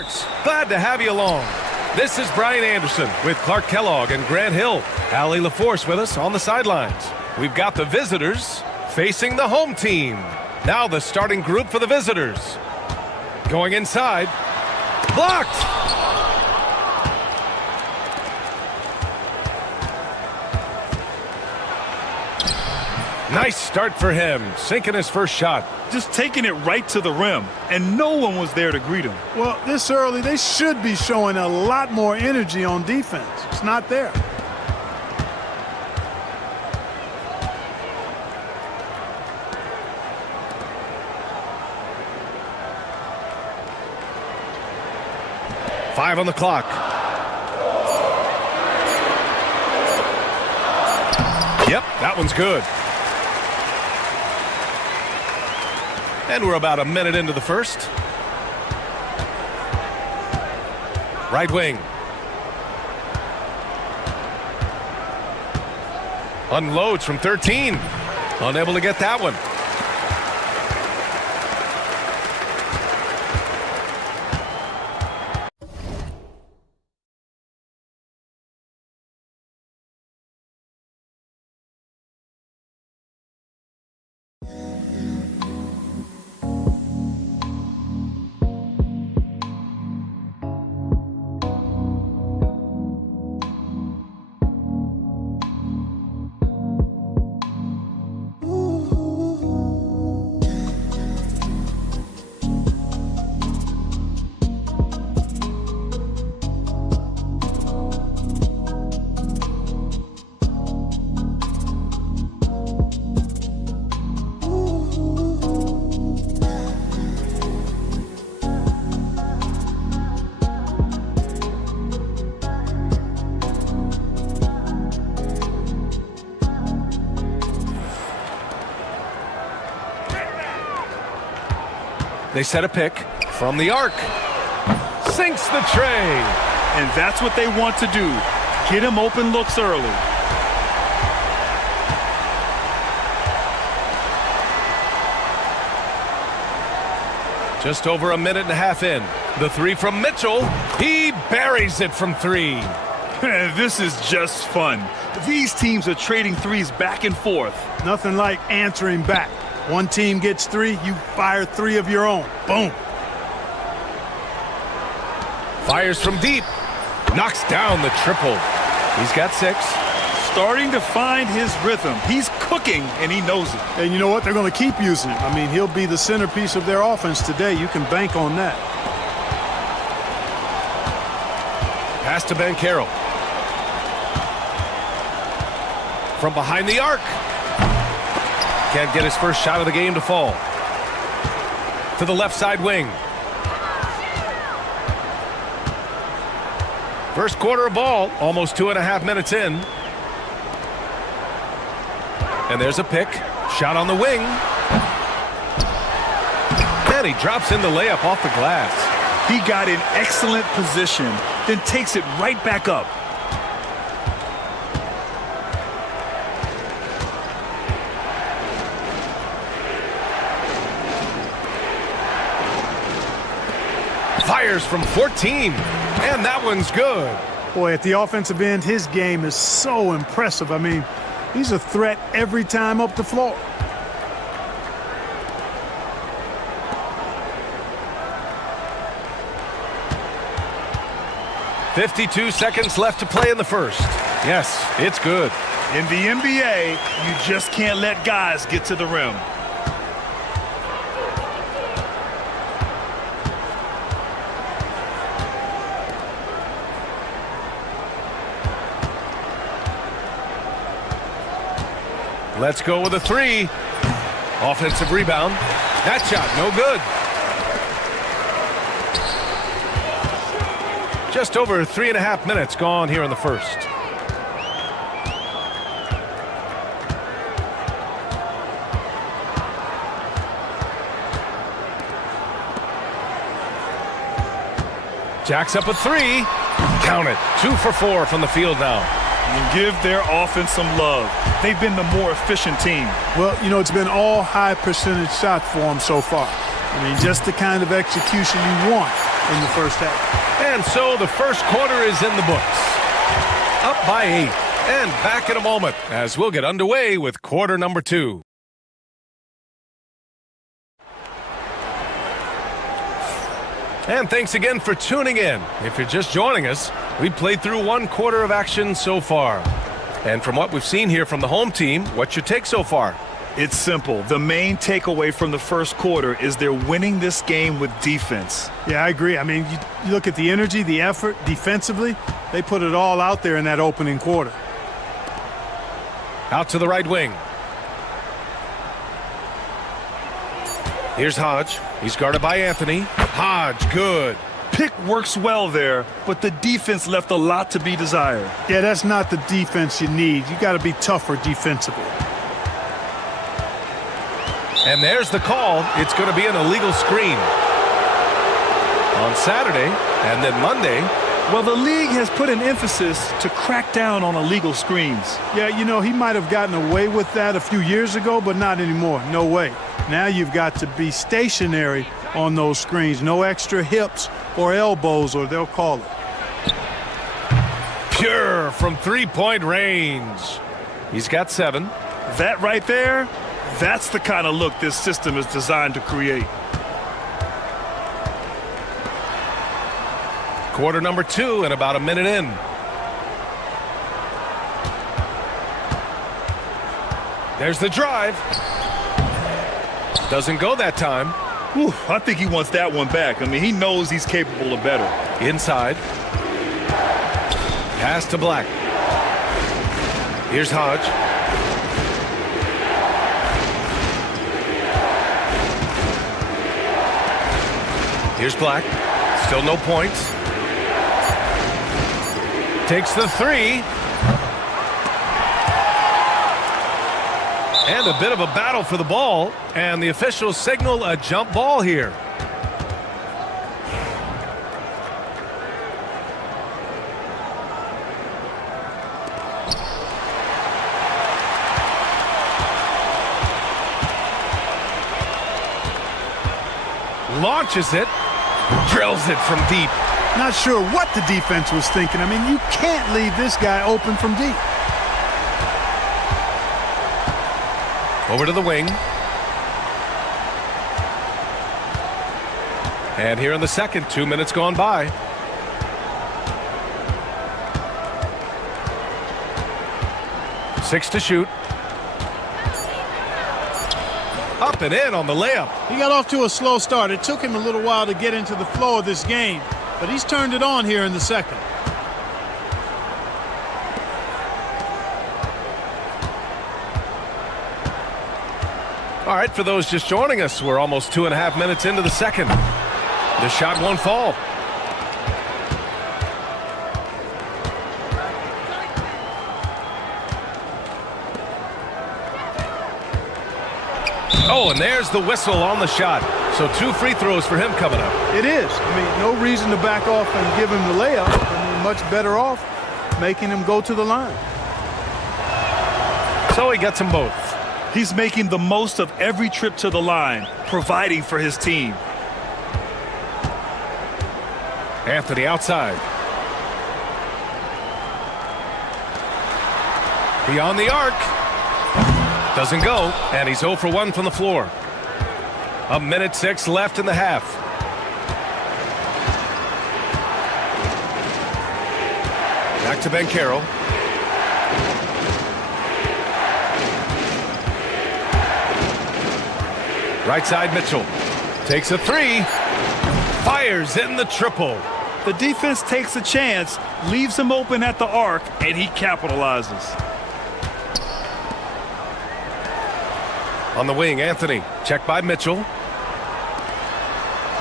Sports. Glad to have you along. This is Brian Anderson with Clark Kellogg and Grant Hill. Allie LaForce with us on the sidelines. We've got the visitors facing the home team. Now the starting group for the visitors. Going inside. Blocked! Nice start for him, sinking his first shot. Just taking it right to the rim, and no one was there to greet him. Well, this early, they should be showing a lot more energy on defense. It's not there. Five on the clock. Yep, that one's good. And we're about a minute into the first. Right wing. Unloads from 13. Unable to get that one. They set a pick from the arc. Sinks the tray. And that's what they want to do. Get him open looks early. Just over a minute and a half in. The three from Mitchell. He buries it from three. This is just fun. These teams are trading threes back and forth. Nothing like answering back. One team gets three, you fire three of your own. Boom. Fires from deep. Knocks down the triple. He's got 6. Starting to find his rhythm. He's cooking, and he knows it. And you know what? They're going to keep using him. I mean, he'll be the centerpiece of their offense today. You can bank on that. Pass to Banchero. From behind the arc. Can't get his first shot of the game to fall. To the left side wing. First quarter of ball, almost 2.5 minutes in. And there's a pick. Shot on the wing. And he drops in the layup off the glass. He got in excellent position, then takes it right back up. Fires from 14, and that one's good. Boy, at the offensive end, his game is so impressive. I mean, he's a threat every time up the floor. 52 seconds left to play in the first. Yes, it's good. In the NBA, you just can't let guys get to the rim. Let's go with a three. Offensive rebound. That shot, no good. Just over 3.5 minutes gone here in the first. Jacks up a three. Count it. 2 for 4 from the field now. And give their offense some love. They've been the more efficient team. Well, you know, it's been all high percentage shots for them so far. I mean, just the kind of execution you want in the first half. And so the first quarter is in the books. Up by 8. And back in a moment as we'll get underway with quarter number 2. And thanks again for tuning in. If you're just joining us, we played through 1 quarter of action so far. And from what we've seen here from the home team, what's your take so far? It's simple. The main takeaway from the first quarter is they're winning this game with defense. Yeah, I agree. I mean, you look at the energy, the effort, defensively, they put it all out there in that opening quarter. Out to the right wing. Here's Hodge. He's guarded by Anthony. Hodge, good. Pick works well there, but the defense left a lot to be desired. Yeah, that's not the defense you need. You got to be tougher defensively. And there's the call. It's going to be an illegal screen. On Saturday and then Monday. Well, the league has put an emphasis to crack down on illegal screens. Yeah, you know, he might have gotten away with that a few years ago, but not anymore. No way. Now you've got to be stationary on those screens. No extra hips or elbows, or they'll call it. Pure from three-point range. He's got 7. That right there, that's the kind of look this system is designed to create. Quarter number 2 and about a minute in. There's the drive. Doesn't go that time. Whew, I think he wants that one back. I mean, he knows he's capable of better. Inside. Pass to Black. Here's Hodge. Here's Black. Still no points. Takes the 3. And a bit of a battle for the ball. And the officials signal a jump ball here. Launches it. Drills it from deep. Not sure what the defense was thinking. I mean, you can't leave this guy open from deep. Over to the wing. And here in the second, 2 minutes gone by. Six to shoot. Up and in on the layup. He got off to a slow start. It took him a little while to get into the flow of this game, but he's turned it on here in the second. All right, for those just joining us, we're almost 2.5 minutes into the second. The shot won't fall. Oh, and there's the whistle on the shot. So 2 free throws for him coming up. It is. I mean, no reason to back off and give him the layup. I mean, much better off making him go to the line. So he gets them both. He's making the most of every trip to the line, providing for his team. Anthony outside. Beyond the arc. Doesn't go, and he's 0 for 1 from the floor. 1:06 left in the half. Back to Bankero. Right side, Mitchell. Takes a three. Fires in the triple. The defense takes a chance, leaves him open at the arc, and he capitalizes. On the wing, Anthony. Check by Mitchell.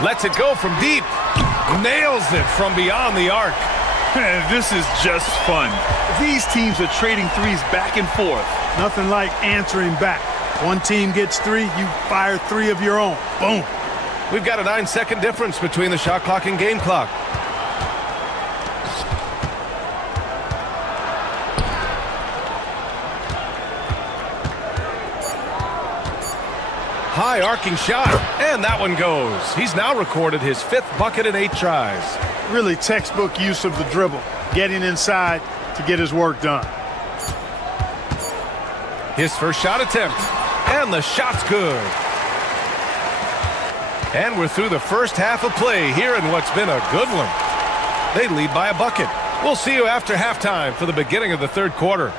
Lets it go from deep. Nails it from beyond the arc. And this is just fun. These teams are trading threes back and forth. Nothing like answering back. One team gets three, you fire three of your own. Boom. We've got a 9-second difference between the shot clock and game clock. High arcing shot, and that one goes. He's now recorded his 5th bucket in 8 tries. Really textbook use of the dribble, getting inside to get his work done. His first shot attempt, and the shot's good. And we're through the first half of play here in what's been a good one. They lead by a bucket. We'll see you after halftime for the beginning of the third quarter.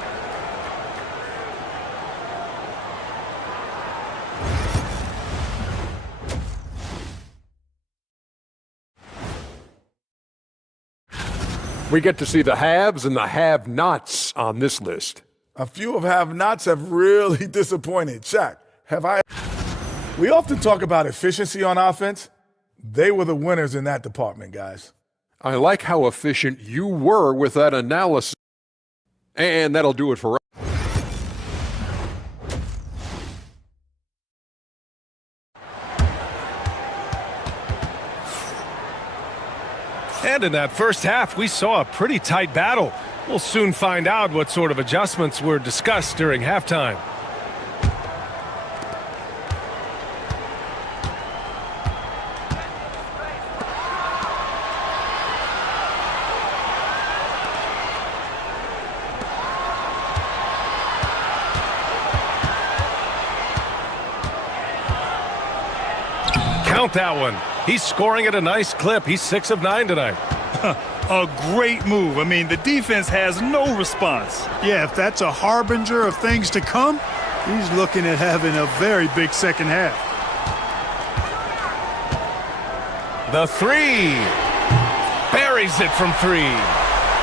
We get to see the haves and the have-nots on this list. A few of have-nots have really disappointed. Shaq, we often talk about efficiency on offense. They were the winners in that department, guys. I like how efficient you were with that analysis. And that'll do it for us. And in that first half, we saw a pretty tight battle. We'll soon find out what sort of adjustments were discussed during halftime. Count that one. He's scoring at a nice clip. He's 6 of 9 tonight. A great move. I mean, the defense has no response. Yeah, if that's a harbinger of things to come, he's looking at having a very big second half. The three. Buries it from 3.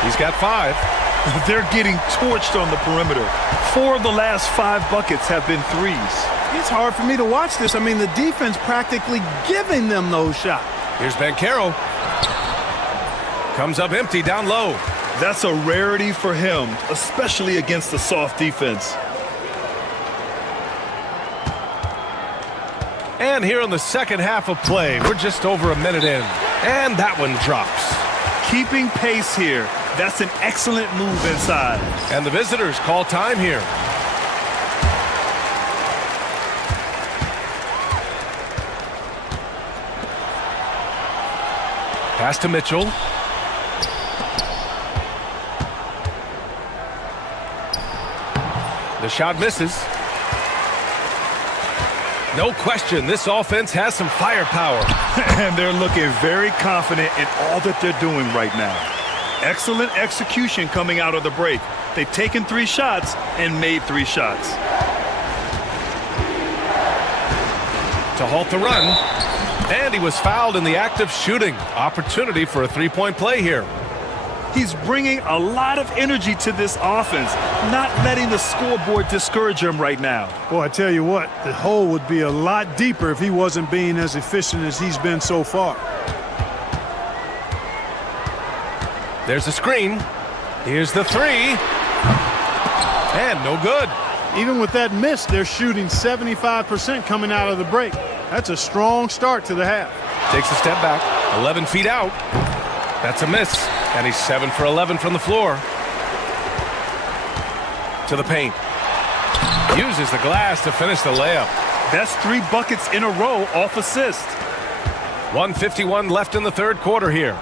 He's got 5. They're getting torched on the perimeter. 4 of the last 5 buckets have been threes. It's hard for me to watch this. I mean, the defense practically giving them those shots. Here's Bankero. Comes up empty down low. That's a rarity for him, especially against the soft defense. And here in the second half of play, we're just over a minute in. And that one drops. Keeping pace here. That's an excellent move inside. And the visitors call time here. Pass to Mitchell. The shot misses. No question, this offense has some firepower. And they're looking very confident in all that they're doing right now. Excellent execution coming out of the break. They've taken 3 shots and made 3 shots. To halt the run. And he was fouled in the act of shooting. Opportunity for a 3-point play here. He's bringing a lot of energy to this offense, not letting the scoreboard discourage him right now. Boy, I tell you what, the hole would be a lot deeper if he wasn't being as efficient as he's been so far. There's a screen. Here's the 3. And no good. Even with that miss, they're shooting 75% coming out of the break. That's a strong start to the half. Takes a step back, 11 feet out. That's a miss, and he's 7 for 11 from the floor. To the paint. Uses the glass to finish the layup. That's 3 buckets in a row off assist. 1:51 left in the third quarter here.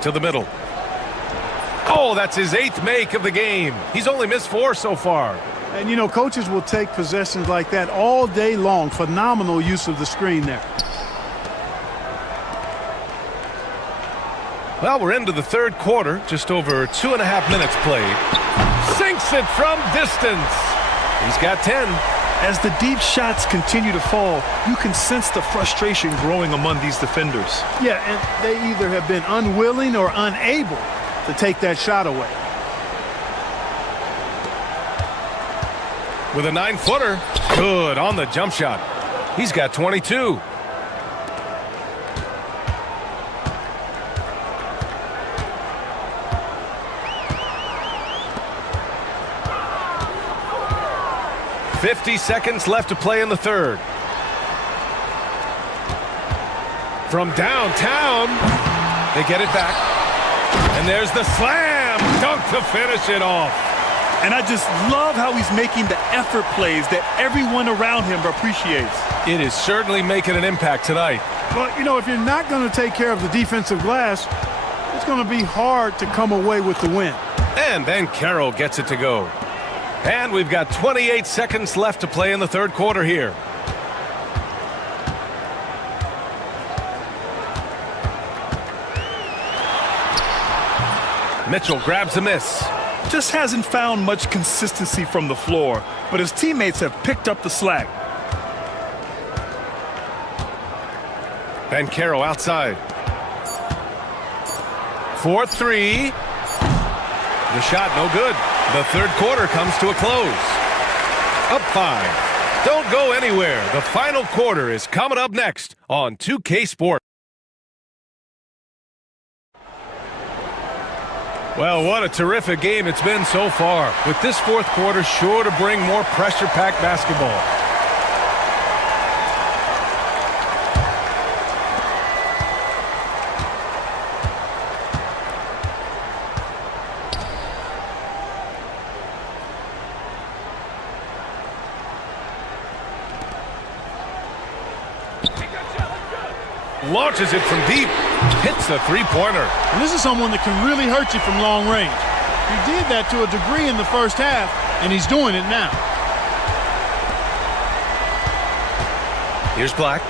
To the middle. Oh, that's his 8th make of the game. He's only missed 4 so far. And, you know, coaches will take possessions like that all day long. Phenomenal use of the screen there. Well, we're into the third quarter, just over 2.5 minutes played. Sinks it from distance. He's got 10. As the deep shots continue to fall, you can sense the frustration growing among these defenders. Yeah, and they either have been unwilling or unable to take that shot away. With a 9-footer. Good on the jump shot. He's got 22. .50 seconds left to play in the third. From downtown, they get it back. And there's the slam dunk to finish it off. And I just love how he's making the effort plays that everyone around him appreciates. It is certainly making an impact tonight. Well, you know, if you're not going to take care of the defensive glass, it's going to be hard to come away with the win. And then Carroll gets it to go. And we've got 28 seconds left to play in the third quarter here. Mitchell grabs a miss. Just hasn't found much consistency from the floor, but his teammates have picked up the slack. Ben Carroll outside. 4-3. The shot no good. The third quarter comes to a close. Up 5. Don't go anywhere. The final quarter is coming up next on 2K Sports. Well, what a terrific game it's been so far, with this fourth quarter sure to bring more pressure-packed basketball. Launches it from deep. Hits a three-pointer. And this is someone that can really hurt you from long range. He did that to a degree in the first half, and he's doing it now. Here's Black.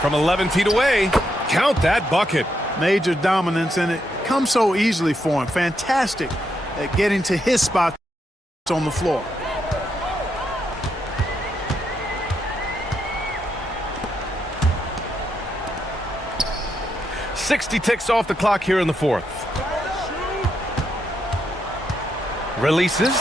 From 11 feet away, count that bucket. Major dominance, and it comes so easily for him. Fantastic at getting to his spot on the floor. .60 ticks off the clock here in the fourth. Releases.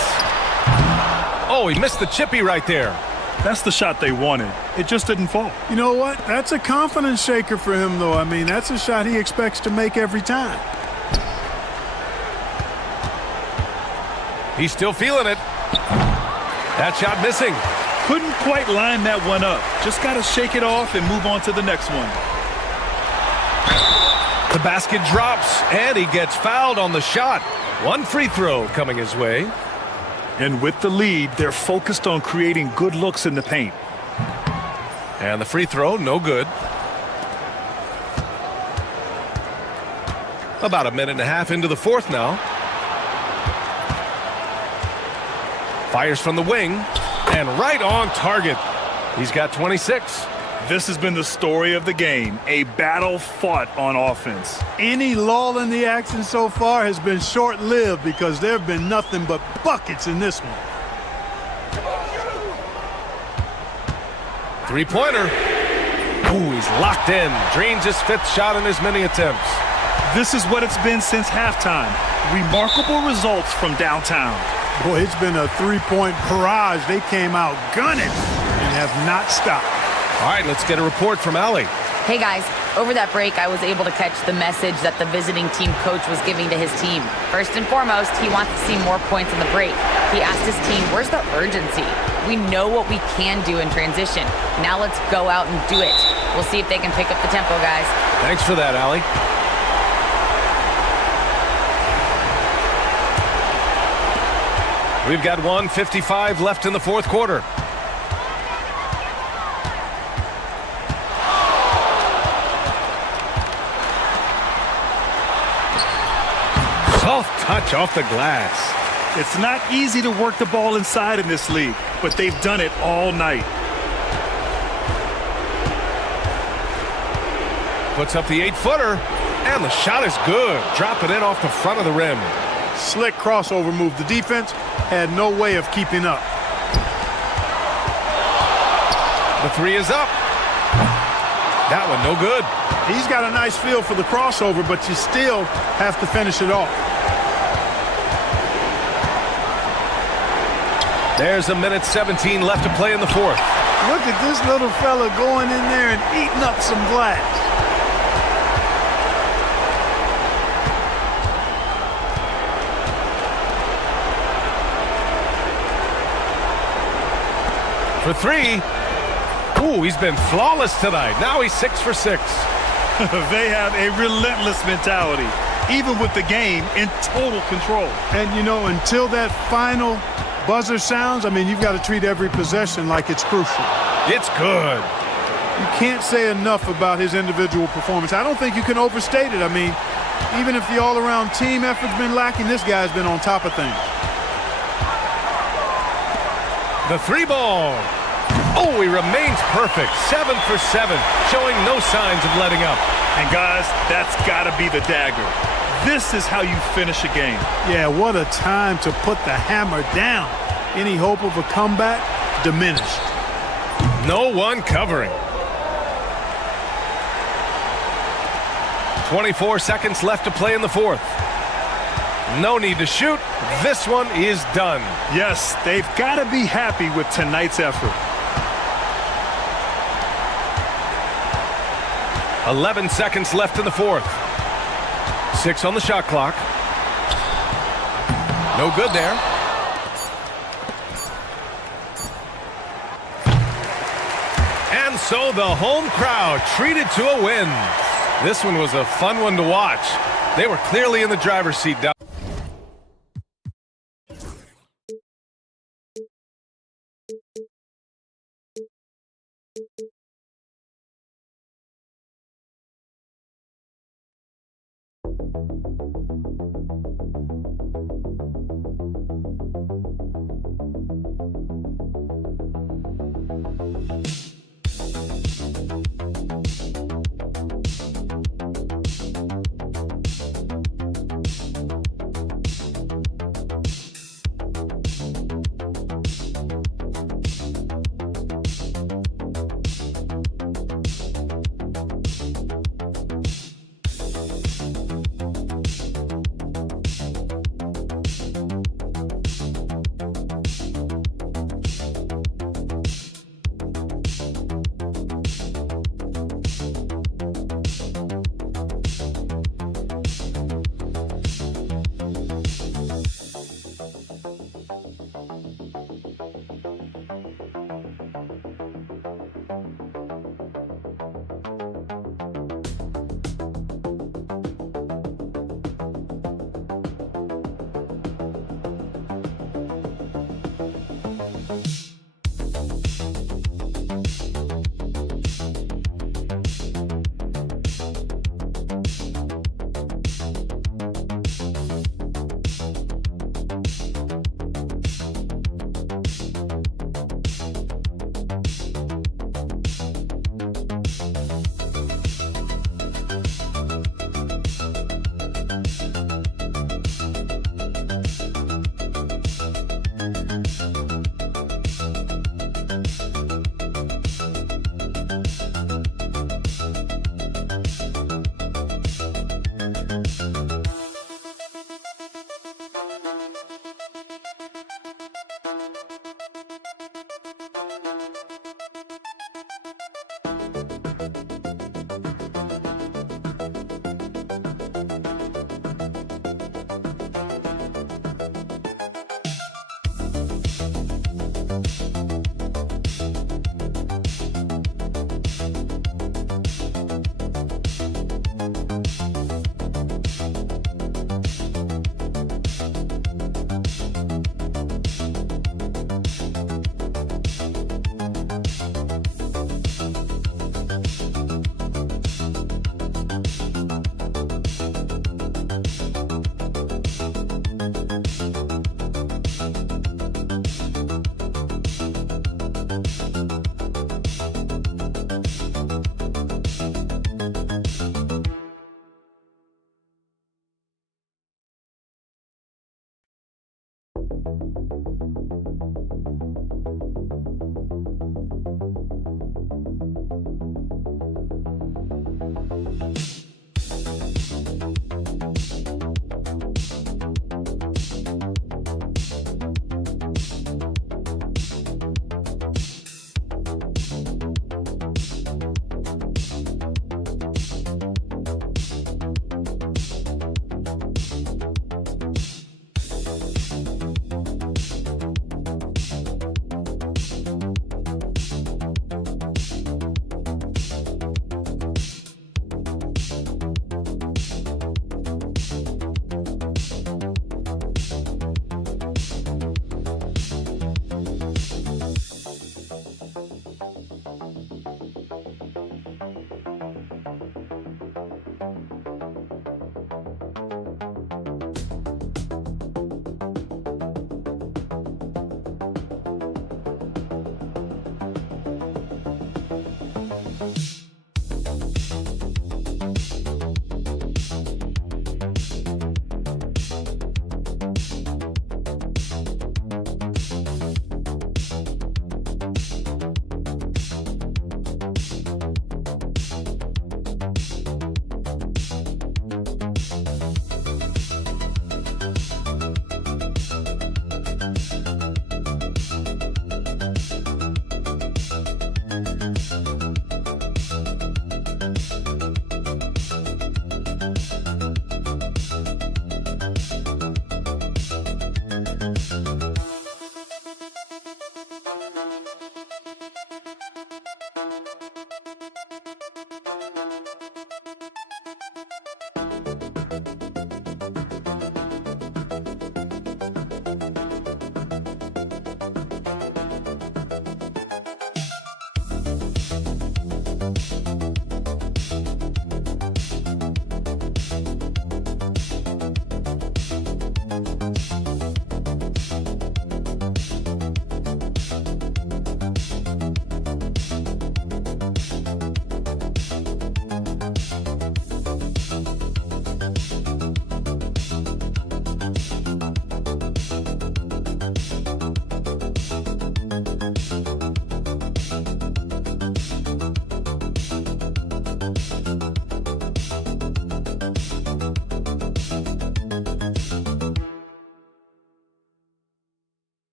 Oh, he missed the chippy right there. That's the shot they wanted. It just didn't fall. You know what? That's a confidence shaker for him, though. I mean, that's a shot he expects to make every time. He's still feeling it. That shot missing. Couldn't quite line that one up. Just got to shake it off and move on to the next one. The basket drops, and he gets fouled on the shot. One free throw coming his way. And with the lead, they're focused on creating good looks in the paint. And the free throw, no good. About a minute and a half into the fourth now. Fires from the wing, and right on target. He's got 26. This has been the story of the game, a battle fought on offense. Any lull in the action so far has been short-lived because there have been nothing but buckets in this one. Three-pointer. Ooh, he's locked in. Drains his fifth shot in as many attempts. This is what it's been since halftime. Remarkable results from downtown. Boy, it's been a three-point barrage. They came out gunning and have not stopped. All right, let's get a report from Allie. Hey, guys. Over that break, I was able to catch the message that the visiting team coach was giving to his team. First and foremost, he wants to see more points in the break. He asked his team, where's the urgency? We know what we can do in transition. Now let's go out and do it. We'll see if they can pick up the tempo, guys. Thanks for that, Allie. We've got 1:55 left in the fourth quarter. Soft touch off the glass. It's not easy to work the ball inside in this league, but they've done it all night. Puts up the 8-footer, and the shot is good. Drop it in off the front of the rim. Slick crossover move. The defense had no way of keeping up. The 3 is up. That one no good. He's got a nice feel for the crossover, but you still have to finish it off. There's a minute 17 left to play in the fourth. Look at this little fella going in there and eating up some glass. For 3. Ooh, he's been flawless tonight. Now he's 6 for 6. They have a relentless mentality, even with the game in total control. And, you know, until that final buzzer sounds, I mean, you've got to treat every possession like it's crucial. It's good. You can't say enough about his individual performance. I don't think you can overstate it. I mean, even if the all-around team effort's been lacking, this guy's been on top of things. The 3 ball. Oh, he remains perfect. 7 for 7, showing no signs of letting up. And guys, that's got to be the dagger. This is how you finish a game. Yeah, what a time to put the hammer down. Any hope of a comeback diminished. No one covering. 24 seconds left to play in the fourth. No need to shoot. This one is done. Yes, they've got to be happy with tonight's effort. 11 seconds left in the fourth. 6 on the shot clock. No good there. And so the home crowd treated to a win. This one was a fun one to watch. They were clearly in the driver's seat down.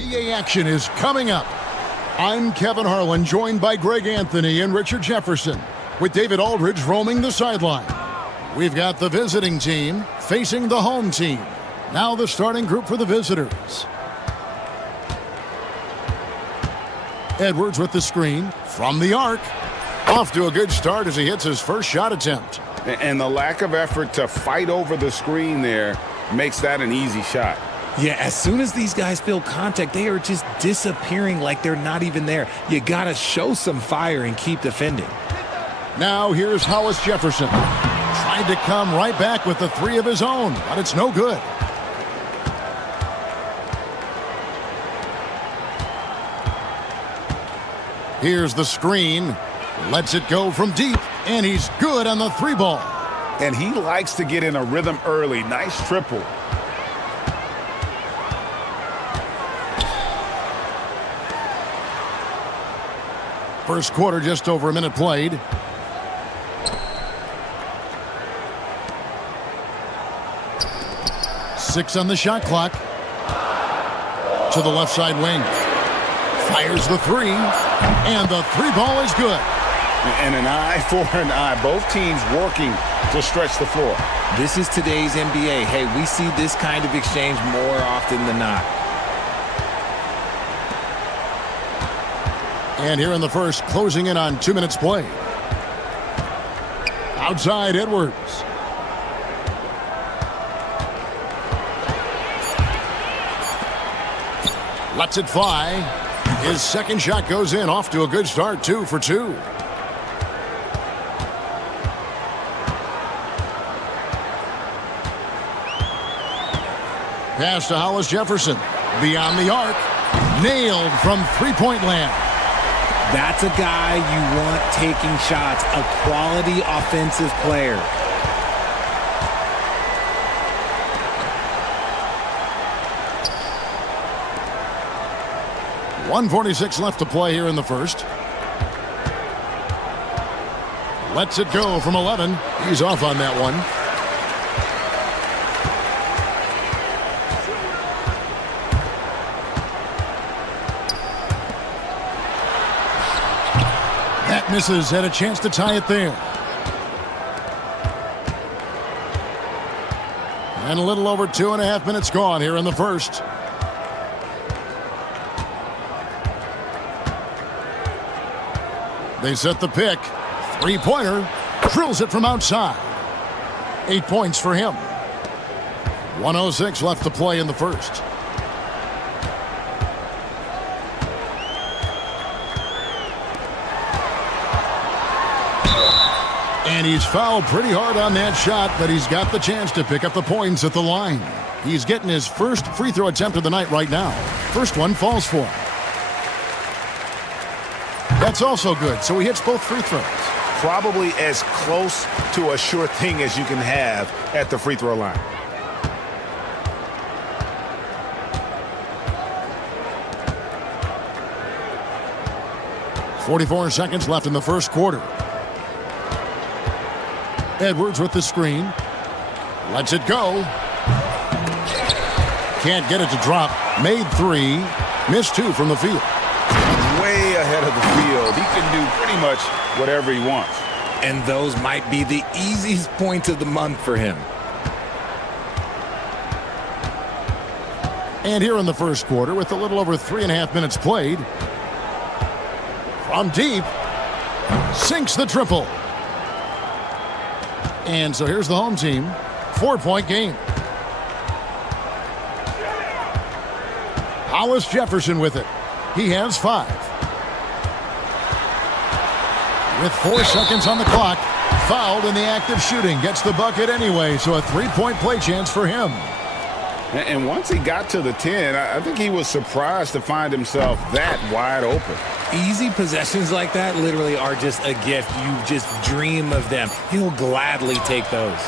EA action is coming up. I'm Kevin Harlan, joined by Greg Anthony and Richard Jefferson, with David Aldridge roaming the sideline. We've got the visiting team facing the home team. Now the starting group for the visitors. Edwards with the screen from the arc. Off to a good start as he hits his first shot attempt. And the lack of effort to fight over the screen there makes that an easy shot. Yeah, as soon as these guys feel contact, they are just disappearing like they're not even there. You got to show some fire and keep defending. Now here's Hollis Jefferson. Tried to come right back with the three of his own, but it's no good. Here's the screen. Lets it go from deep, and he's good on the three ball. And he likes to get in a rhythm early. Nice triple. First quarter, just over a minute played. Six on the shot clock. To the left side wing. Fires the three, and the three ball is good. And an eye for an eye. Both teams working to stretch the floor. This is today's NBA. Hey, we see this kind of exchange more often than not. And here in the first, closing in on 2 minutes played. Outside Edwards. Lets it fly. His second shot goes in, off to a good start, 2 for 2. Pass to Hollis Jefferson. Beyond the arc. Nailed from three-point land. That's a guy you want taking shots, a quality offensive player. .146 left to play here in the first. Lets it go from 11. He's off on that one. That misses. Had a chance to tie it there. And a little over 2.5 minutes gone here in the first. They set the pick. Three-pointer. Drills it from outside. 8 points for him. 1:06 left to play in the first. And he's fouled pretty hard on that shot, but he's got the chance to pick up the points at the line. He's getting his first free throw attempt of the night right now. First one falls for him. That's also good, so he hits both free throws. Probably as close to a sure thing as you can have at the free throw line. .44 seconds left in the first quarter. Edwards with the screen. Lets it go. Can't get it to drop. Made three. Missed two from the field. Way ahead of the field. He can do pretty much whatever he wants. And those might be the easiest points of the month for him. And here in the first quarter, with a little over 3.5 minutes played, from deep, sinks the triple. And so here's the home team. 4-point game. Hollis Jefferson with it. He has 5. With 4 seconds on the clock, fouled in the act of shooting. Gets the bucket anyway, so a 3-point play chance for him. And once he got to the 10, I think he was surprised to find himself that wide open. Easy possessions like that literally are just a gift. You just dream of them. He'll gladly take those.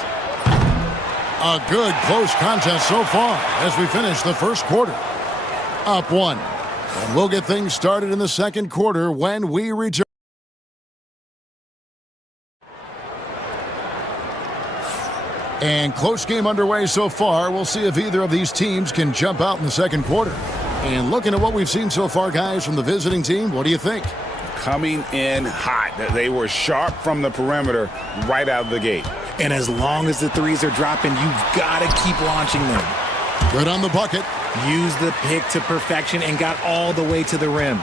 A good close contest so far as we finish the first quarter. Up 1. And we'll get things started in the second quarter when we return. And close game underway so far. We'll see if either of these teams can jump out in the second quarter. And looking at what we've seen so far, guys, from the visiting team, what do you think? Coming in hot. They were sharp from the perimeter right out of the gate. And as long as the threes are dropping, you've got to keep launching them. Good on the bucket. Use the pick to perfection and got all the way to the rim.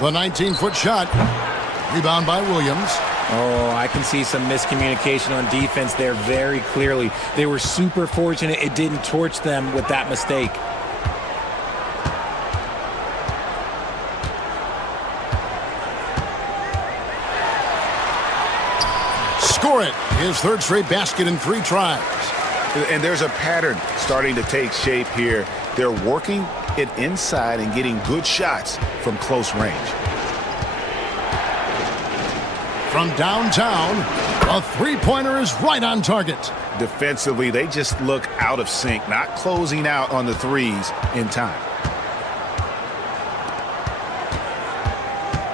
The 19-foot shot. Rebound by Williams. Oh, I can see some miscommunication on defense there very clearly. They were super fortunate it didn't torch them with that mistake. Score it. His third straight basket in 3 tries. And there's a pattern starting to take shape here. They're working it inside and getting good shots from close range. From downtown, a three-pointer is right on target. Defensively, they just look out of sync, not closing out on the threes in time.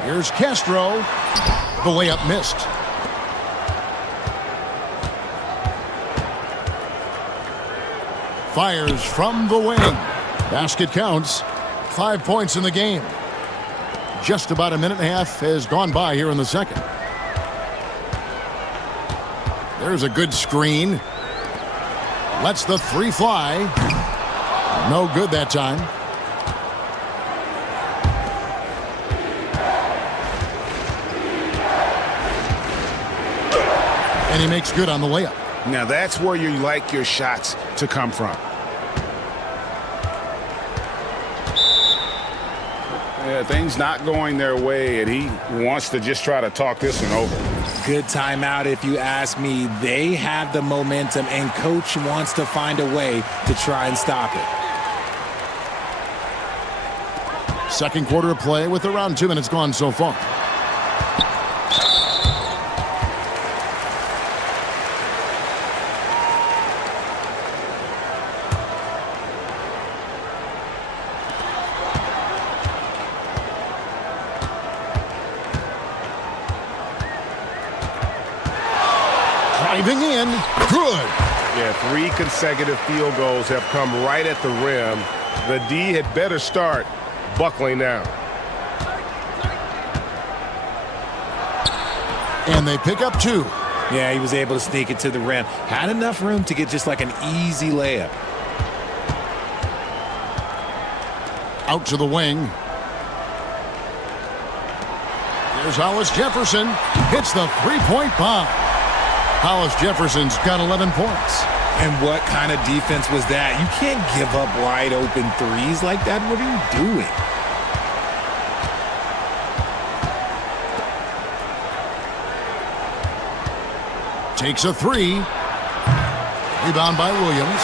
Here's Castro. The layup missed. Fires from the wing. Basket counts. 5 points in the game. Just about a minute and a half has gone by here in the second. There's a good screen. Lets the three fly. No good that time. And he makes good on the layup. Now that's where you like your shots to come from. Yeah, things not going their way, and he wants to just try to talk this one over. Good timeout if you ask me. They have the momentum, and coach wants to find a way to try and stop it. Second quarter of play with around 2 minutes gone so far. Driving in. Good. Yeah, 3 consecutive field goals have come right at the rim. The D had better start buckling down. And they pick up 2. Yeah, he was able to sneak it to the rim. Had enough room to get just like an easy layup. Out to the wing. There's Hollis Jefferson. Hits the three-point bomb. Hollis Jefferson's got 11 points. And what kind of defense was that? You can't give up wide open threes like that. What are you doing? Takes a 3. Rebound by Williams.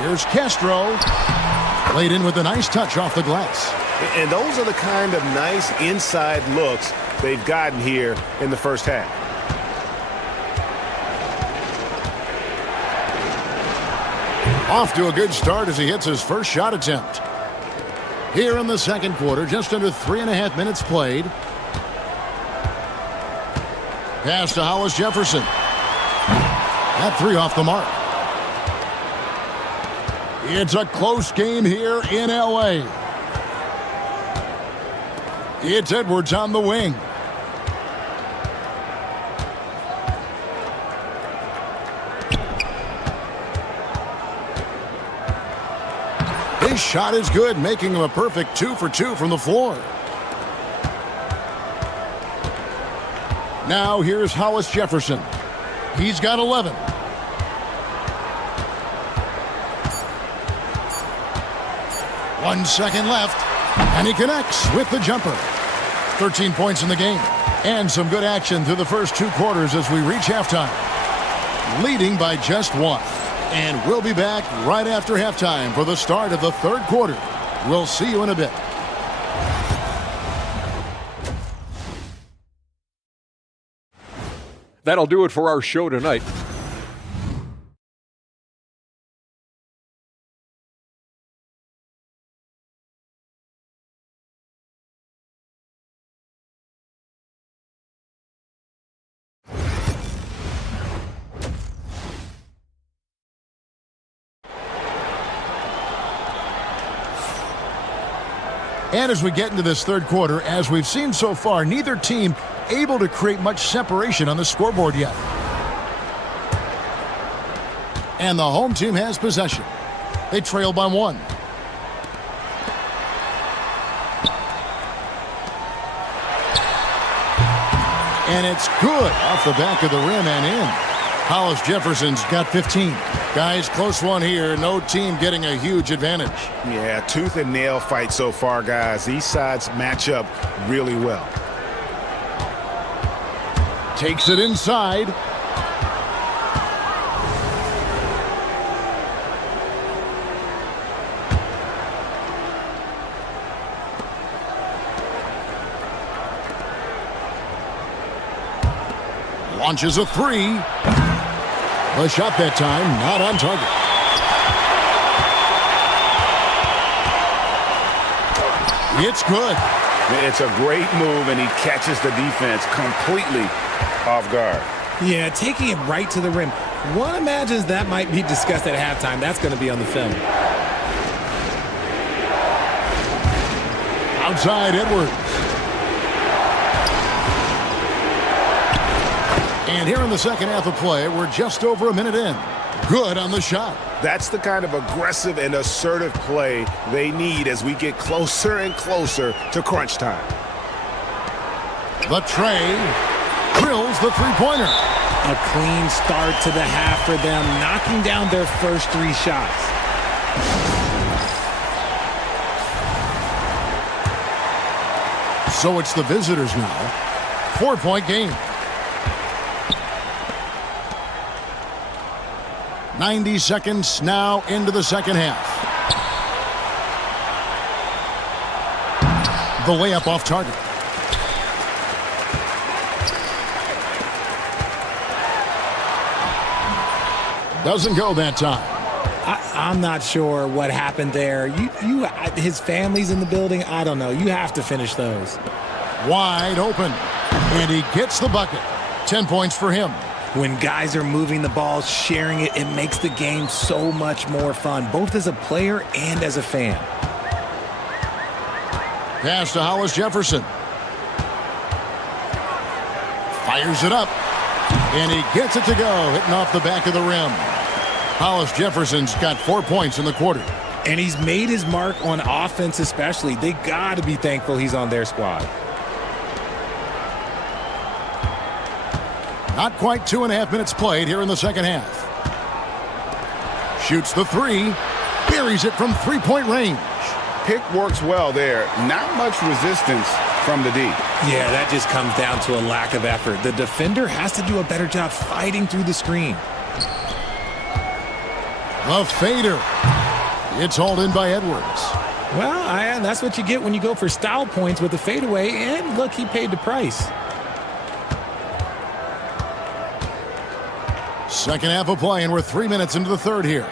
Here's Castro. Laid in with a nice touch off the glass. And those are the kind of nice inside looks they've gotten here in the first half. Off to a good start as he hits his first shot attempt. Here in the second quarter, just under 3.5 minutes played. Pass to Hollis Jefferson. That 3 off the mark. It's a close game here in L.A. It's Edwards on the wing. His shot is good, making him a perfect 2 for 2 from the floor. Now here's Hollis Jefferson. He's got 11. One second left, and he connects with the jumper. 13 points in the game, and some good action through the first 2 quarters as we reach halftime. Leading by just 1. And we'll be back right after halftime for the start of the third quarter. We'll see you in a bit. That'll do it for our show tonight. And as we get into this third quarter, as we've seen so far, neither team able to create much separation on the scoreboard yet. And the home team has possession. They trail by 1. And it's good off the back of the rim and in. Hollis Jefferson's got 15. Guys, close one here. No team getting a huge advantage. Yeah, tooth and nail fight so far, guys. These sides match up really well. Takes it inside. Launches a 3. The shot that time, not on target. It's good. It's a great move, and he catches the defense completely off guard. Yeah, taking it right to the rim. One imagines that might be discussed at halftime. That's going to be on the film. Outside Edwards. And here in the second half of play, we're just over a minute in. Good on the shot. That's the kind of aggressive and assertive play they need as we get closer and closer to crunch time. The tray drills the three-pointer. A clean start to the half for them, knocking down their first 3 shots. So it's the visitors now. 4-point game. 90 seconds now into the second half. The layup off target. Doesn't go that time. I'm not sure what happened there. His family's in the building. I don't know. You have to finish those. Wide open. And he gets the bucket. 10 points for him. When guys are moving the ball, sharing it, it makes the game so much more fun, both as a player and as a fan. Pass to Hollis Jefferson. Fires it up. And he gets it to go, hitting off the back of the rim. Hollis Jefferson's got 4 points in the quarter. And he's made his mark on offense especially. They got to be thankful he's on their squad. Not quite 2.5 minutes played here in the second half. Shoots the 3. Buries it from three-point range. Pick works well there. Not much resistance from the D. Yeah, that just comes down to a lack of effort. The defender has to do a better job fighting through the screen. The fader. It's hauled in by Edwards. Well, that's what you get when you go for style points with the fadeaway. And look, he paid the price. Second half of play, and we're 3 minutes into the third here.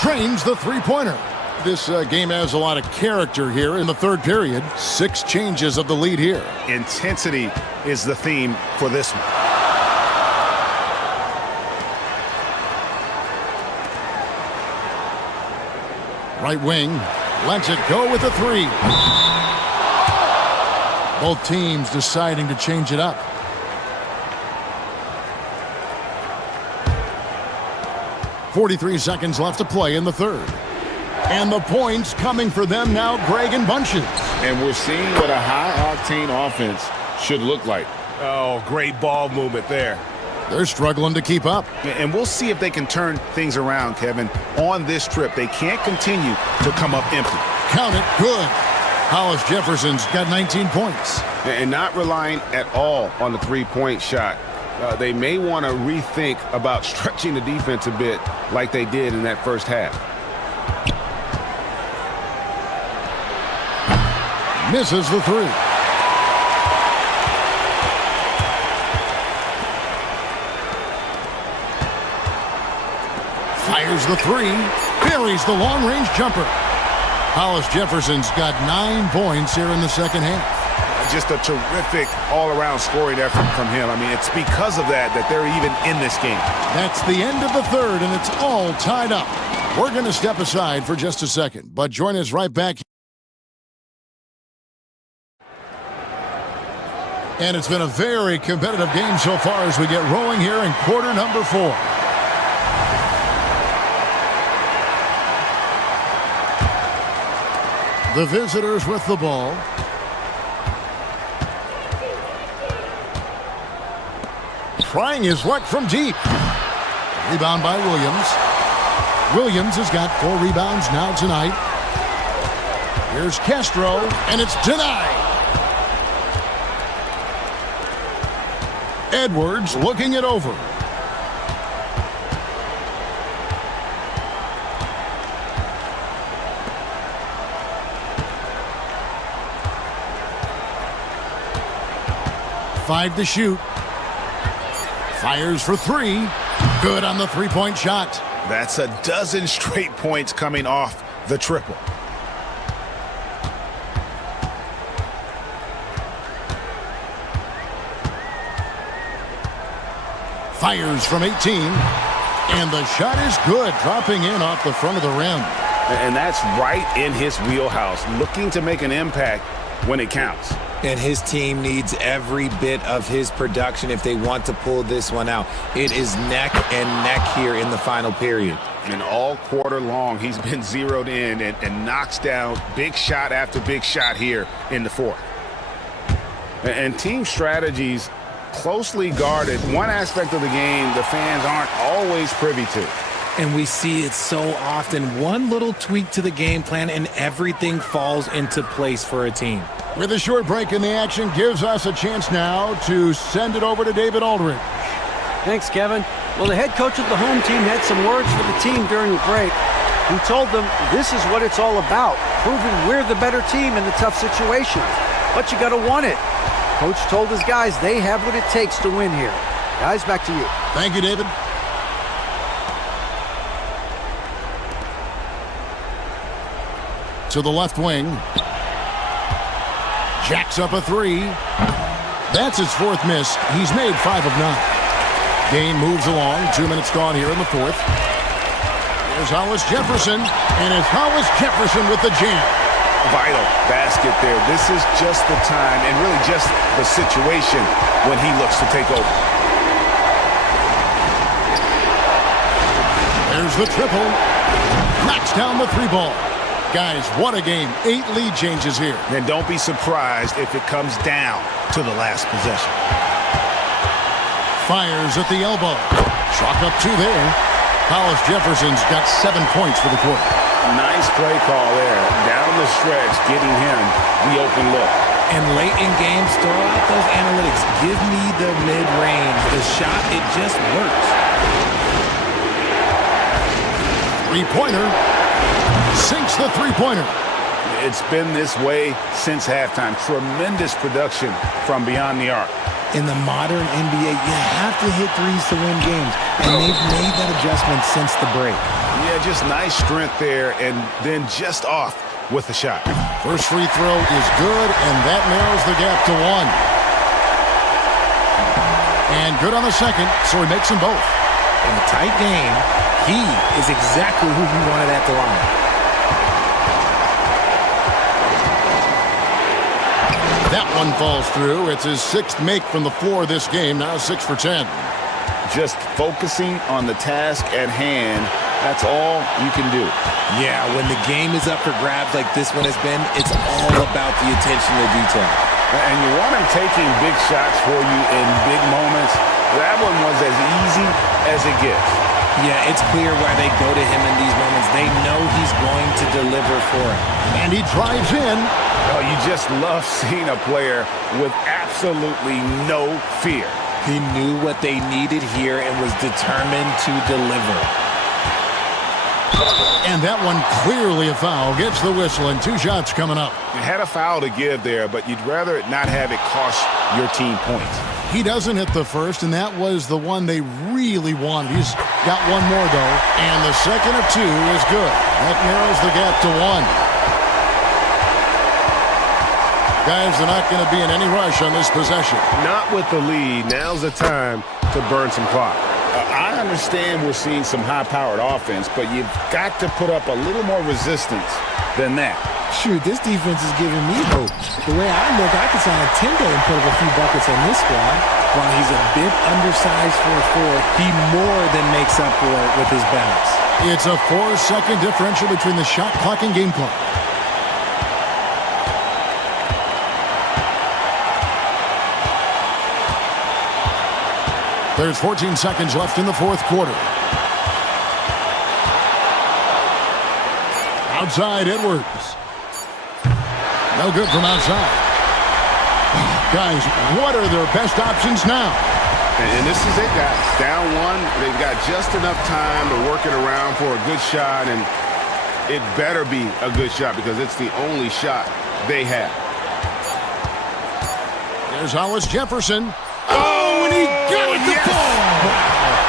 Trains the three-pointer. This game has a lot of character here in the third period. 6 changes of the lead here. Intensity is the theme for this one. Right wing, lets it go with a 3. Both teams deciding to change it up. .43 seconds left to play in the third. And the points coming for them now, Greg, in bunches. And we're seeing what a high-octane offense should look like. Oh, great ball movement there. They're struggling to keep up. And we'll see if they can turn things around, Kevin. On this trip, they can't continue to come up empty. Count it, good. Hollis Jefferson's got 19 points. And not relying at all on the three-point shot. They may want to rethink about stretching the defense a bit like they did in that first half. Misses the 3. Fires the three. Buries the long-range jumper. Hollis Jefferson's got 9 points here in the second half. Just a terrific all-around scoring effort from him. I mean, it's because of that they're even in this game. That's the end of the third, and it's all tied up. We're going to step aside for just a second, but join us right back. And it's been a very competitive game so far as we get rolling here in quarter number 4. The visitors with the ball. Trying his luck from deep. Rebound by Williams. Williams has got 4 rebounds now tonight. Here's Castro, and it's denied. Edwards looking it over. Five to shoot. Fires for 3. Good on the three-point shot. That's a dozen straight points coming off the triple. Fires from 18. And the shot is good, dropping in off the front of the rim. And that's right in his wheelhouse, looking to make an impact when it counts. And his team needs every bit of his production if they want to pull this one out. It is neck and neck here in the final period. And all quarter long, he's been zeroed in and knocks down big shot after big shot here in the fourth. And team strategies closely guarded. One aspect of the game the fans aren't always privy to. And we see it so often. One little tweak to the game plan and everything falls into place for a team. With a short break in the action, gives us a chance now to send it over to David Aldridge. Thanks, Kevin. Well, the head coach of the home team had some words for the team during the break. He told them this is what it's all about, proving we're the better team in the tough situations. But you got to want it. Coach told his guys they have what it takes to win here. Guys, back to you. Thank you, David. To the left wing. Jacks up a 3. That's his 4th miss. He's made 5 of 9. Game moves along. 2 minutes gone here in the 4th. Here's Hollis Jefferson. And it's Hollis Jefferson with the jam. Vital basket there. This is just the time and really just the situation when he looks to take over. There's the triple. Knocks down the 3 ball. Guys, what a game. 8 lead changes here. And don't be surprised if it comes down to the last possession. Fires at the elbow. Chalk up 2 there. Hollis Jefferson's got 7 points for the quarter. Nice play call there. Down the stretch, getting him the open look. And late in games, throw out those analytics. Give me the mid-range. The shot, it just works. 3-pointer. Sinks the 3-pointer. It's been this way since halftime. Tremendous production from beyond the arc. In the modern NBA, you have to hit threes to win games. And they've made that adjustment since the break. Yeah, just nice strength there and then just off with the shot. First free throw is good, and that narrows the gap to 1. And good on the second, so he makes them both. In a tight game, he is exactly who he wanted at the line. That one falls through. It's his 6th make from the floor this game, now 6 for 10. Just focusing on the task at hand, that's all you can do. Yeah, when the game is up for grabs like this one has been, it's all about the attention to detail. And you want him taking big shots for you in big moments. That one was as easy as it gets. Yeah, it's clear why they go to him in these moments. They know he's going to deliver for it. And he drives in. Oh, you just love seeing a player with absolutely no fear. He knew what they needed here and was determined to deliver. And that one clearly a foul. Gets the whistle, and 2 shots coming up. You had a foul to give there, but you'd rather not have it cost your team points. He doesn't hit the first, and that was the one they really wanted. He's got one more, though, and the second of two is good. That narrows the gap to 1. Guys, they're not going to be in any rush on this possession. Not with the lead. Now's the time to burn some clock. I understand we're seeing some high-powered offense, but you've got to put up a little more resistance than that. Shoot, this defense is giving me hope. The way I look, I could sign a 10-day and put up a few buckets on this squad. While he's a bit undersized for a forward, he more than makes up for it with his bounce. It's a 4-second differential between the shot clock and game clock. There's 14 seconds left in the fourth quarter. Outside, Edwards. No good from outside. Guys, what are their best options now? And this is it, guys. Down 1, they've got just enough time to work it around for a good shot, and it better be a good shot because it's the only shot they have. There's Hollis Jefferson. Oh, and he got it to fall.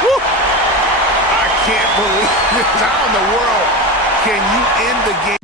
Woo. I can't believe this. How in the world can you end the game?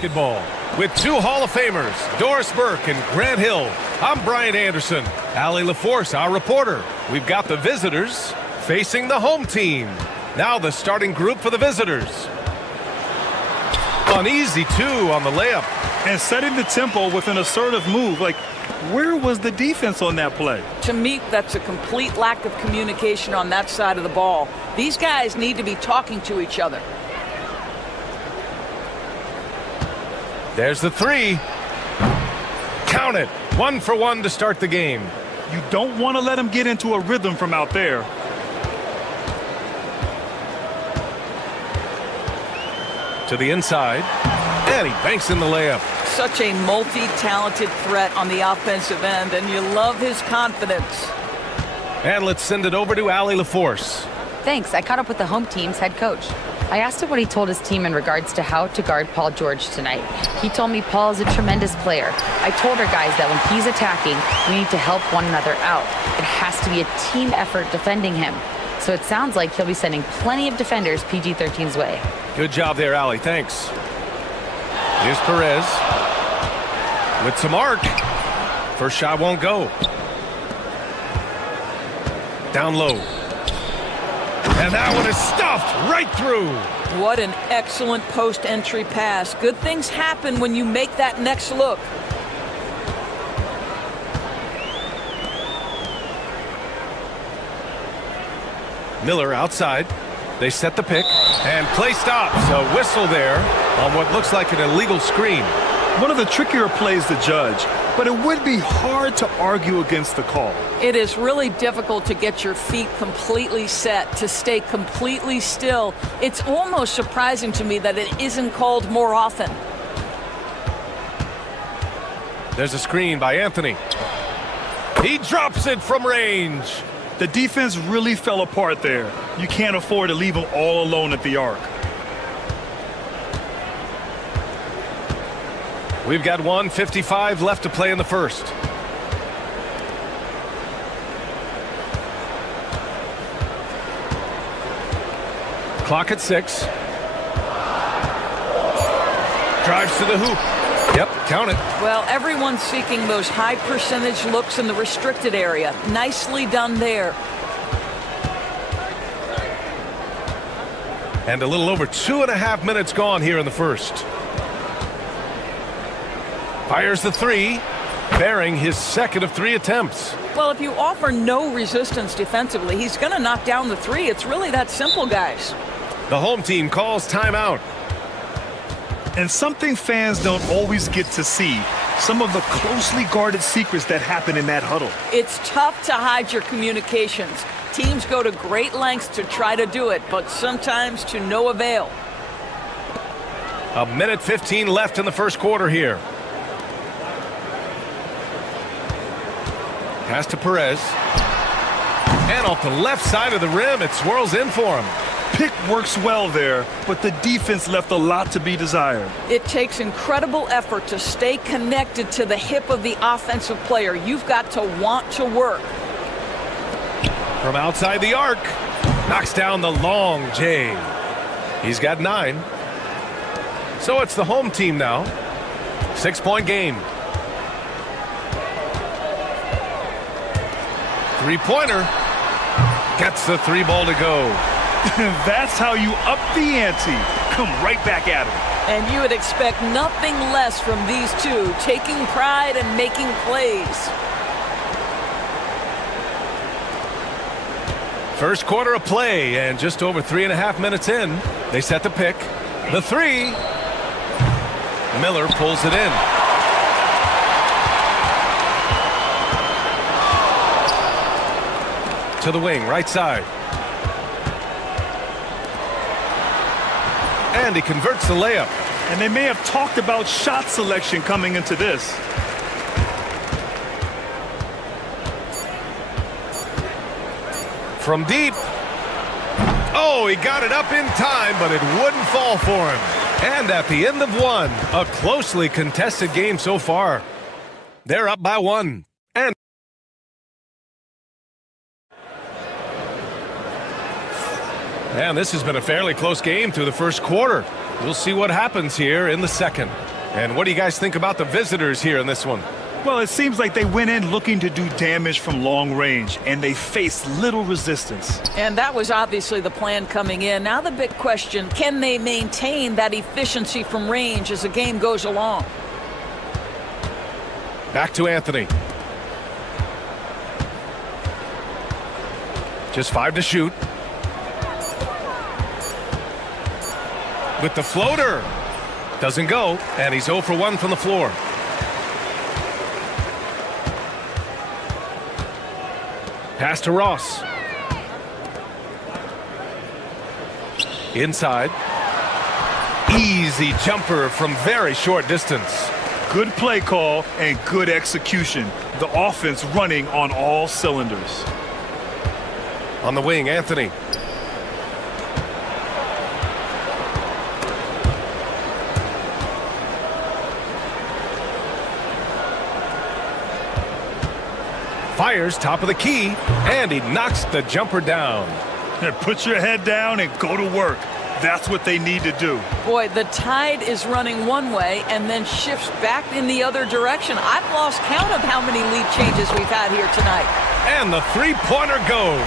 Basketball with two Hall of Famers, Doris Burke and Grant Hill. I'm Brian Anderson. Allie LaForce, our reporter. We've got the visitors facing the home team. Now the starting group for the visitors. An easy two on the layup. And setting the tempo with an assertive move. Like, where was the defense on that play? To me, that's a complete lack of communication on that side of the ball. These guys need to be talking to each other. There's the three. Count it. 1 for 1 to start the game. You don't want to let him get into a rhythm from out there. To the inside. And he banks in the layup. Such a multi-talented threat on the offensive end, and you love his confidence. And let's send it over to Allie LaForce. Thanks. I caught up with the home team's head coach. I asked him what he told his team in regards to how to guard Paul George tonight. He told me Paul is a tremendous player. I told our guys that when he's attacking, we need to help one another out. It has to be a team effort defending him. So it sounds like he'll be sending plenty of defenders PG-13's way. Good job there, Allie. Thanks. Here's Perez. With some arc. First shot won't go. Down low. And that one is stuffed right through. What an excellent post-entry pass. Good things happen when you make that next look. Miller outside. They set the pick. And play stops. A whistle there on what looks like an illegal screen. One of the trickier plays to judge, but it would be hard to argue against the call. It is really difficult to get your feet completely set, to stay completely still. It's almost surprising to me that it isn't called more often. There's a screen by Anthony. He drops it from range. The defense really fell apart there. You can't afford to leave them all alone at the arc. We've got 1:55 left to play in the first. Clock at 6. Drives to the hoop. Yep, count it. Well, everyone's seeking those high percentage looks in the restricted area. Nicely done there. And a little over 2.5 minutes gone here in the first. Fires the three, bearing his second of 3 attempts. Well, if you offer no resistance defensively, he's going to knock down the three. It's really that simple, guys. The home team calls timeout. And something fans don't always get to see, some of the closely guarded secrets that happen in that huddle. It's tough to hide your communications. Teams go to great lengths to try to do it, but sometimes to no avail. 1:15 left in the first quarter here. Pass to Perez. And off the left side of the rim, it swirls in for him. Pick works well there, but the defense left a lot to be desired. It takes incredible effort to stay connected to the hip of the offensive player. You've got to want to work. From outside the arc, knocks down the long J. He's got 9. So it's the home team now. 6-point game. Three-pointer. Gets the 3 ball to go. That's how you up the ante. Come right back at him. And you would expect nothing less from these two, taking pride and making plays. First quarter of play, and just over 3.5 minutes in, they set the pick. The 3. Miller pulls it in. To the wing, right side. And he converts the layup. And they may have talked about shot selection coming into this. From deep. Oh, he got it up in time, but it wouldn't fall for him. And at the end of 1, a closely contested game so far. They're up by 1. And this has been a fairly close game through the first quarter. We'll see what happens here in the second. And what do you guys think about the visitors here in this one? Well, it seems like they went in looking to do damage from long range, and they faced little resistance. And that was obviously the plan coming in. Now the big question, can they maintain that efficiency from range as the game goes along? Back to Anthony. Just 5 to shoot. With the floater. Doesn't go, and he's 0 for 1 from the floor. Pass to Ross. Inside. Easy jumper from very short distance. Good play call and good execution. The offense running on all cylinders. On the wing, Anthony. Fires top of the key, and he knocks the jumper down. Put your head down and go to work. That's what they need to do. Boy, the tide is running one way and then shifts back in the other direction. I've lost count of how many lead changes we've had here tonight. And the three-pointer goes.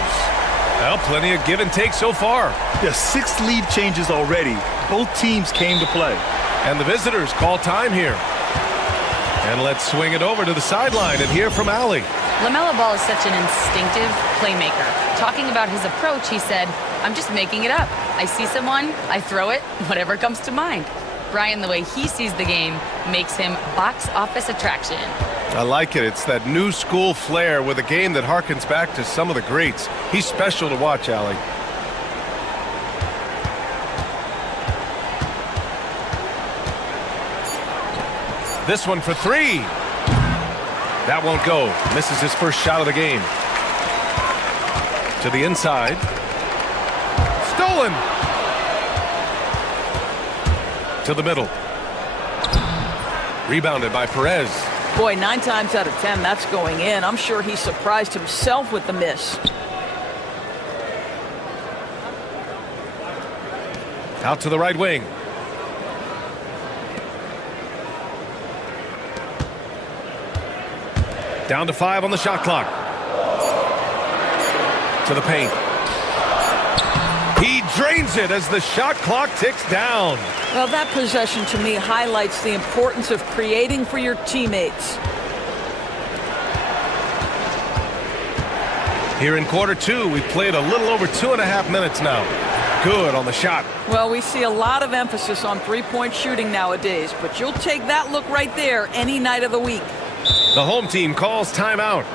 Well, plenty of give and take so far. There's 6 lead changes already. Both teams came to play. And the visitors call time here. And let's swing it over to the sideline and hear from Allie. LaMelo Ball is such an instinctive playmaker. Talking about his approach, he said, "I'm just making it up. I see someone, I throw it, whatever comes to mind." Brian, the way he sees the game makes him box office attraction. I like it. It's that new school flair with a game that harkens back to some of the greats. He's special to watch, Allie. This one for 3. That won't go. Misses his first shot of the game. To the inside. Stolen. To the middle. Rebounded by Perez. Boy, 9 times out of 10, that's going in. I'm sure he surprised himself with the miss. Out to the right wing. Down to 5 on the shot clock. To the paint. He drains it as the shot clock ticks down. Well, that possession to me highlights the importance of creating for your teammates. Here in quarter 2, we've played a little over 2.5 minutes now. Good on the shot. Well, we see a lot of emphasis on three-point shooting nowadays, but you'll take that look right there any night of the week. The home team calls timeout.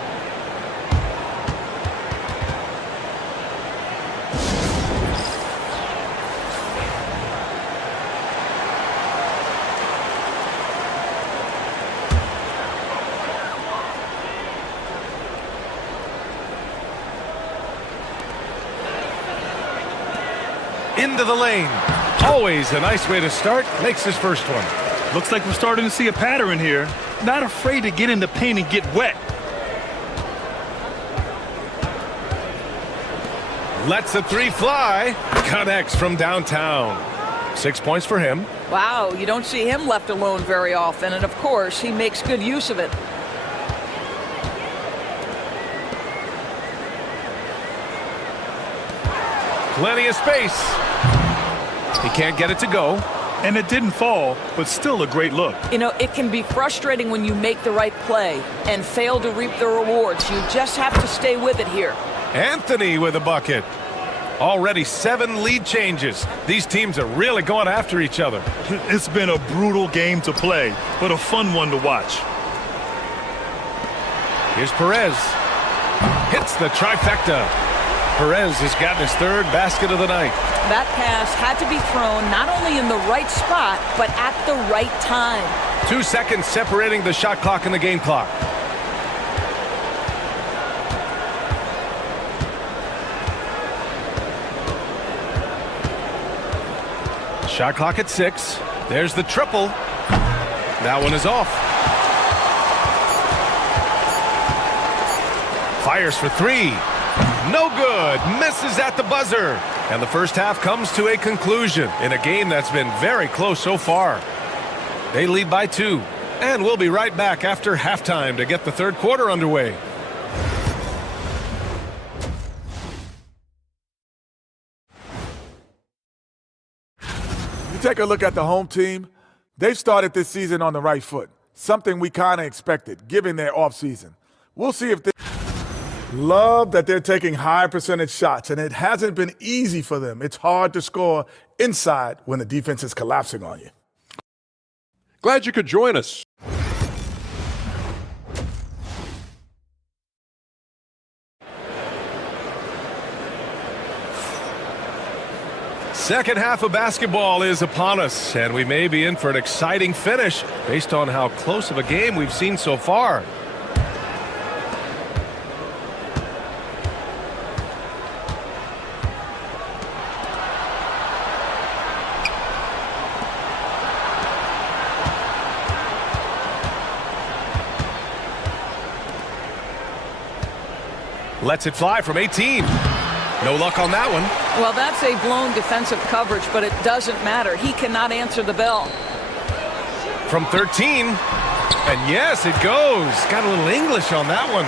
Into the lane. Always a nice way to start. Makes his first one. Looks like we're starting to see a pattern here. Not afraid to get in the paint and get wet. Lets a 3 fly. Connects from downtown. 6 points for him. Wow, you don't see him left alone very often, and of course, he makes good use of it. Plenty of space. He can't get it to go. And it didn't fall, but still a great look. You know, it can be frustrating when you make the right play and fail to reap the rewards. You just have to stay with it here. Anthony with a bucket. Already 7 lead changes. These teams are really going after each other. It's been a brutal game to play, but a fun one to watch. Here's Perez. Hits the trifecta. Perez has gotten his 3rd basket of the night. That pass had to be thrown not only in the right spot, but at the right time. 2 seconds separating the shot clock and the game clock. Shot clock at 6. There's the triple. That one is off. Fires for 3. No good. Misses at the buzzer. And the first half comes to a conclusion in a game that's been very close so far. They lead by 2. And we'll be right back after halftime to get the 3rd quarter underway. You take a look at the home team, they've started this season on the right foot. something we kind of expected given their offseason. We'll see if they love that they're taking high percentage shots, and it hasn't been easy for them. It's hard to score inside when the defense is collapsing on you. Glad you could join us. Second half of basketball is upon us, and we may be in for an exciting finish based on how close of a game we've seen so far. Lets it fly from 18. No luck on that one. Well, that's a blown defensive coverage, but it doesn't matter. He cannot answer the bell. From 13. And yes, it goes. Got a little English on that one.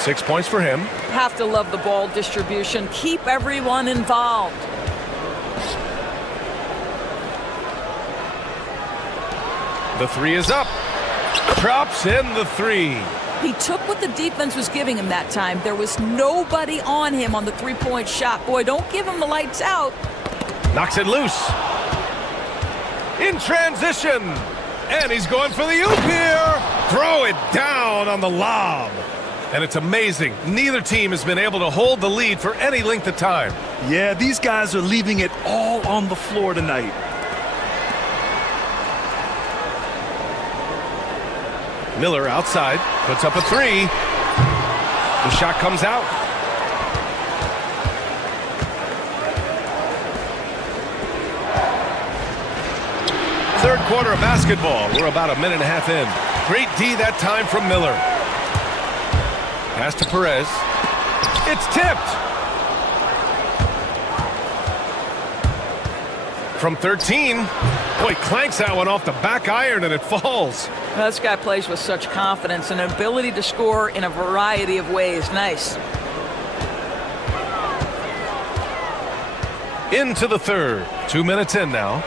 6 points for him. Have to love the ball distribution. Keep everyone involved. The three is up. Drops in the three. He took what the defense was giving him that time. There was nobody on him on the three-point shot. Boy, don't give him the lights out. Knocks it loose. In transition. And he's going for the oop here. Throw it down on the lob. And it's amazing. Neither team has been able to hold the lead for any length of time. Yeah, these guys are leaving it all on the floor tonight. Miller outside, puts up a three. The shot comes out. Third quarter of basketball. We're about a minute and a half in. Great D that time from Miller. Pass to Perez. It's tipped. From 13. Boy, clanks that one off the back iron and it falls. Well, this guy plays with such confidence and an ability to score in a variety of ways. Nice. Into the third. 2 minutes in now.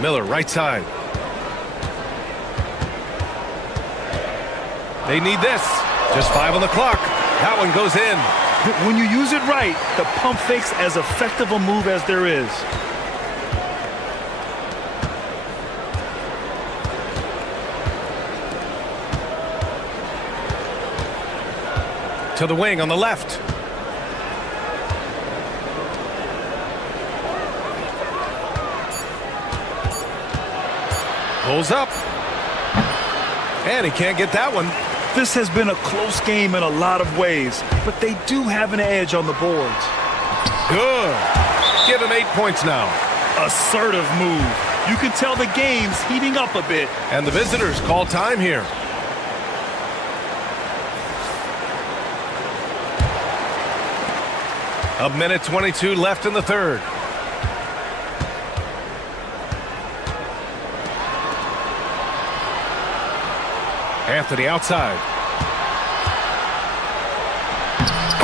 Miller, right side. They need this. Just 5 on the clock. That one goes in. When you use it right, the pump fake's as effective a move as there is. To the wing on the left. Pulls up. And he can't get that one. This has been a close game in a lot of ways, but they do have an edge on the boards. Good. Give him 8 points now. Assertive move. You can tell the game's heating up a bit. And the visitors call time here. A minute 22 left in the third. Anthony outside.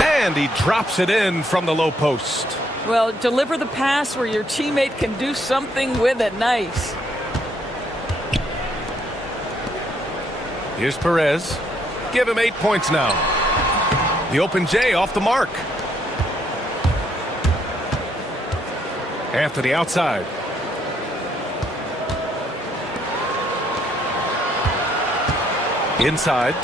And he drops it in from the low post. Well, deliver the pass where your teammate can do something with it. Nice. Here's Perez. Give him 8 points now. The open J off the mark. Anthony outside. Inside.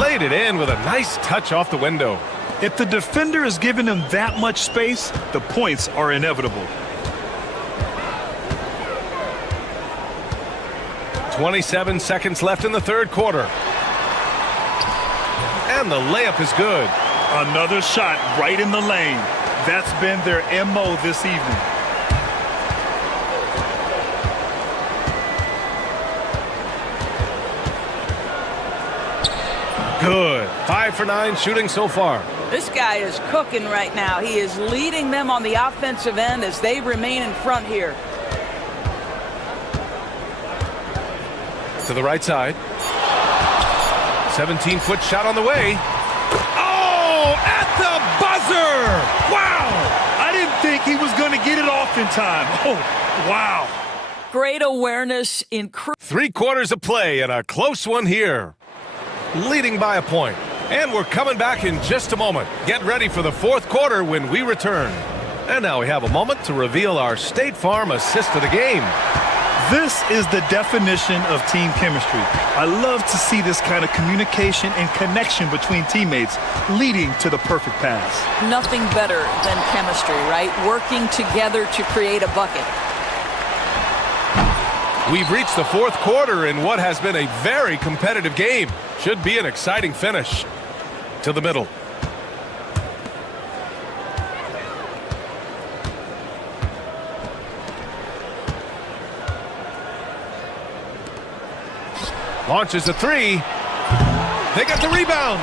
Laid it in with a nice touch off the window. If the defender is giving him that much space, the points are inevitable. 27 seconds left in the third quarter. And the layup is good. Another shot right in the lane. That's been their MO this evening. Good. 5 for 9 shooting so far. This guy is cooking right now. He is leading them on the offensive end as they remain in front here. To the right side. 17-foot shot on the way. Oh, at the buzzer! Wow! think he was going to get it off in time. Oh, wow. Great awareness in 3 quarters of play and a close one here. Leading by a point. And we're coming back in just a moment. Get ready for the 4th quarter when we return. And now we have a moment to reveal our State Farm assist of the game. This is the definition of team chemistry. I love to see this kind of communication and connection between teammates leading to the perfect pass. nothing better than chemistry, right? Working together to create a bucket. We've reached the 4th quarter in what has been a very competitive game. Should be an exciting finish. To the middle. Launches a 3. They got the rebound.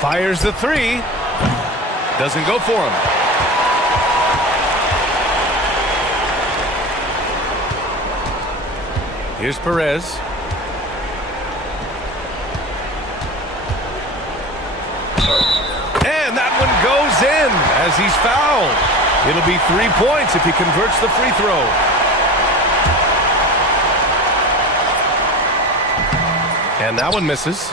Fires the 3. Doesn't go for him. Here's Perez. And that one goes in as he's fouled. It'll be 3 points if he converts the free throw. And that one misses.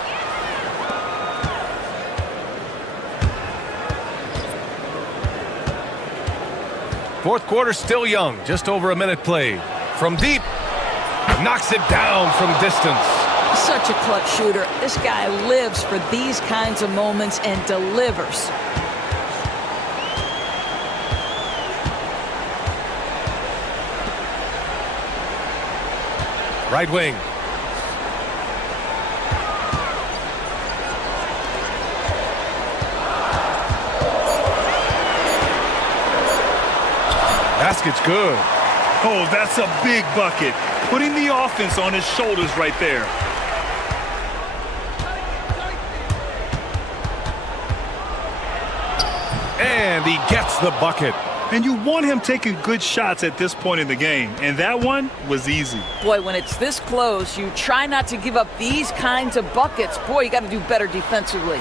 Fourth quarter still young, just over a minute played. From deep, knocks it down from distance. Such a clutch shooter. This guy lives for these kinds of moments and delivers. Right wing. Basket's good. Oh, that's a big bucket. Putting the offense on his shoulders right there. And he gets the bucket. And you want him taking good shots at this point in the game. And that one was easy. Boy, when it's this close, you try not to give up these kinds of buckets. Boy, you got to do better defensively.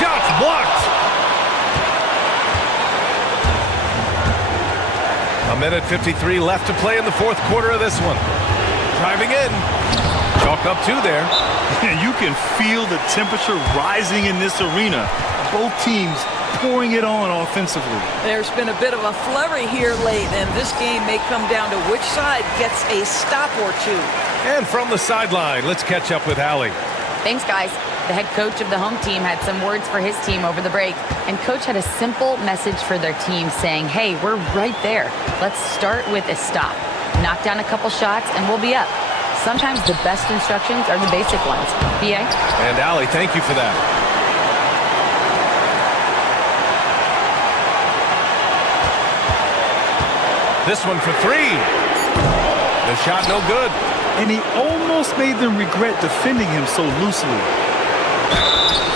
Shots blocked. A minute 53 left to play in the 4th quarter of this one. Driving in. Chalk up 2 there. And you can feel the temperature rising in this arena. Both teams pouring it on offensively. There's been a bit of a flurry here late, and this game may come down to which side gets a stop or two. And from the sideline, let's catch up with Allie. Thanks, guys. The head coach of the home team had some words for his team over the break, and coach had a simple message for their team saying, hey, we're right there. Let's start with a stop. Knock down a couple shots, and we'll be up. Sometimes the best instructions are the basic ones. BA? And Allie, thank you for that. This one for 3. The shot no good. And he almost made them regret defending him so loosely.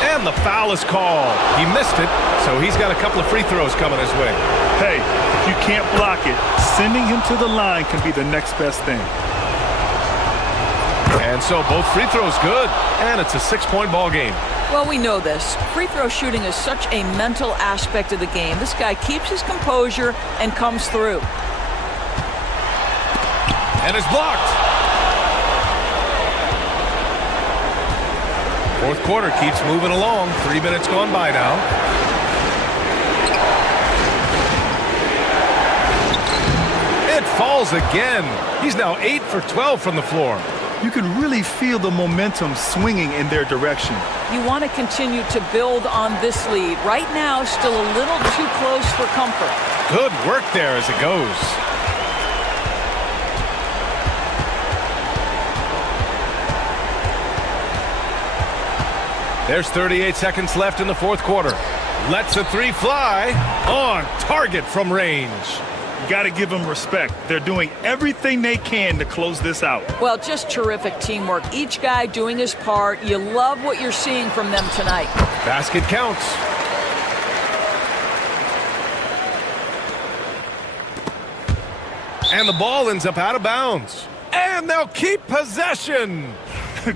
And the foul is called. He missed it, so he's got a couple of free throws coming his way. Hey, if you can't block it, sending him to the line can be the next best thing. And so both free throws good, and it's a 6-point ball game. Well, we know this. Free throw shooting is such a mental aspect of the game. This guy keeps his composure and comes through. And it's blocked. 4th quarter keeps moving along. 3 minutes gone by now. It falls again. He's now 8 for 12 from the floor. You can really feel the momentum swinging in their direction. You want to continue to build on this lead. Right now, still a little too close for comfort. Good work there as it goes. There's 38 seconds left in the 4th quarter. Lets a 3 fly. On target from range. You got to give them respect. They're doing everything they can to close this out. Well, just terrific teamwork. Each guy doing his part. You love what you're seeing from them tonight. Basket counts. And the ball ends up out of bounds. And they'll keep possession.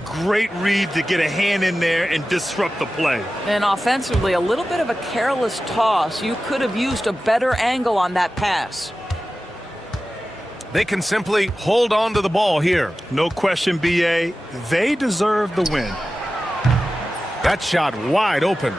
Great read to get a hand in there and disrupt the play. And offensively, a little bit of a careless toss. You could have used a better angle on that pass. They can simply hold on to the ball here. No question, BA. They deserve the win. That shot wide open.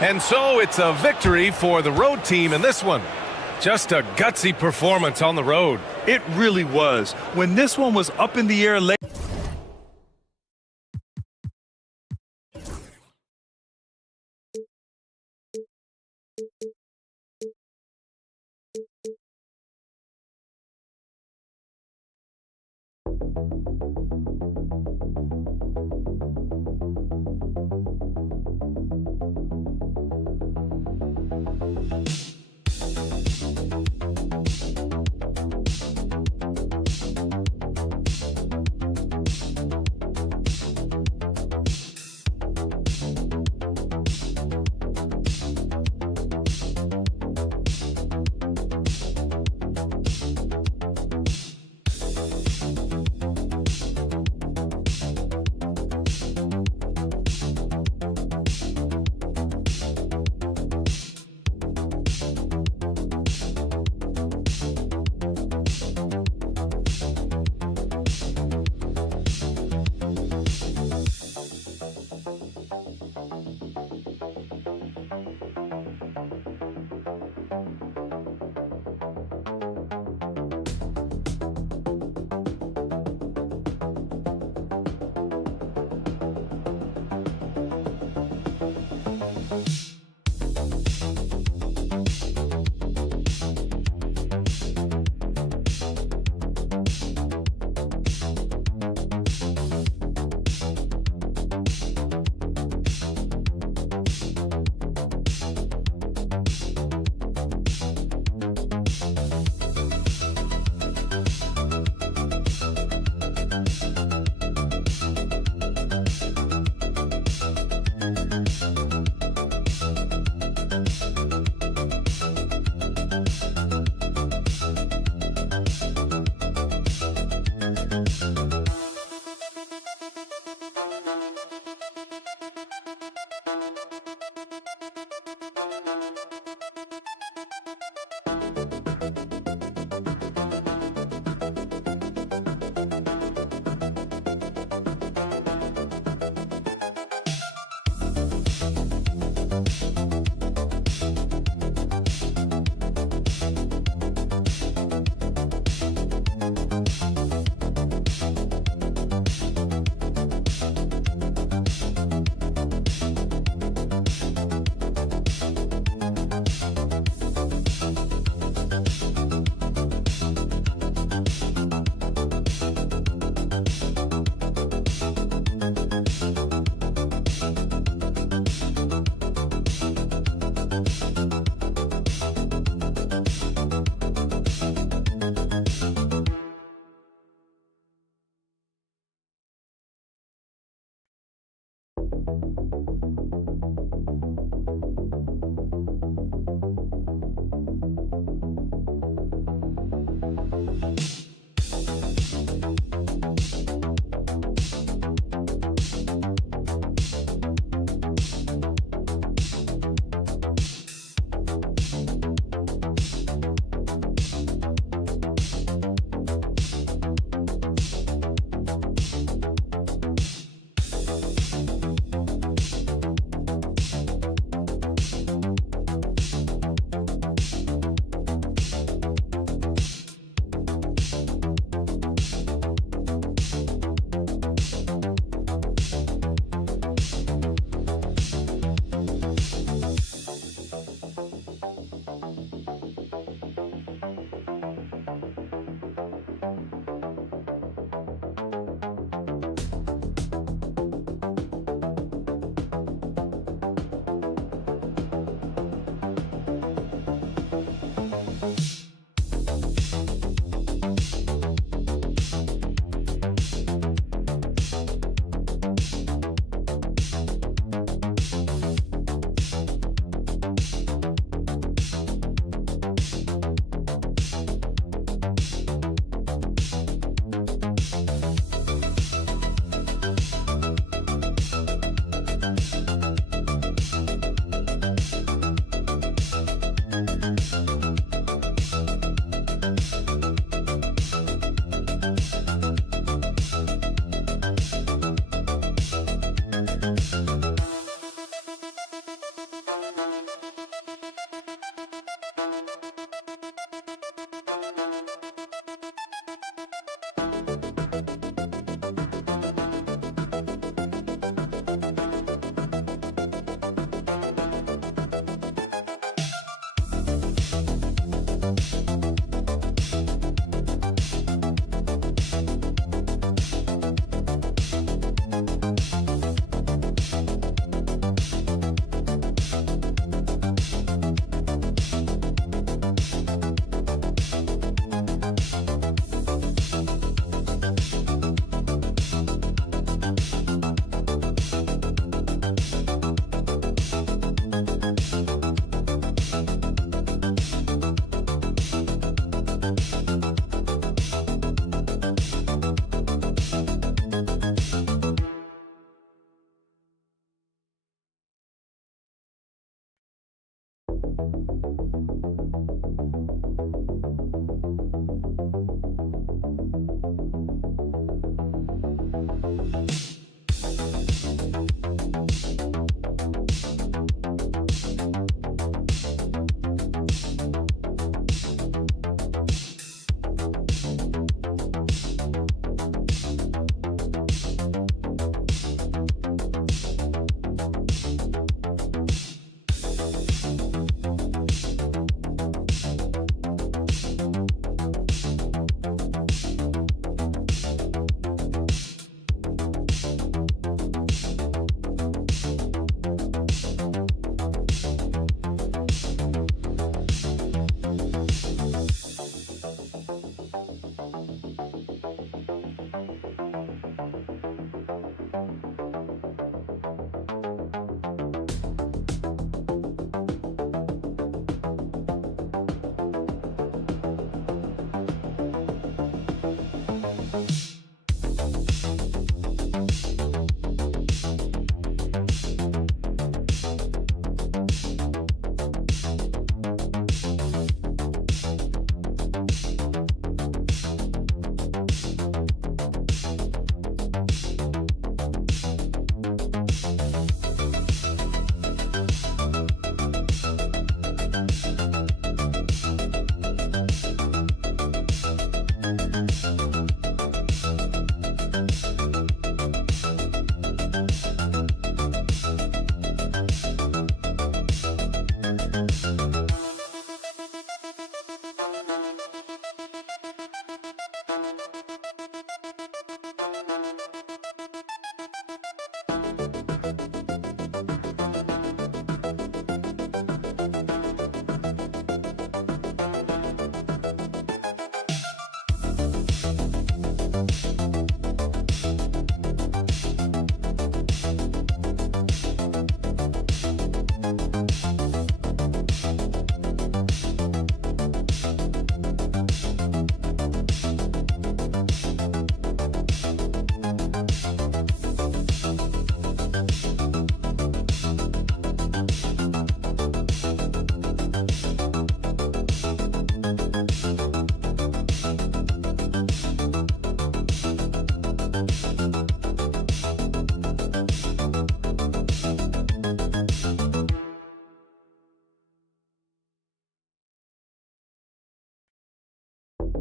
And so it's a victory for the road team in this one. Just a gutsy performance on the road. It really was. When this one was up in the air late.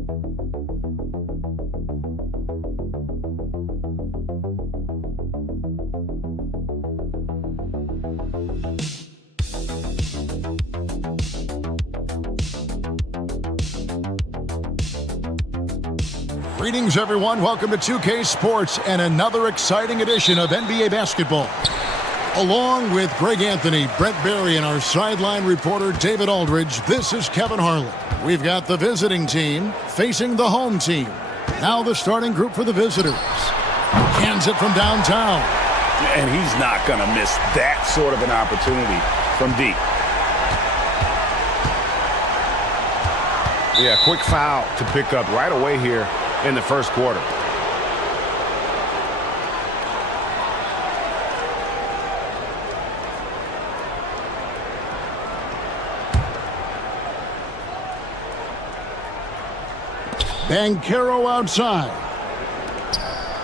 Greetings, everyone. Welcome to 2K Sports and another exciting edition of NBA basketball. Along with Greg Anthony, Brent Barry, and our sideline reporter David Aldridge, this is Kevin Harlan. We've got the visiting team facing the home team. Now the starting group for the visitors. Hands it from downtown. And he's not going to miss that sort of an opportunity from deep. Yeah, quick foul to pick up right away here in the first quarter. Banchero outside.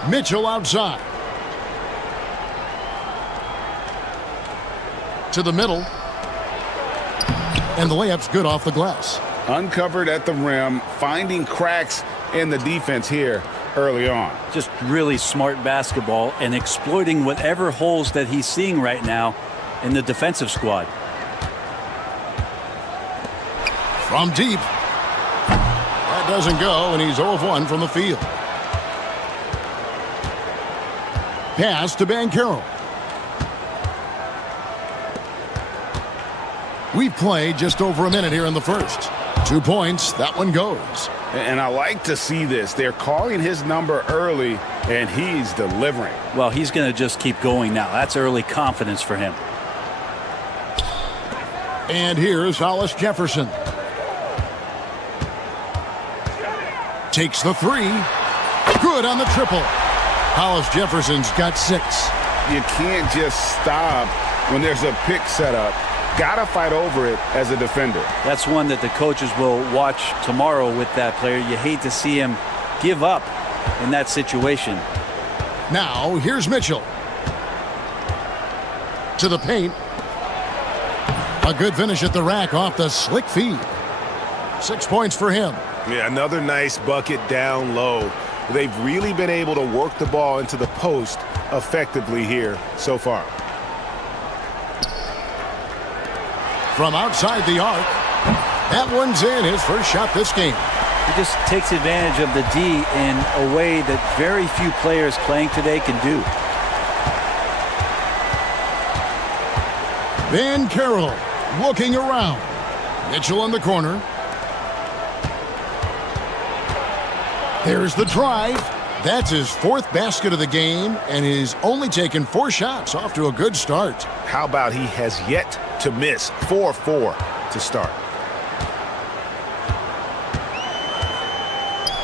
Mitchell outside. To the middle. And the layup's good off the glass. Uncovered at the rim, finding cracks in the defense here early on. Just really smart basketball and exploiting whatever holes that he's seeing right now in the defensive squad. From deep. That doesn't go, and he's 0 of 1 from the field. Pass to Banchero. We've played just over a minute here in the first. 2 points, that one goes. And I like to see this. They're calling his number early, and he's delivering. Well, he's going to just keep going now. That's early confidence for him. And here's Hollis Jefferson. Takes the three. Good on the triple. Hollis Jefferson's got 6. You can't just stop when there's a pick set up. Gotta fight over it as a defender. That's one that the coaches will watch tomorrow with that player. You hate to see him give up in that situation. Now, here's Mitchell. To the paint. A good finish at the rack off the slick feed. 6 points for him. Yeah, another nice bucket down low. They've really been able to work the ball into the post effectively here so far. From outside the arc. That one's in, his first shot this game. He just takes advantage of the D in a way that very few players playing today can do. Banchero looking around. Mitchell in the corner. There's the drive. That's his 4th basket of the game, and he's only taken 4 shots. Off to a good start. How about he has yet to miss 4-4 to start.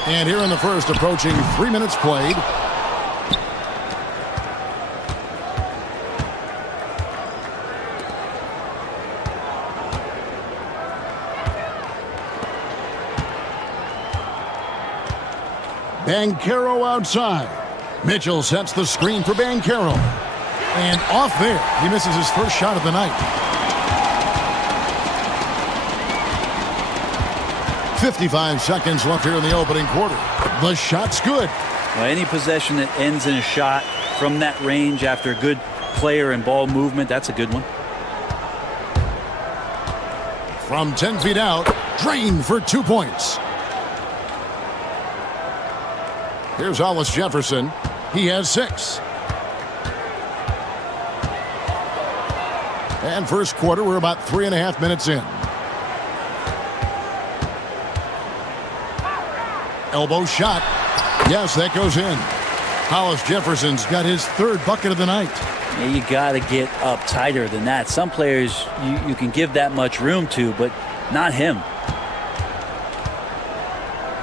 And here in the first, approaching 3 minutes played. Banchero outside. Mitchell sets the screen for Banchero. And off there, he misses his first shot of the night. 55 seconds left here in the opening quarter. The shot's good. Well, any possession that ends in a shot from that range after good player and ball movement, that's a good one. From 10 feet out, drained for 2 points. Here's Hollis Jefferson. He has 6. And first quarter, we're about 3.5 minutes in. Elbow shot. Yes, that goes in. Hollis Jefferson's got his 3rd bucket of the night. Yeah, you got to get up tighter than that. Some players you can give that much room to, but not him.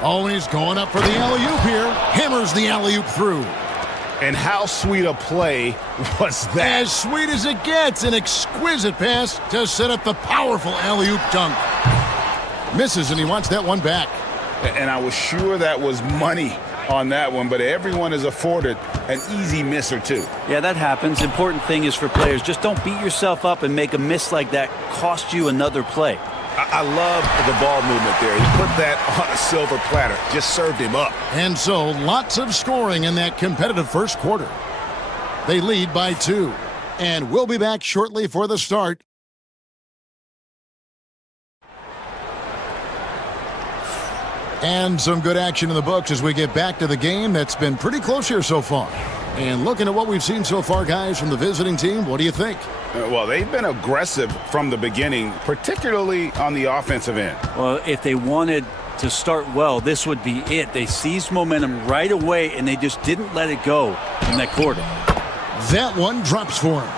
Oh, he's going up for the alley-oop here. Hammers the alley-oop through. And how sweet a play was that? As sweet as it gets. An exquisite pass to set up the powerful alley-oop dunk. Misses, and he wants that one back. And I was sure that was money on that one, but everyone is afforded an easy miss or two. Yeah, that happens. Important thing is for players, just don't beat yourself up and make a miss like that cost you another play. I love the ball movement there. He put that on a silver platter. Just served him up. And so lots of scoring in that competitive first quarter. They lead by 2. And we'll be back shortly for the start. And some good action in the books as we get back to the game that's been pretty close here so far. And looking at what we've seen so far, guys, from the visiting team, what do you think? Well, they've been aggressive from the beginning, particularly on the offensive end. Well, if they wanted to start well, this would be it. They seized momentum right away, and they just didn't let it go in that quarter. That one drops for him.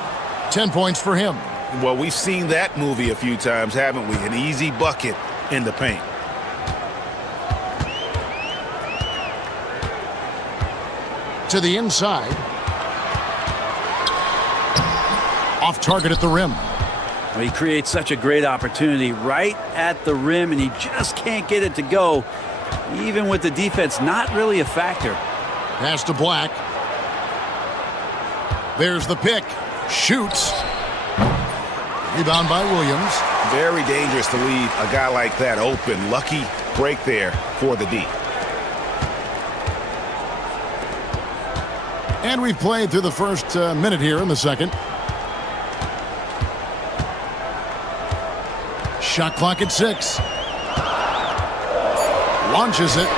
10 points for him. Well, we've seen that movie a few times, haven't we? An easy bucket in the paint. To the inside. Off target at the rim. Well, he creates such a great opportunity right at the rim, and he just can't get it to go, even with the defense not really a factor. Pass to Black. There's the pick. Shoots. Rebound by Williams. Very dangerous to leave a guy like that open. Lucky break there for the D. And we've played through the first minute here in the second. Shot clock at 6. Launches it.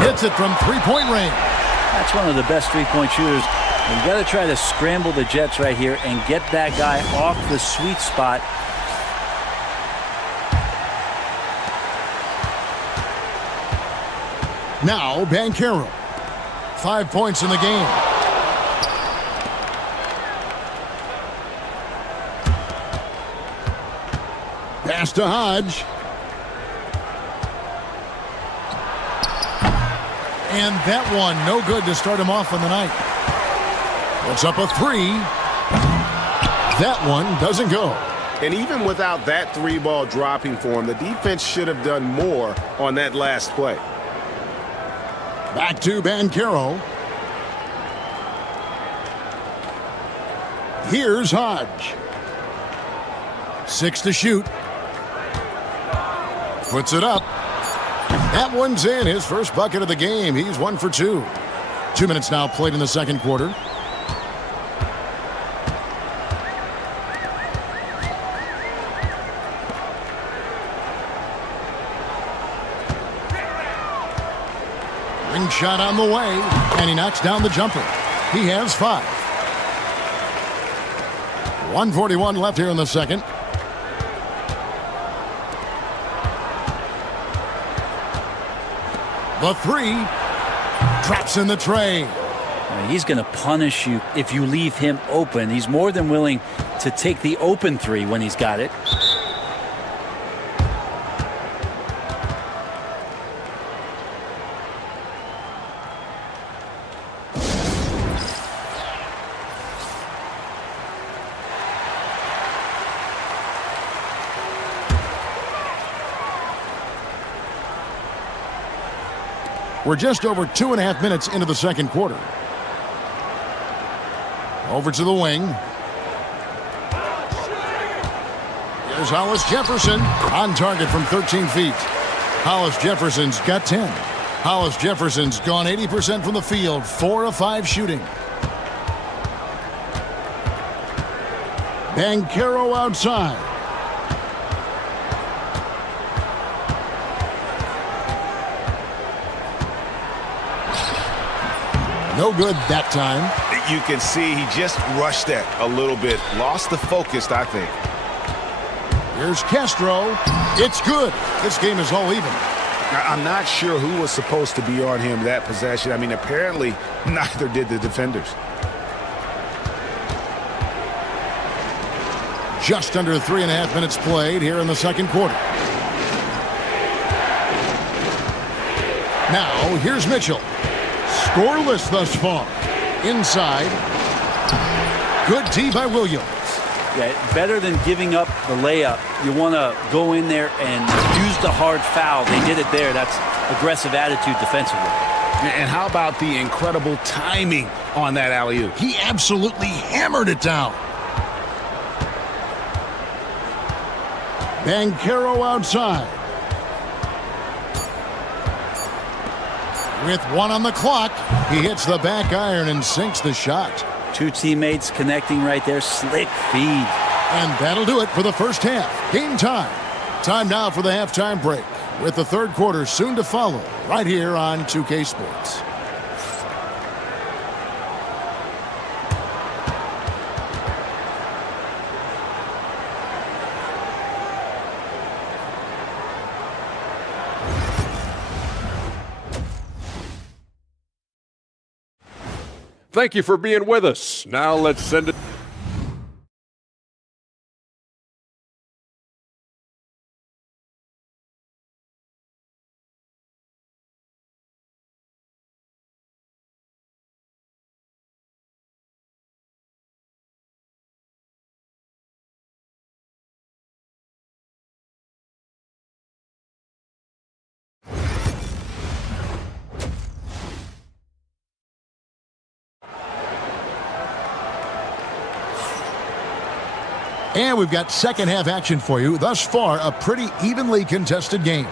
Hits it from three-point range. That's one of the best three-point shooters. You've got to try to scramble the Jets right here and get that guy off the sweet spot. Now, Banchero. 5 points in the game. Pass to Hodge. And that one, no good to start him off on the night. It's up a 3. That one doesn't go. And even without that 3-ball dropping for him, the defense should have done more on that last play. Back to Banchero. Here's Hodge. 6 to shoot. Puts it up. That one's in. His first bucket of the game. He's 1 for 2. 2 minutes now played in the second quarter. Ring shot on the way, and he knocks down the jumper. He has 5. 1:41 left here in the second. The 3 drops in the tray. He's going to punish you if you leave him open. He's more than willing to take the open 3 when he's got it. We're just over 2.5 minutes into the second quarter. Over to the wing. Here's Hollis Jefferson on target from 13 feet. Hollis Jefferson's got 10. Hollis Jefferson's gone 80% from the field, 4 of 5 shooting. Banchero outside. No good that time. You can see he just rushed that a little bit. Lost the focus, I think. Here's Castro. It's good. This game is all even. I'm not sure who was supposed to be on him that possession. I mean, apparently neither did the defenders. Just under 3.5 minutes played here in the second quarter. Now, here's Mitchell. Scoreless thus far. Inside. Good D by Williams. Yeah, better than giving up the layup. You want to go in there and use the hard foul. They did it there. That's aggressive attitude defensively. And how about the incredible timing on that alley-oop? He absolutely hammered it down. Banchero outside. With 1 on the clock, he hits the back iron and sinks the shot. Two teammates connecting right there. Slick feed. And that'll do it for the first half. Game time. Time now for the halftime break, with the third quarter soon to follow, right here on 2K Sports. Thank you for being with us. Now let's send it. And we've got second half action for you. Thus far, a pretty evenly contested game.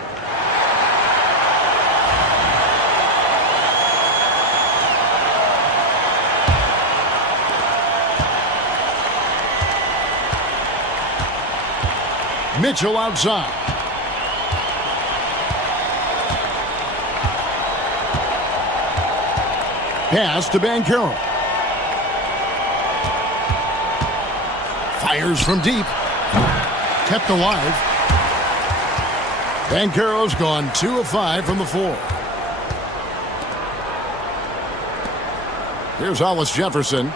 Mitchell outside. Pass to Banchero. Fires from deep. Kept alive. Banchero's gone 2 of 5 from the floor. Here's Hollis Jefferson.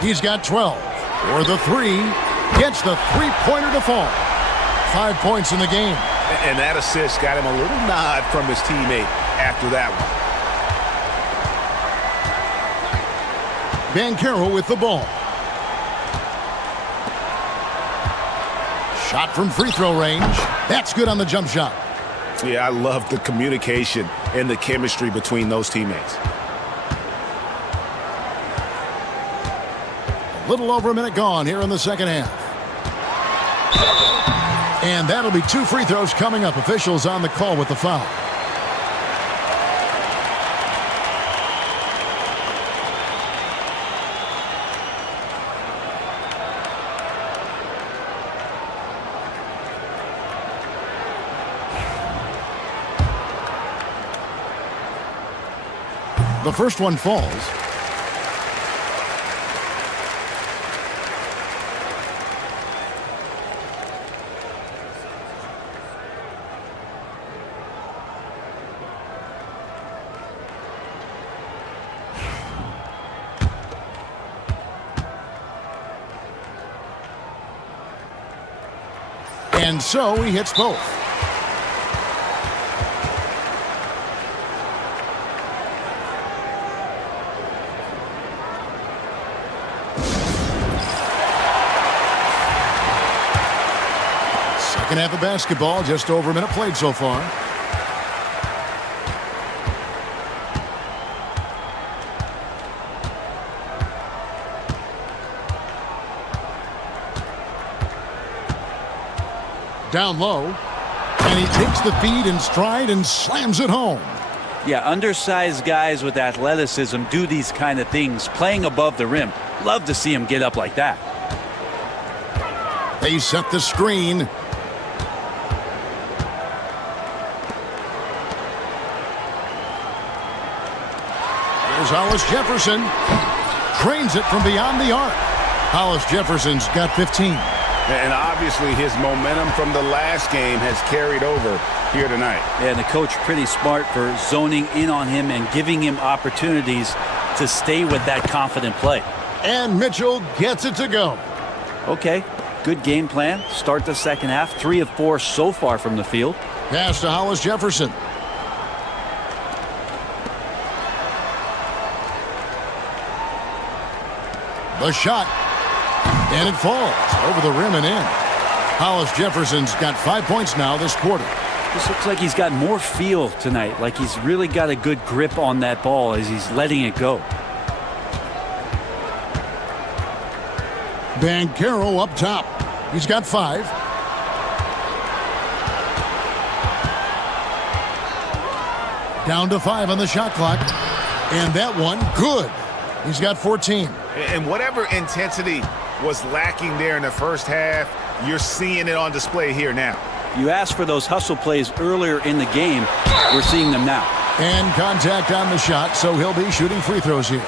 He's got 12. For the 3. Gets the three-pointer to fall. 5 points in the game. And that assist got him a little nod from his teammate after that one. Banchero with the ball. Shot from free throw range. That's good on the jump shot. Yeah, I love the communication and the chemistry between those teammates. A little over a minute gone here in the second half. And that'll be 2 free throws coming up. Officials on the call with the foul. The first one falls. And so he hits both. Second half of basketball, just over a minute played so far. Down low, and he takes the feed in stride and slams it home. Yeah, undersized guys with athleticism do these kind of things, playing above the rim. Love to see him get up like that. They set the screen. There's Hollis Jefferson. Trains it from beyond the arc. Hollis Jefferson's got 15. And obviously his momentum from the last game has carried over here tonight. Yeah, and the coach pretty smart for zoning in on him and giving him opportunities to stay with that confident play. And Mitchell gets it to go. Okay, good game plan. Start the second half. 3 of 4 so far from the field. Pass to Hollis Jefferson. The shot. And it falls over the rim and in. Hollis Jefferson's got 5 points now this quarter. This looks like he's got more feel tonight, like he's really got a good grip on that ball as he's letting it go. Banchero up top. He's got 5. Down to 5 on the shot clock. And that one, good. He's got 14. And whatever intensity was lacking there in the first half, you're seeing it on display here now. You asked for those hustle plays earlier in the game. We're seeing them now. And contact on the shot, so he'll be shooting free throws here.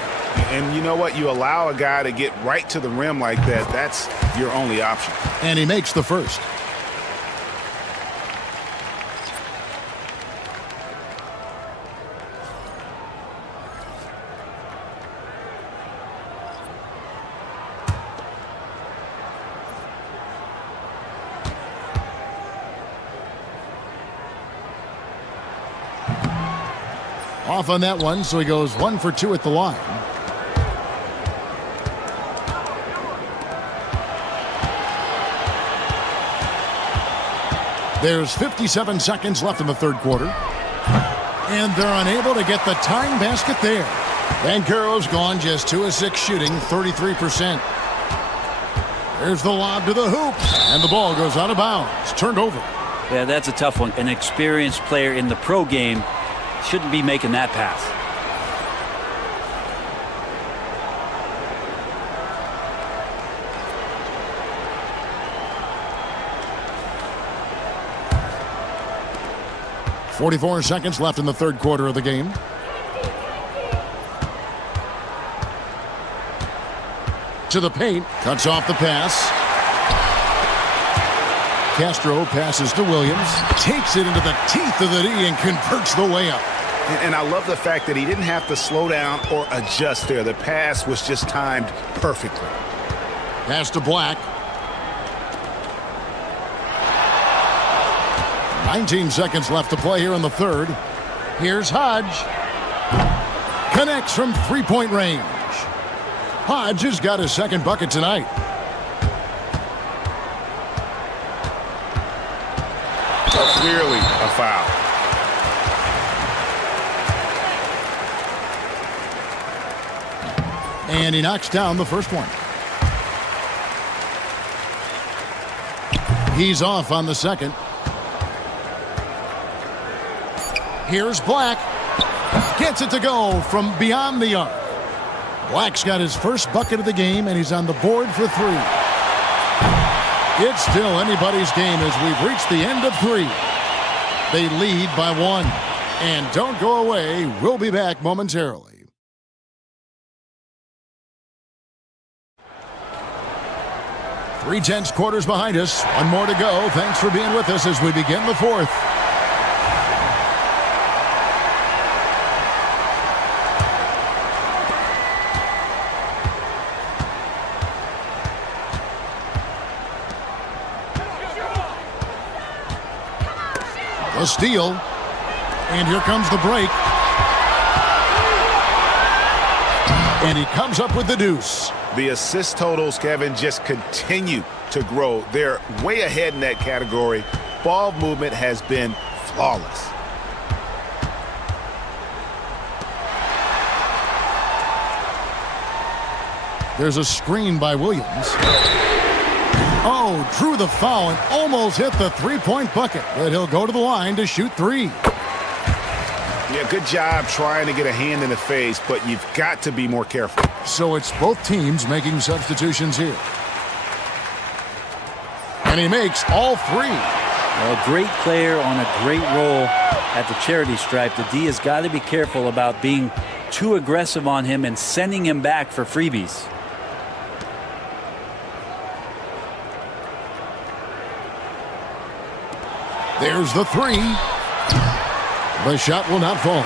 And you know what? You allow a guy to get right to the rim like that, that's your only option. And he makes the first. Off on that one, so he goes 1 for 2 at the line. There's 57 seconds left in the third quarter. And they're unable to get the tying basket there. Banchero's gone just 2 of 6 shooting, 33%. There's the lob to the hoop, and the ball goes out of bounds. Turned over. Yeah, that's a tough one. An experienced player in the pro game shouldn't be making that pass. .44 seconds left in the third quarter of the game. To the paint, cuts off the pass. Castro passes to Williams, takes it into the teeth of the D and converts the layup. And I love the fact that he didn't have to slow down or adjust there. The pass was just timed perfectly. Pass to Black. 19 seconds left to play here in the third. Here's Hodge. Connects from three-point range. Hodge has got his second bucket tonight. Clearly a foul. And he knocks down the first one. He's off on the second. Here's Black. Gets it to go from beyond the arc. Black's got his first bucket of the game, and he's on the board for 3. It's still anybody's game as we've reached the end of 3. They lead by 1. And don't go away. We'll be back momentarily. Three tenths quarters behind us. One more to go. Thanks for being with us as we begin the fourth. A steal, and here comes the break. And he comes up with the deuce. The assist totals, Kevin, just continue to grow. They're way ahead in that category. Ball movement has been flawless. There's a screen by Williams. Oh, drew the foul and almost hit the three-point bucket, but he'll go to the line to shoot 3. Yeah, good job trying to get a hand in the face, but you've got to be more careful. So it's both teams making substitutions here. And he makes all 3. A great player on a great role at the charity stripe. The D has got to be careful about being too aggressive on him and sending him back for freebies. There's the 3. The shot will not fall.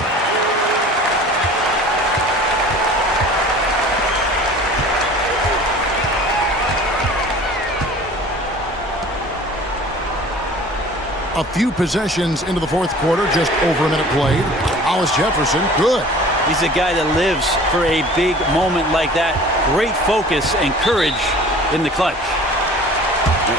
A few possessions into the fourth quarter, just over a minute played. Hollis Jefferson, good. He's a guy that lives for a big moment like that. Great focus and courage in the clutch.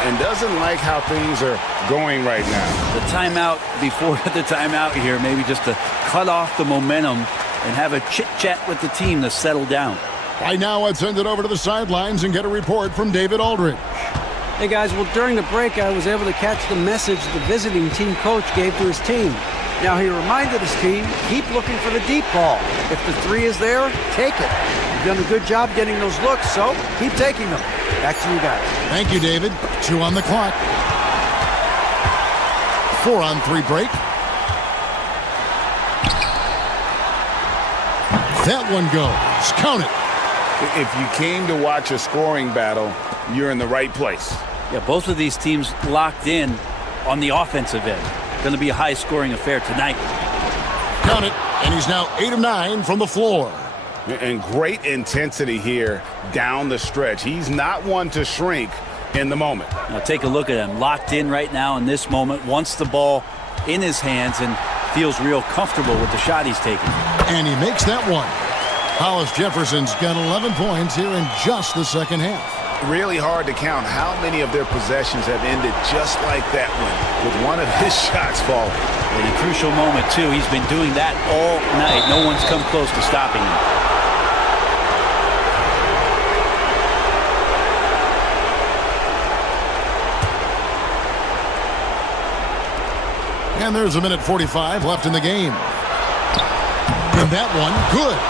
And doesn't like how things are going right now. The timeout before the timeout here, maybe just to cut off the momentum and have a chit-chat with the team to settle down. Right now, I'd send it over to the sidelines and get a report from David Aldridge. Hey, guys, well, during the break, I was able to catch the message the visiting team coach gave to his team. Now he reminded his team, keep looking for the deep ball. If the three is there, take it. You've done a good job getting those looks, so keep taking them. Back to you guys. Thank you, David. 2 on the clock. 4-on-3 break. That one goes. Count it. If you came to watch a scoring battle, you're in the right place. Yeah, both of these teams locked in on the offensive end. Going to be a high-scoring affair tonight. Count it. And he's now 8 of 9 from the floor. And great intensity here down the stretch. He's not one to shrink in the moment. Now take a look at him. Locked in right now in this moment. Wants the ball in his hands and feels real comfortable with the shot he's taking. And he makes that one. Hollis Jefferson's got 11 points here in just the second half. Really hard to count how many of their possessions have ended just like that one, with one of his shots falling. In a crucial moment, too. He's been doing that all night. No one's come close to stopping him. And there's 1:45 left in the game. And that one, good.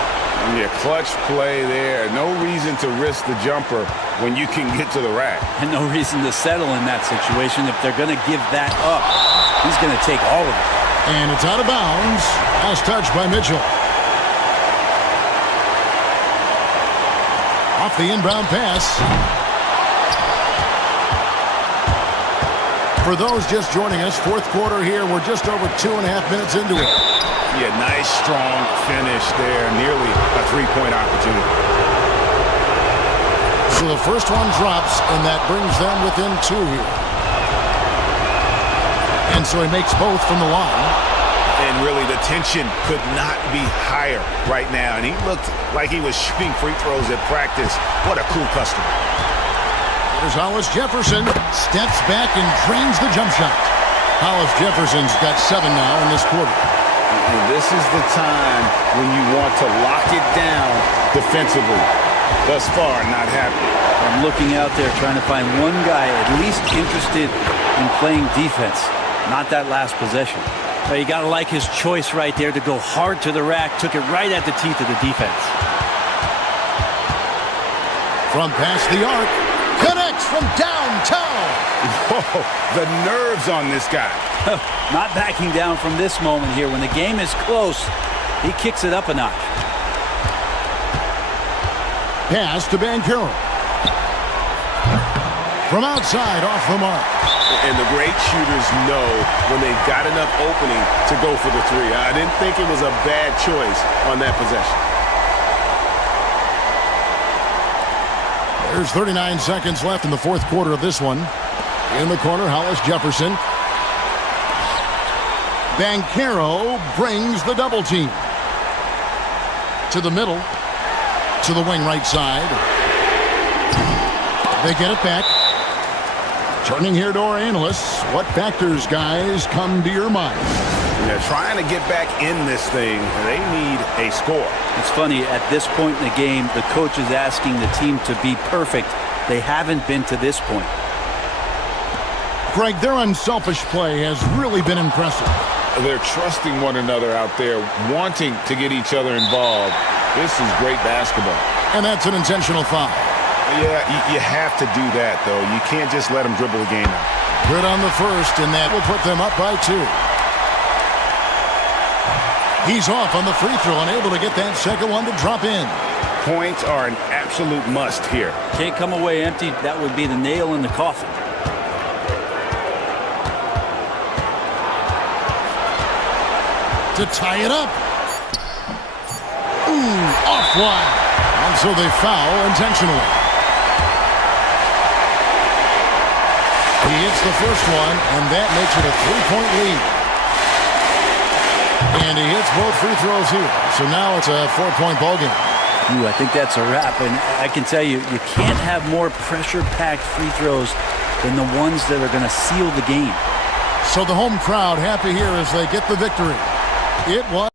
Yeah, clutch play there. No reason to risk the jumper when you can get to the rack. And no reason to settle in that situation. If they're going to give that up, he's going to take all of it. And it's out of bounds. Last touch by Mitchell. Off the inbound pass. For those just joining us, fourth quarter here. We're just over 2.5 minutes into it. Yeah, nice, strong finish there. Nearly a three-point opportunity. So the first one drops, and that brings them within 2 here. And so he makes both from the line. And really, the tension could not be higher right now. And he looked like he was shooting free throws at practice. What a cool customer. Here's Hollis Jefferson. Steps back and drains the jump shot. Hollis Jefferson's got 7 now in this quarter. And this is the time when you want to lock it down defensively. Thus far, not happening. I'm looking out there trying to find one guy at least interested in playing defense. Not that last possession. But you got to like his choice right there to go hard to the rack. Took it right at the teeth of the defense. From past the arc. Connects from downtown. Whoa, the nerves on this guy. Not backing down from this moment here. When the game is close, he kicks it up a notch. Pass to Banchero. From outside, off the mark. And the great shooters know when they've got enough opening to go for the three. I didn't think it was a bad choice on that possession. There's 39 seconds left in the fourth quarter of this one. In the corner, Hollis Jefferson. Banchero brings the double team. To the middle. To the wing right side. They get it back. Turning here to our analysts. What factors, guys, come to your mind? They're trying to get back in this thing. They need a score. It's funny, at this point in the game, the coach is asking the team to be perfect. They haven't been to this point. Greg, their unselfish play has really been impressive. They're trusting one another out there, wanting to get each other involved. This is great basketball. And that's an intentional foul. Yeah, you have to do that, though. You can't just let them dribble the game out. Good on the first, and that will put them up by 2. He's off on the free throw, unable to get that second one to drop in. Points are an absolute must here. Can't come away empty. That would be the nail in the coffin. To tie it up. Ooh, offline. And so they foul intentionally. He hits the first one, and that makes it a 3-point lead. And he hits both free throws here. So now it's a 4-point ballgame. Ooh, I think that's a wrap. And I can tell you, you can't have more pressure-packed free throws than the ones that are going to seal the game. So the home crowd happy here as they get the victory. It was...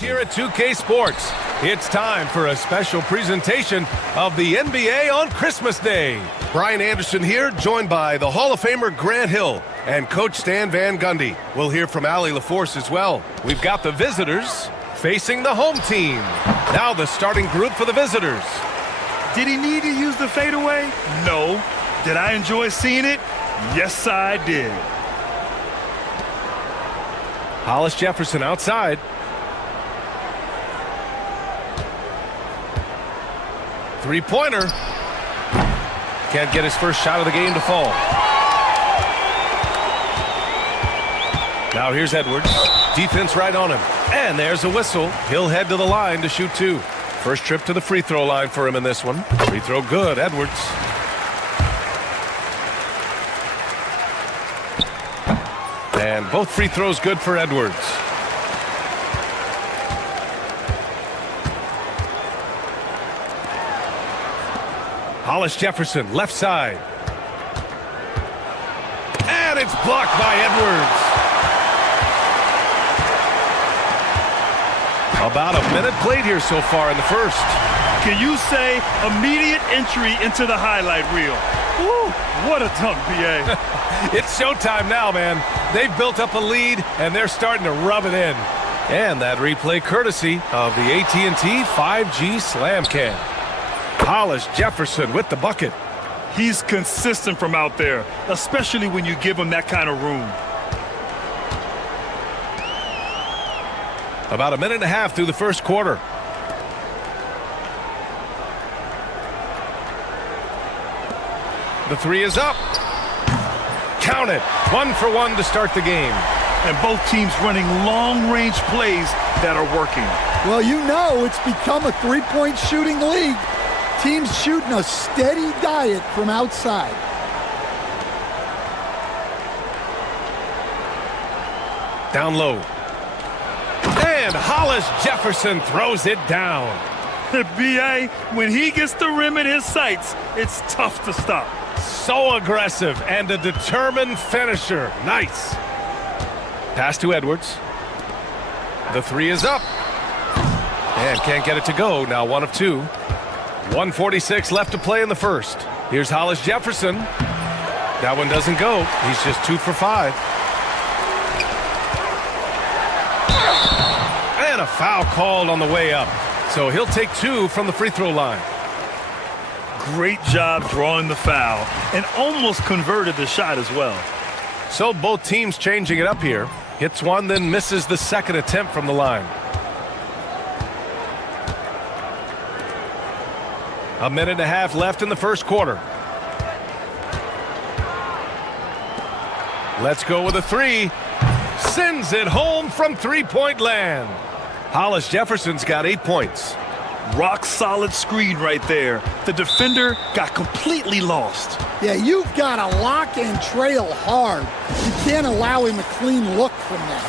Here at 2K Sports, it's time for a special presentation of the NBA on Christmas Day. Brian Anderson here, joined by the Hall of Famer Grant Hill and Coach Stan Van Gundy. We'll hear from Allie LaForce as well. We've got the visitors facing the home team. Now the starting group for the visitors. Did he need to use the fadeaway? No. Did I enjoy seeing it? Yes, I did. Hollis Jefferson outside. Three-pointer. Can't get his first shot of the game to fall. Now here's Edwards. Defense right on him. And there's a whistle. He'll head to the line to shoot two. First trip to the free throw line for him in this one. Free throw good, Edwards. And both free throws good for Edwards. Hollis Jefferson, left side. And it's blocked by Edwards. About a minute played here so far in the first. Can you say immediate entry into the highlight reel? Woo, what a dunk, BA. It's showtime now, man. They've built up a lead, and they're starting to rub it in. And that replay courtesy of the AT&T 5G Slam Cam. Hollis Jefferson with the bucket. He's consistent from out there, especially when you give him that kind of room. About a minute and a half through the first quarter. The three is up. Count it. 1 for 1 to start the game. And both teams running long-range plays that are working. Well, you know it's become a three-point shooting league. Teams shooting a steady diet from outside. Down low. And Hollis Jefferson throws it down. BA, when he gets the rim in his sights, it's tough to stop. So aggressive and a determined finisher. Nice. Pass to Edwards. The three is up. And can't get it to go. Now 1 of 2. 1:46 left to play in the first. Here's Hollis Jefferson. That one doesn't go. He's just 2 for 5. And a foul called on the way up. So he'll take 2 from the free throw line. Great job drawing the foul and almost converted the shot as well. So both teams changing it up here. Hits one, then misses the second attempt from the line. A minute and a half left in the first quarter. Let's go with a 3. Sends it home from three-point land. Hollis Jefferson's got 8 points. Rock solid screen right there. The defender got completely lost. Yeah, you've got to lock and trail hard. You can't allow him a clean look from that.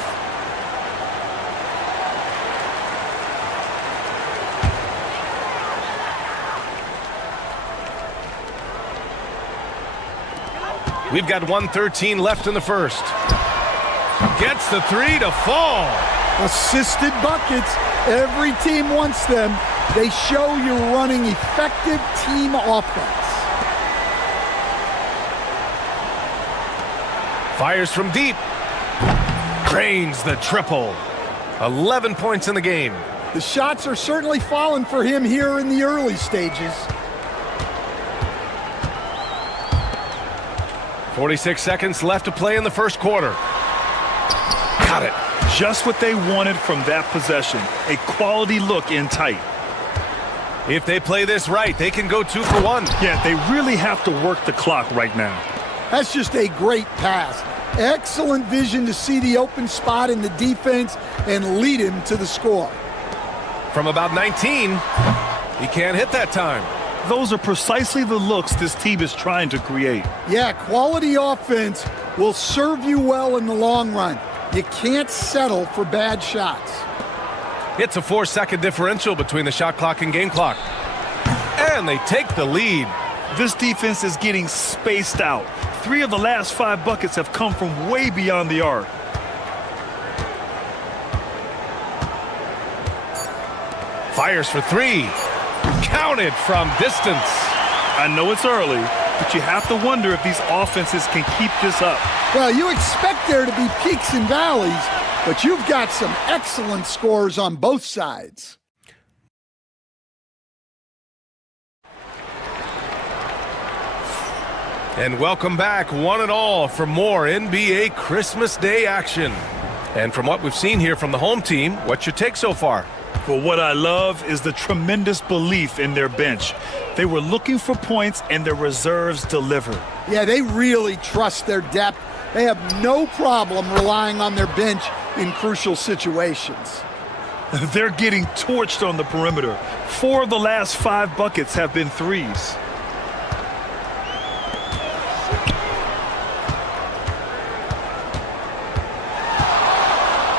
We've got 1:13 left in the first. Gets the 3 to fall. Assisted buckets. Every team wants them. They show you're running effective team offense. Fires from deep. Drains the triple. 11 points in the game. The shots are certainly falling for him here in the early stages. 46 seconds left to play in the first quarter. Got it. Just what they wanted from that possession. A quality look in tight. If they play this right, they can go 2 for 1. Yeah, they really have to work the clock right now. That's just a great pass. Excellent vision to see the open spot in the defense and lead him to the score. From about 19, he can't hit that time. Those are precisely the looks this team is trying to create. Yeah, quality offense will serve you well in the long run. You can't settle for bad shots. It's a 4-second differential between the shot clock and game clock. And they take the lead. This defense is getting spaced out. 3 of the last 5 buckets have come from way beyond the arc. Fires for 3. Counted from distance. I know it's early, but you have to wonder if these offenses can keep this up. Well, you expect there to be peaks and valleys, but you've got some excellent scores on both sides. And welcome back, one and all, for more NBA Christmas Day action. And from what we've seen here from the home team, what's your take so far? Well, what I love is the tremendous belief in their bench. They were looking for points, and their reserves delivered. Yeah, they really trust their depth. They have no problem relying on their bench in crucial situations. They're getting torched on the perimeter. 4 of the last 5 buckets have been threes.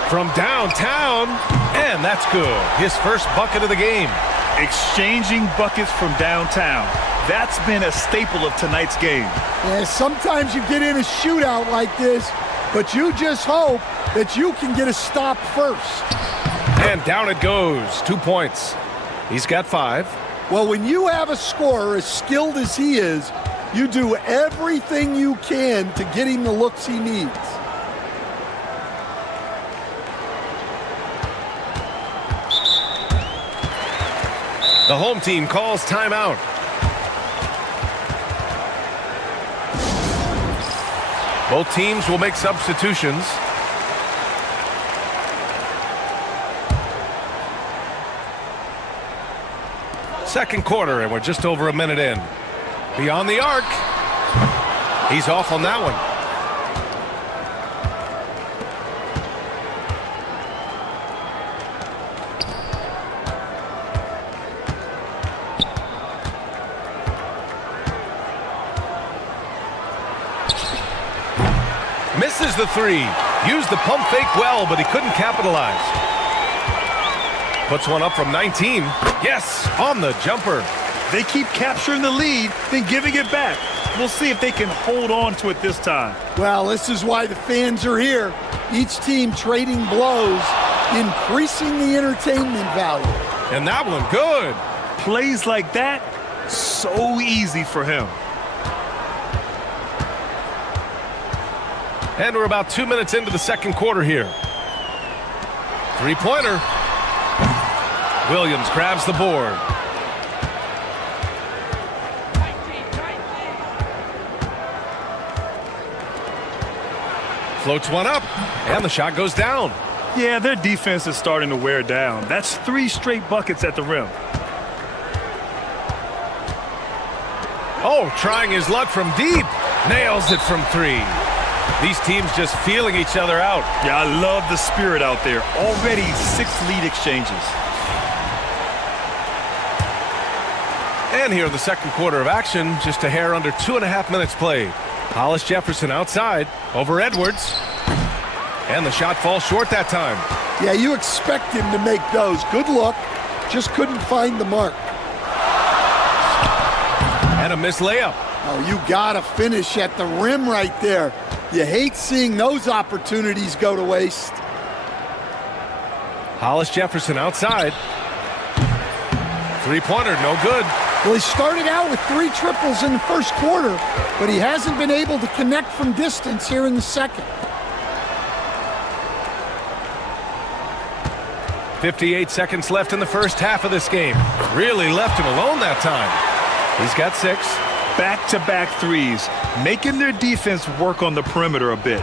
From downtown, and that's good. His first bucket of the game. Exchanging buckets from downtown. That's been a staple of tonight's game. Yeah, sometimes you get in a shootout like this, but you just hope that you can get a stop first. And down it goes. 2 points. He's got 5. Well, when you have a scorer as skilled as he is, you do everything you can to get him the looks he needs. The home team calls timeout. Both teams will make substitutions. Second quarter, and we're just over a minute in. Beyond the arc. He's off on that one. Misses the 3. Used the pump fake well, but he couldn't capitalize. Puts one up from 19. Yes, on the jumper. They keep capturing the lead, then giving it back. We'll see if they can hold on to it this time. Well, this is why the fans are here. Each team trading blows, increasing the entertainment value. And that one good. Plays like that, so easy for him. And we're about 2 minutes into the second quarter here. Three-pointer. Williams grabs the board. Floats one up, and the shot goes down. Yeah, their defense is starting to wear down. That's 3 straight buckets at the rim. Oh, trying his luck from deep. Nails it from 3. These teams just feeling each other out. Yeah, I love the spirit out there. Already 6 lead exchanges. And here in the second quarter of action, just a hair under 2.5 minutes played. Hollis Jefferson outside over Edwards. And the shot falls short that time. Yeah, you expect him to make those. Good look. Just couldn't find the mark. And a missed layup. Oh, you gotta finish at the rim right there. You hate seeing those opportunities go to waste. Hollis Jefferson outside. Three-pointer, no good. Well, he started out with 3 triples in the first quarter, but he hasn't been able to connect from distance here in the second. 58 seconds left in the first half of this game. Really left him alone that time. He's got 6. Back-to-back threes, making their defense work on the perimeter a bit.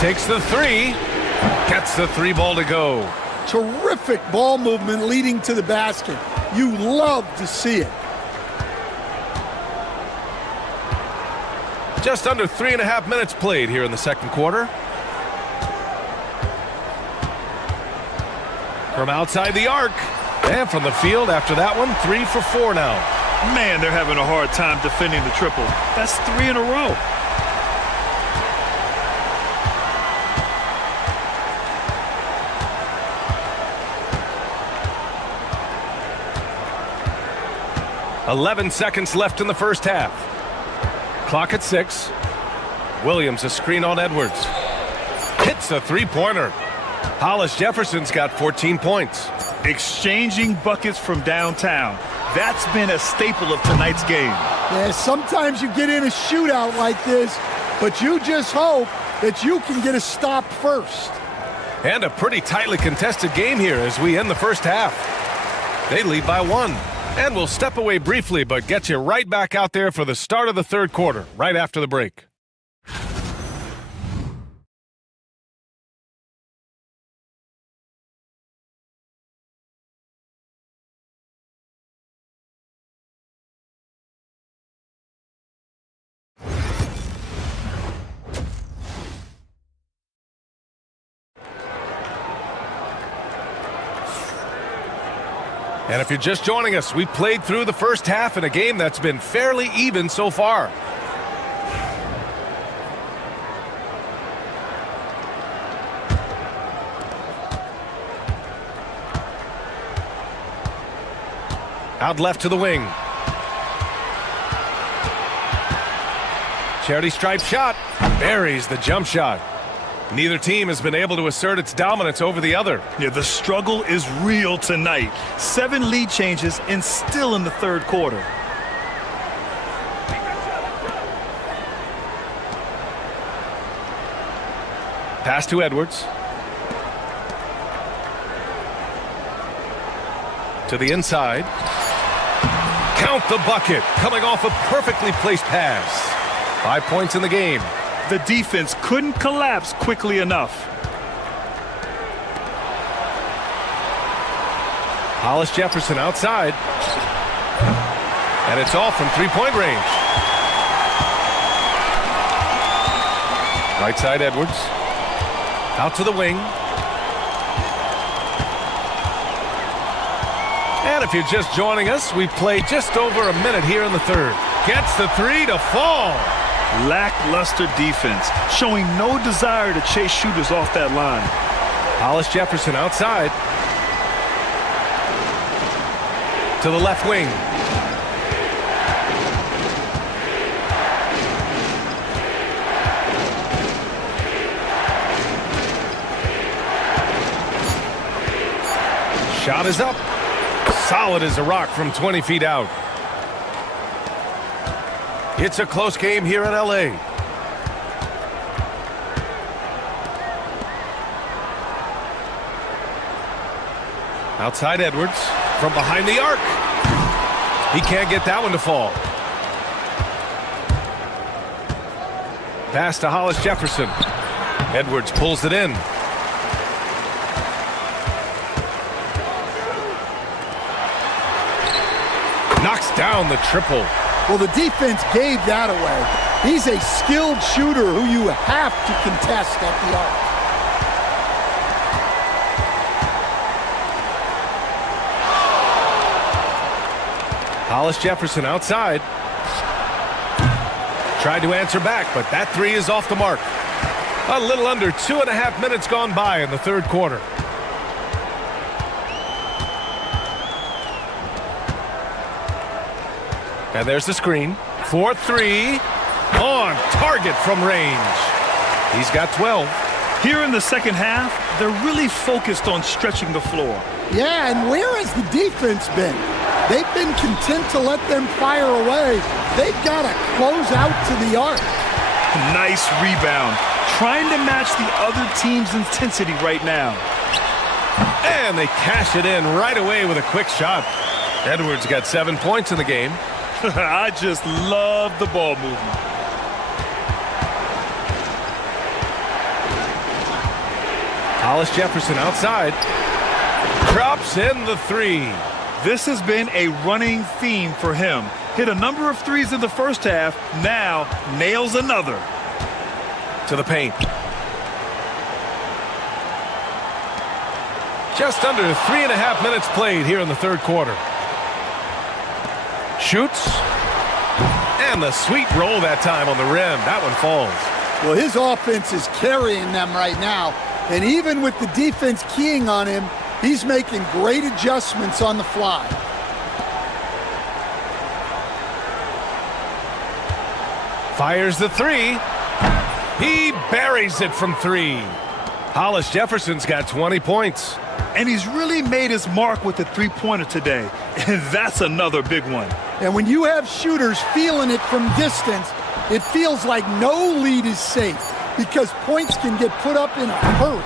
Takes the 3. Gets the 3 ball to go. Terrific ball movement leading to the basket. You love to see it. Just under 3.5 minutes played here in the second quarter. From outside the arc. And from the field after that one, 3 for 4 now. Man, they're having a hard time defending the triple. That's 3 in a row. "11 seconds left in the first half. Clock at 6. Williams a screen on Edwards. Hits a three-pointer. Hollis Jefferson's got 14 points. Exchanging buckets from downtown. That's been a staple of tonight's game. Yeah, sometimes you get in a shootout like this, but you just hope that you can get a stop first. And a pretty tightly contested game here as we end the first half. They lead by 1. And we'll step away briefly, but get you right back out there for the start of the third quarter, right after the break. And if you're just joining us, we played through the first half in a game that's been fairly even so far. Out left to the wing. Charity stripe shot. Buries the jump shot. Neither team has been able to assert its dominance over the other. Yeah, the struggle is real tonight. 7 lead changes and still in the third quarter. Pass to Edwards. To the inside. Count the bucket. Coming off a perfectly placed pass. 5 points in the game. The defense couldn't collapse quickly enough. Hollis Jefferson outside. And it's all from three-point range. Right side Edwards. Out to the wing. And if you're just joining us, we played just over a minute here in the third. Gets the 3 to fall. Lackluster defense, showing no desire to chase shooters off that line. Hollis Jefferson outside. to the left wing. Shot is up. Solid as a rock from 20 feet out. It's a close game here in LA. Outside Edwards from behind the arc. He can't get that one to fall. Pass to Hollis Jefferson. Edwards pulls it in. Knocks down the triple. Well, the defense gave that away. He's a skilled shooter who you have to contest at the arc. Hollis Jefferson outside. Tried to answer back, but that three is off the mark. A little under 2.5 minutes gone by in the third quarter. And there's the screen. 4-3. On target from range. He's got 12. Here in the second half, they're really focused on stretching the floor. Yeah, and where has the defense been? They've been content to let them fire away. They've got to close out to the arc. Nice rebound. Trying to match the other team's intensity right now. And they cash it in right away with a quick shot. Edwards got 7 points in the game. I just love the ball movement. Hollis Jefferson outside. Drops in the three. This has been a running theme for him. Hit a number of threes in the first half. Now nails another. To the paint. Just under 3.5 minutes played here in the third quarter. Shoots. And the sweet roll that time on the rim. That one falls. Well, his offense is carrying them right now. And even with the defense keying on him, he's making great adjustments on the fly. Fires the three. He buries it from three. Hollis Jefferson's got 20 points. And he's really made his mark with the three-pointer today. And that's another big one. And when you have shooters feeling it from distance, it feels like no lead is safe because points can get put up in a hurry.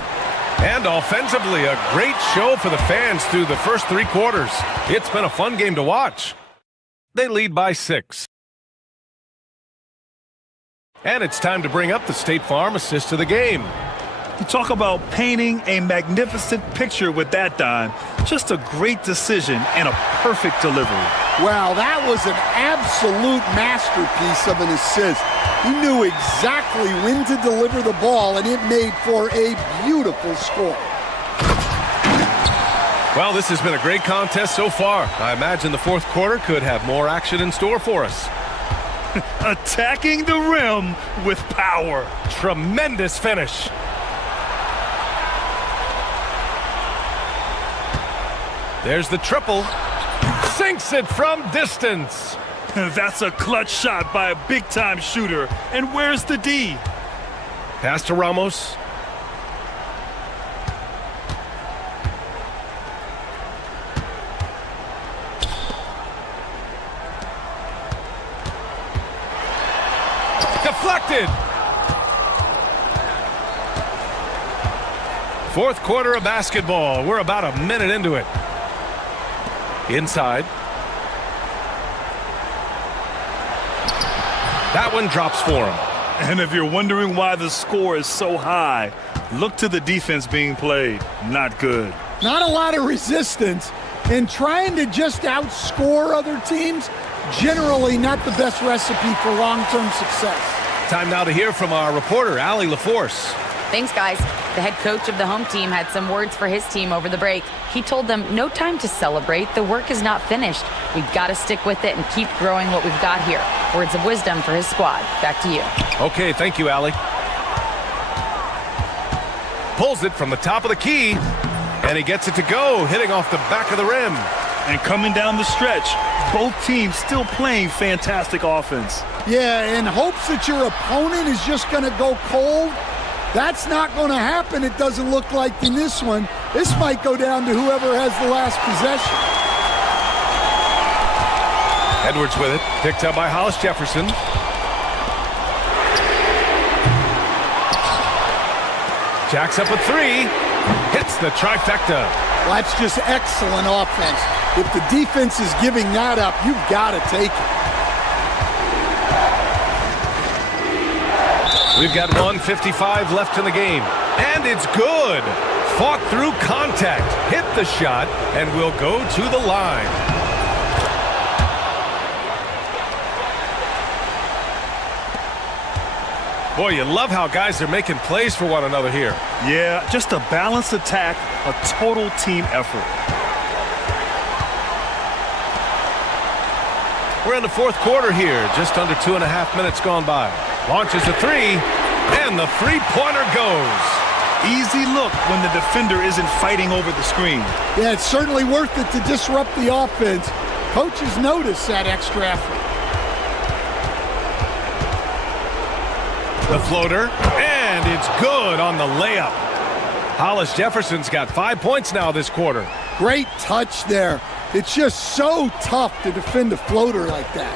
And offensively, a great show for the fans through the first 3 quarters. It's been a fun game to watch. They lead by 6. And it's time to bring up the State Farm assist of the game. You talk about painting a magnificent picture with that dime. Just a great decision and a perfect delivery. Wow, that was an absolute masterpiece of an assist. He knew exactly when to deliver the ball, and it made for a beautiful score. Well, this has been a great contest so far. I imagine the fourth quarter could have more action in store for us. Attacking the rim with power. Tremendous finish. There's the triple. Sinks it from distance. That's a clutch shot by a big-time shooter. And where's the D? Pass to Ramos. Deflected. Fourth quarter of basketball. We're about a minute into it. Inside. That one drops for him. And if you're wondering why the score is so high, look to the defense being played. Not good. Not a lot of resistance, and trying to just outscore other teams, generally not the best recipe for long-term success. Time now to hear from our reporter, Allie LaForce. Thanks, guys. The head coach of the home team had some words for his team over the break. He told them, no time to celebrate. The work is not finished. We've got to stick with it and keep growing what we've got here. Words of wisdom for his squad. Back to you. Okay, thank you, Allie. Pulls it from the top of the key, and he gets it to go, hitting off the back of the rim. And coming down the stretch, both teams still playing fantastic offense. Yeah, in hopes that your opponent is just going to go cold. That's not going to happen, it doesn't look like in this one. This might go down to whoever has the last possession. Edwards with it, picked up by Hollis Jefferson. Jacks up a three, hits the trifecta. Well, that's just excellent offense. If the defense is giving that up, you've got to take it. We've got 1:55 left in the game, and it's good. Fought through contact, hit the shot, and will go to the line. Boy, you love how guys are making plays for one another here. Yeah, just a balanced attack, a total team effort. We're in the fourth quarter here, just under 2.5 minutes gone by. Launches a three, and the three-pointer goes. Easy look when the defender isn't fighting over the screen. Yeah, it's certainly worth it to disrupt the offense. Coaches notice that extra effort. The floater, and it's good on the layup. Hollis Jefferson's got 5 points now this quarter. Great touch there. It's just so tough to defend a floater like that.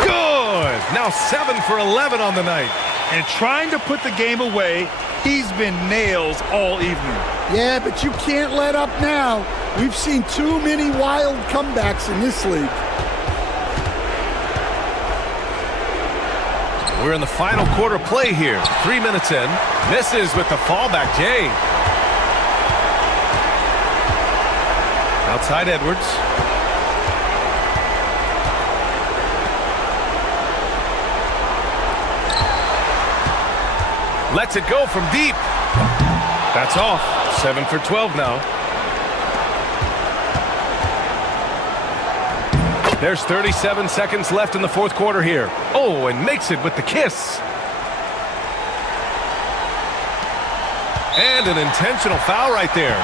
Good! Now 7 for 11 on the night. And trying to put the game away, he's been nails all evening. Yeah, but you can't let up now. We've seen too many wild comebacks in this league. We're in the final quarter play here. 3 minutes in. Misses with the fallback, Jay. Outside Edwards. Lets it go from deep. That's off. 7 for 12 now. There's 37 seconds left in the fourth quarter here. Oh, and makes it with the kiss. And an intentional foul right there.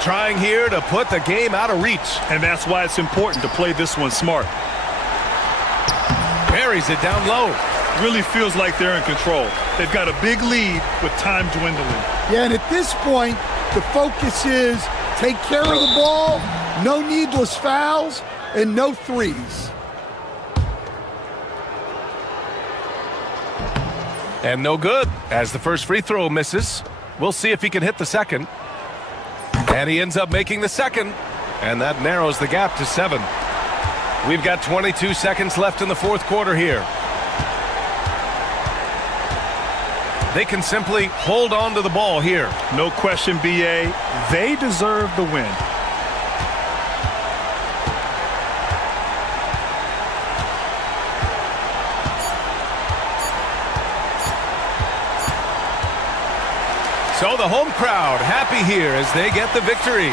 Trying here to put the game out of reach. And that's why it's important to play this one smart. Buries it down low. Really feels like they're in control. They've got a big lead with time dwindling. Yeah, and at this point, the focus is take care of the ball, no needless fouls, and no threes. And no good, as the first free throw misses. We'll see if he can hit the second. And he ends up making the second, and that narrows the gap to 7. We've got 22 seconds left in the fourth quarter here. They can simply hold on to the ball here. No question, BA. They deserve the win. So the home crowd happy here as they get the victory.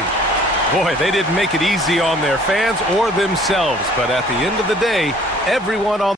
Boy, they didn't make it easy on their fans or themselves, but at the end of the day, everyone on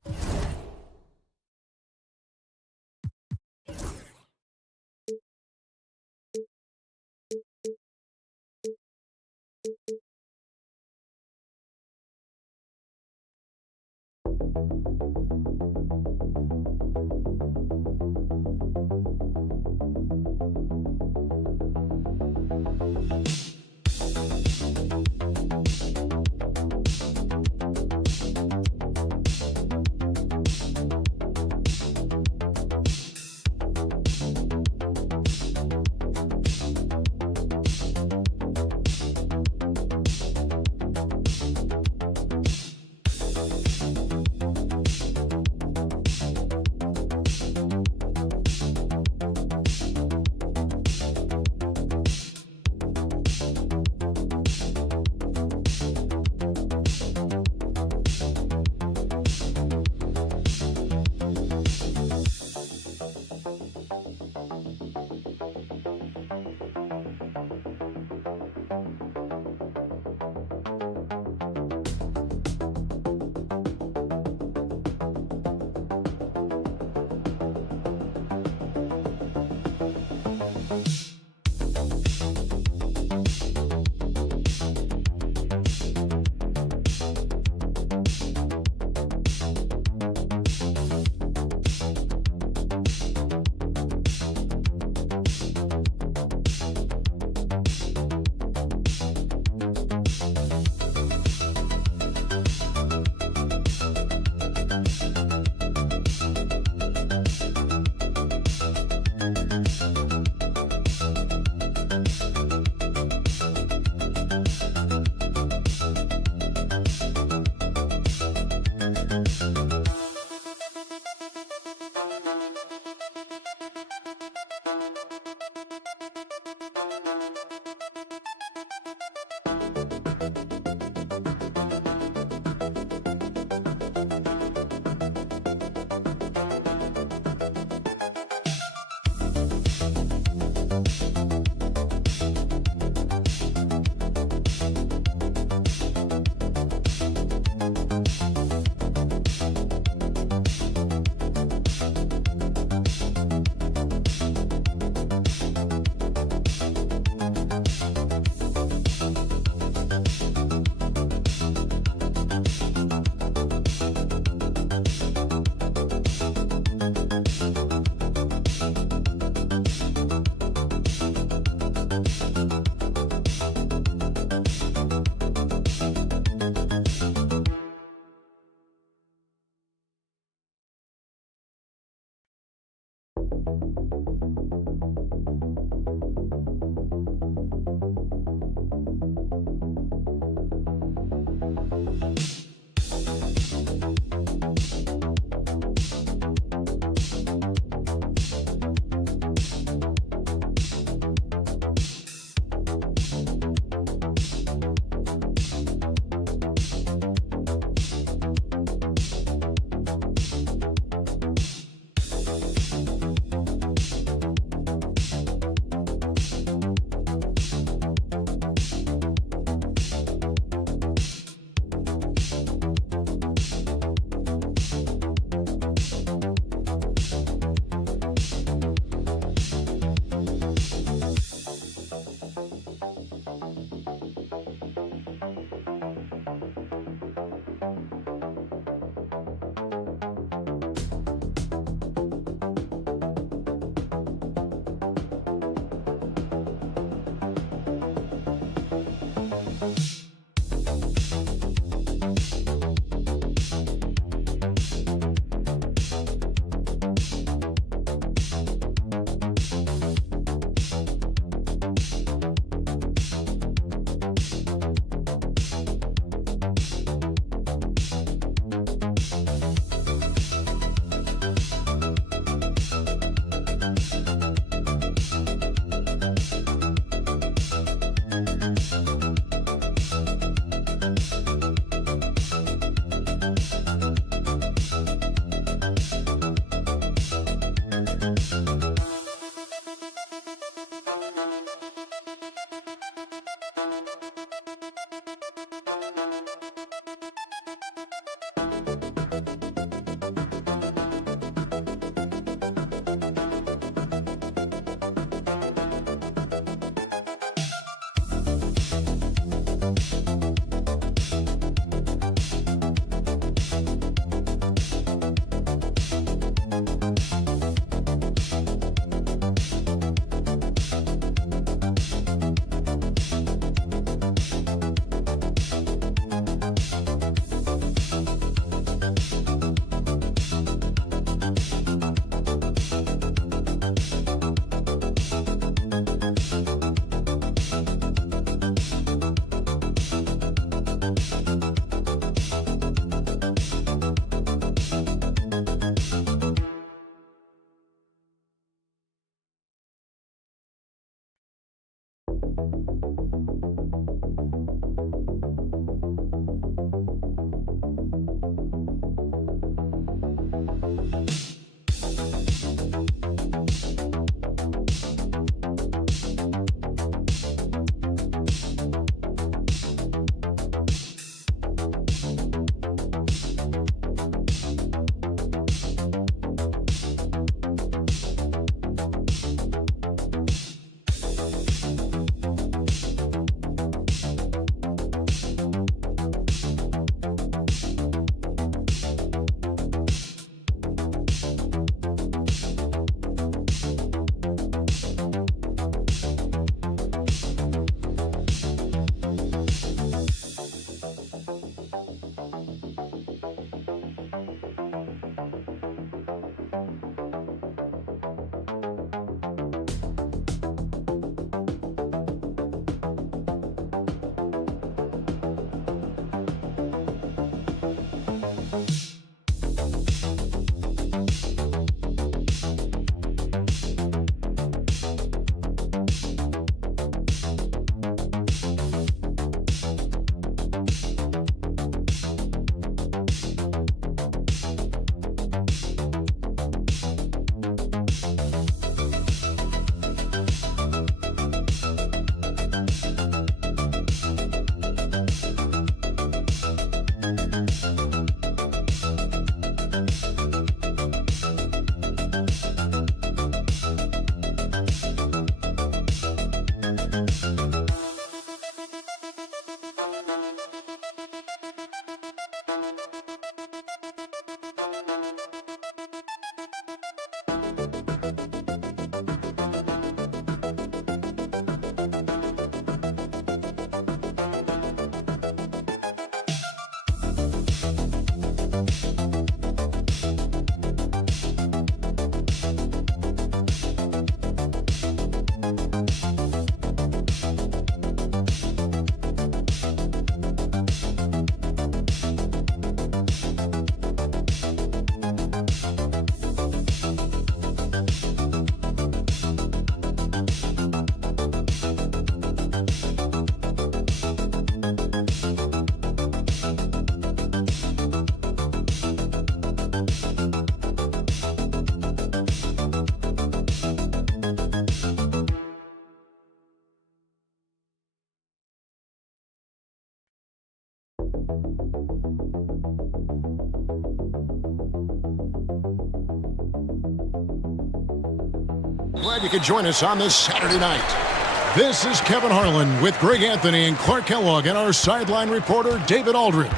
Glad you could join us on this Saturday night. This is Kevin Harlan with Greg Anthony and Clark Kellogg and our sideline reporter, David Aldridge.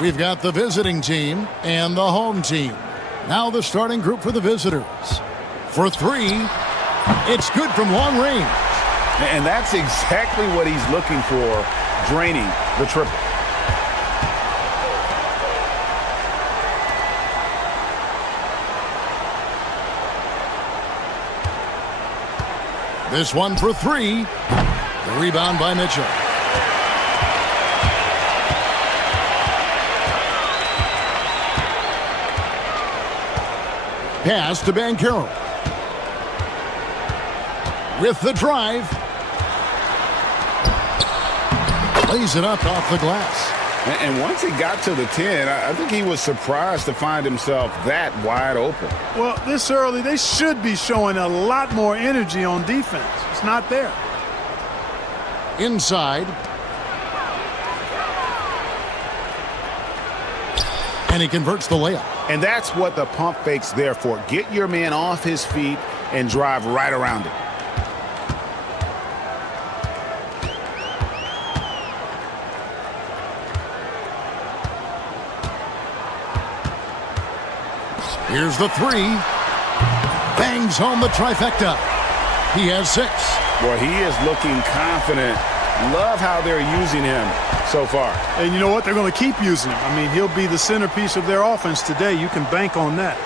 We've got the visiting team and the home team. Now the starting group for the visitors. For three, it's good from long range. And that's exactly what he's looking for, draining the triple. This one for three. The rebound by Mitchell. Pass to Banchero. With the drive. Lays it up off the glass. And once he got to the 10, I think he was surprised to find himself that wide open. Well, this early, they should be showing a lot more energy on defense. It's not there. Inside. And he converts the layup. And that's what the pump fake's there for. Get your man off his feet and drive right around him. Here's the three. Bangs home the trifecta. He has 6. Boy, he is looking confident. Love how they're using him so far. And you know what? They're going to keep using him. I mean, he'll be the centerpiece of their offense today. You can bank on that.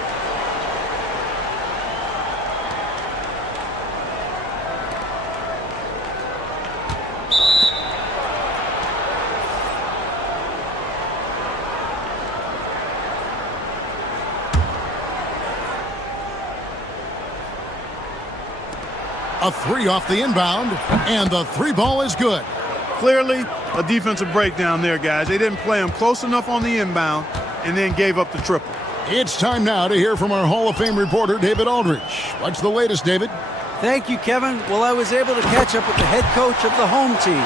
A 3 off the inbound, and the 3 ball is good. Clearly, a defensive breakdown there, guys. They didn't play him close enough on the inbound and then gave up the triple. It's time now to hear from our Hall of Fame reporter, David Aldridge. What's the latest, David? Thank you, Kevin. Well, I was able to catch up with the head coach of the home team.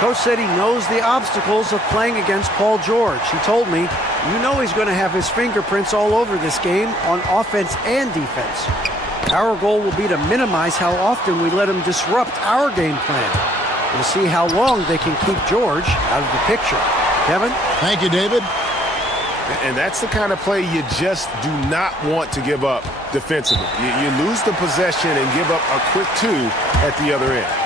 Coach said he knows the obstacles of playing against Paul George. He told me, you know he's going to have his fingerprints all over this game on offense and defense. Our goal will be to minimize how often we let him disrupt our game plan. We'll see how long they can keep George out of the picture. Kevin? Thank you, David. And that's the kind of play you just do not want to give up defensively. You lose the possession and give up a quick 2 at the other end.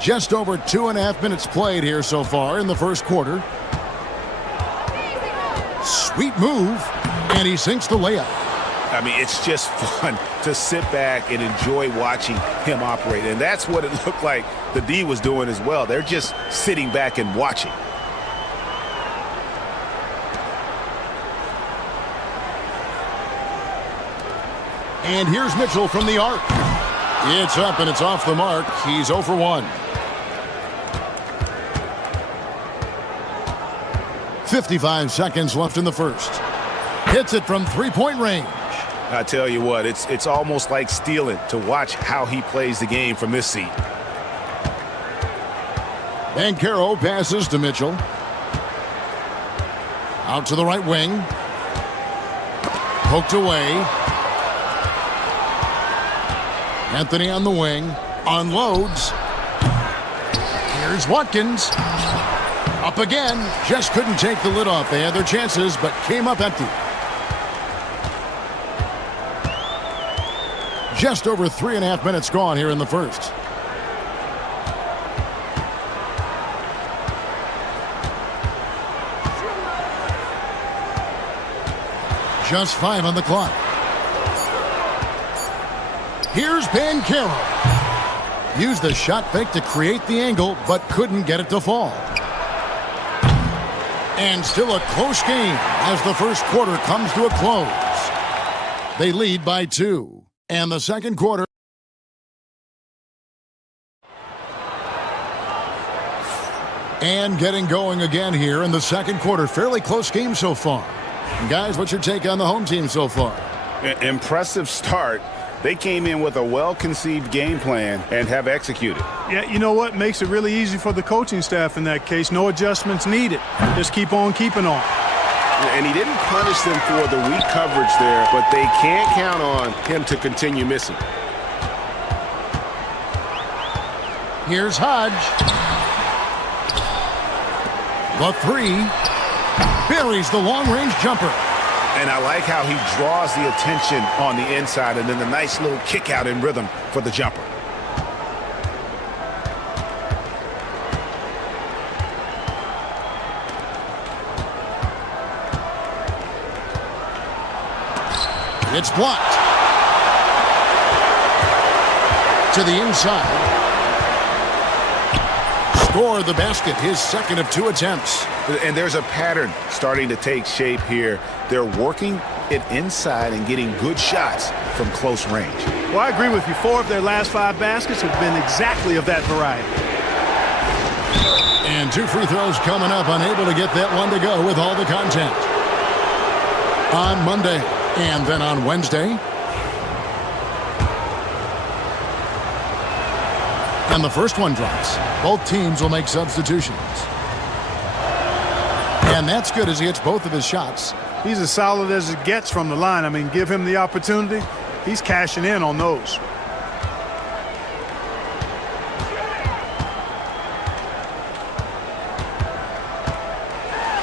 Just over 2.5 minutes played here so far in the first quarter. Sweet move, and he sinks the layup. I mean, it's just fun to sit back and enjoy watching him operate. And that's what it looked like the D was doing as well. They're just sitting back and watching. And here's Mitchell from the arc. It's up and it's off the mark. He's 0 for 1. 55 seconds left in the first. Hits it from three-point range. I tell you what, it's almost like stealing to watch how he plays the game from this seat. Banchero passes to Mitchell. Out to the right wing. Poked away. Anthony on the wing. Unloads. Here's Watkins. Up again. Just couldn't take the lid off. They had their chances, but came up empty. Just over 3.5 minutes gone here in the first. Just 5 on the clock. Here's Banchero. Used the shot fake to create the angle, but couldn't get it to fall. And still a close game as the first quarter comes to a close. They lead by 2. And the second quarter. And getting going again here in the second quarter. Fairly close game so far. And guys, what's your take on the home team so far? Impressive start. They came in with a well-conceived game plan and have executed. Yeah, you know what? Makes it really easy for the coaching staff in that case. No adjustments needed. Just keep on keeping on. And he didn't punish them for the weak coverage there, but they can't count on him to continue missing. Here's Hodge. The three. Buries the long-range jumper. And I like how he draws the attention on the inside and then the nice little kick out in rhythm for the jumper. It's blocked. To the inside. Score the basket, his second of 2 attempts. And there's a pattern starting to take shape here. They're working it inside and getting good shots from close range. Well, I agree with you. 4 of their last 5 baskets have been exactly of that variety. And 2 free throws coming up, unable to get that one to go with all the contact. On Monday and then on Wednesday. And the first one drops. Both teams will make substitutions. And that's good as he hits both of his shots. He's as solid as it gets from the line. I mean, give him the opportunity. He's cashing in on those.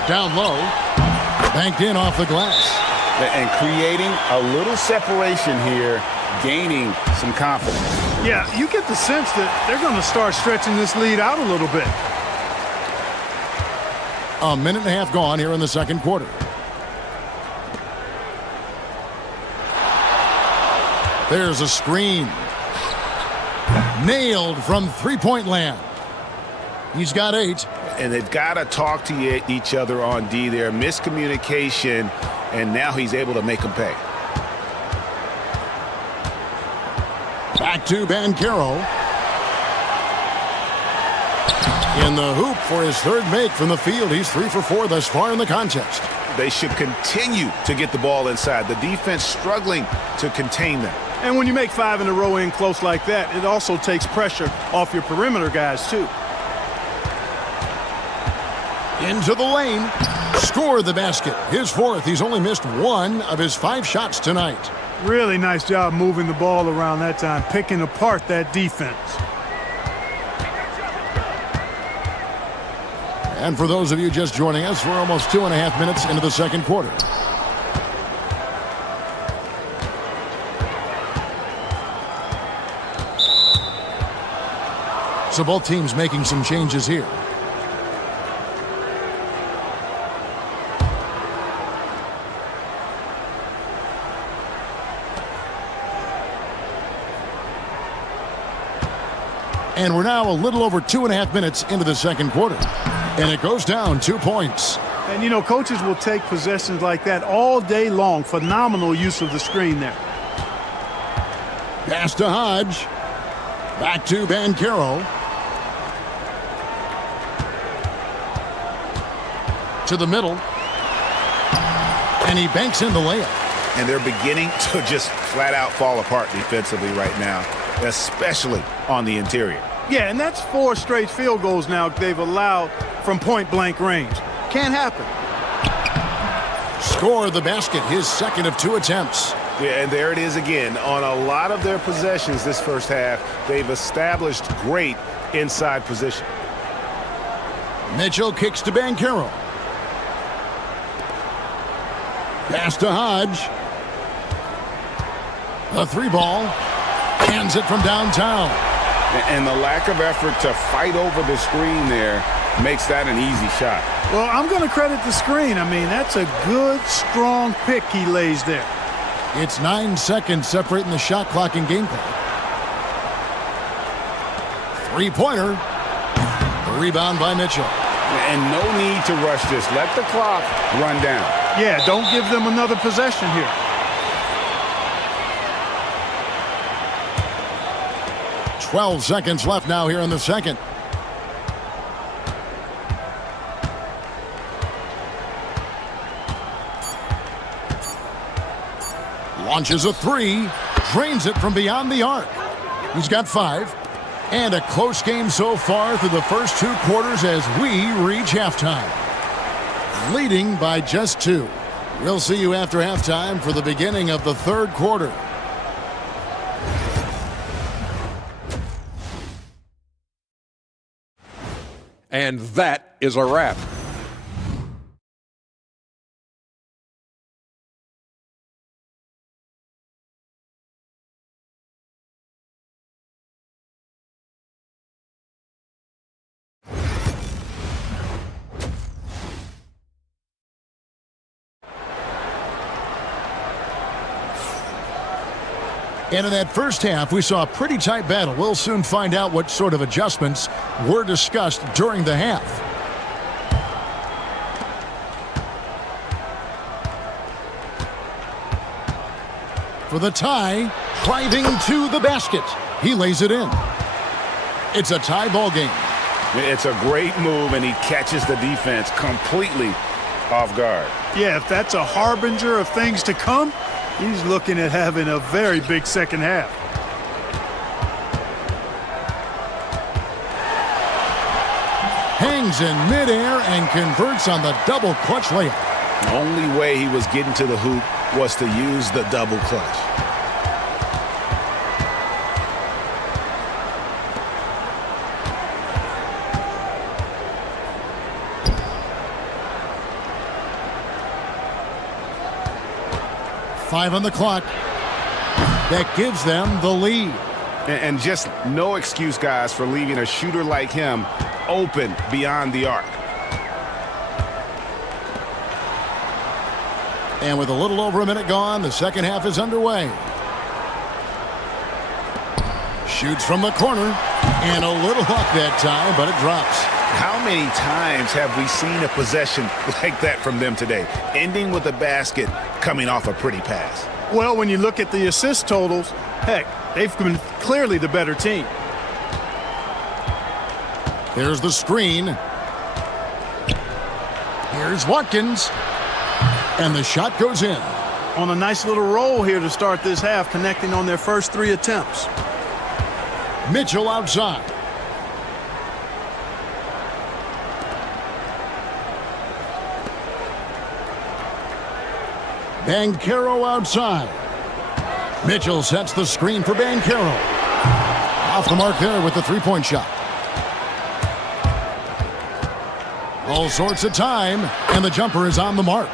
Down low. Banked in off the glass. And creating a little separation here, gaining some confidence. Yeah, you get the sense that they're going to start stretching this lead out a little bit. A minute and a half gone here in the second quarter. There's a screen. Nailed from three-point land. He's got 8. And they've got to talk to each other on D there. Miscommunication, and now he's able to make them pay. Back to Banchero. In the hoop for his third make from the field. He's 3 for 4 thus far in the contest. They should continue to get the ball inside. The defense struggling to contain them. And when you make 5 in a row in close like that, it also takes pressure off your perimeter guys, too. Into the lane. Score the basket. His 4th. He's only missed 1 of his 5 shots tonight. Really nice job moving the ball around that time, picking apart that defense. And for those of you just joining us, we're almost 2.5 minutes into the second quarter. So both teams making some changes here. And we're now a little over 2.5 minutes into the second quarter. And it goes down 2 points. And, you know, coaches will take possessions like that all day long. Phenomenal use of the screen there. Pass to Hodge. Back to Banchero. To the middle. And he banks in the layup. And they're beginning to just flat out fall apart defensively right now, especially on the interior. Yeah, and that's 4 straight field goals now they've allowed from point-blank range. Can't happen. Score the basket, his second of 2 attempts. Yeah, and there it is again. On a lot of their possessions this first half, they've established great inside position. Mitchell kicks to Banchero. Pass to Hodge. A 3-ball. Hands it from downtown. And the lack of effort to fight over the screen there makes that an easy shot. Well, I'm going to credit the screen. I mean, that's a good, strong pick he lays there. It's 9 seconds separating the shot clock and game clock. 3-pointer. Rebound by Mitchell. And no need to rush this. Let the clock run down. Yeah, don't give them another possession here. .12 seconds left now here in the second. Launches a 3. Drains it from beyond the arc. He's got 5. And a close game so far through the first 2 quarters as we reach halftime. Leading by just 2. We'll see you after halftime for the beginning of the third quarter. And that is a wrap. And in that first half, we saw a pretty tight battle. We'll soon find out what sort of adjustments were discussed during the half. For the tie, driving to the basket. He lays it in. It's a tie ball game. It's a great move, and he catches the defense completely off guard. Yeah, if that's a harbinger of things to come, he's looking at having a very big second half. Hangs in midair and converts on the double clutch layup. The only way he was getting to the hoop was to use the double clutch. Five on the clock. That gives them the lead. And just no excuse, guys, for leaving a shooter like him open beyond the arc. And with a little over a minute gone, the second half is underway. Shoots from the corner. And a little luck that time, but it drops. How many times have we seen a possession like that from them today, ending with a basket coming off a pretty pass? Well, when you look at the assist totals, heck, they've been clearly the better team. There's the screen. Here's Watkins. And the shot goes in. On a nice little roll here to start this half, connecting on their first 3 attempts. Mitchell outside. Banchero outside. Mitchell sets the screen for Banchero. Off the mark there with the three-point shot. All sorts of time, and the jumper is on the mark.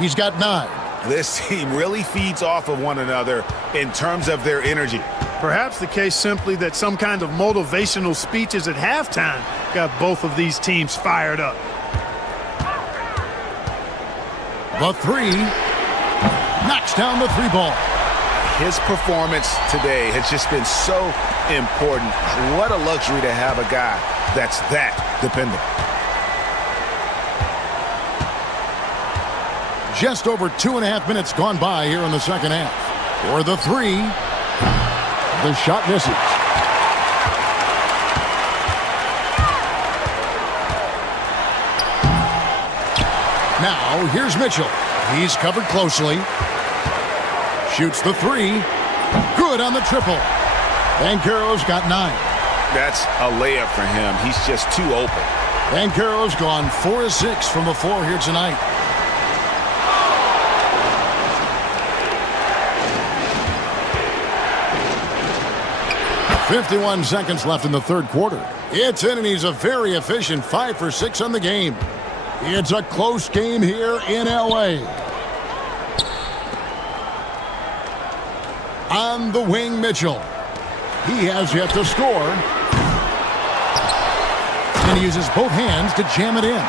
He's got 9. This team really feeds off of one another in terms of their energy. Perhaps the case simply that some kind of motivational speeches at halftime got both of these teams fired up. The 3 knocks down the 3 ball. His performance today has just been so important. What a luxury to have a guy that's that dependable. Just over 2.5 minutes gone by here in the second half. For the 3, the shot misses. Now, here's Mitchell. He's covered closely. Shoots the 3. Good on the triple. Banchero's got 9. That's a layup for him. He's just too open. Banchero's gone 4 of 6 from the floor here tonight. .51 seconds left in the third quarter. It's in, and he's a very efficient 5 for 6 on the game. It's a close game here in L.A. On the wing, Mitchell. He has yet to score. And he uses both hands to jam it in.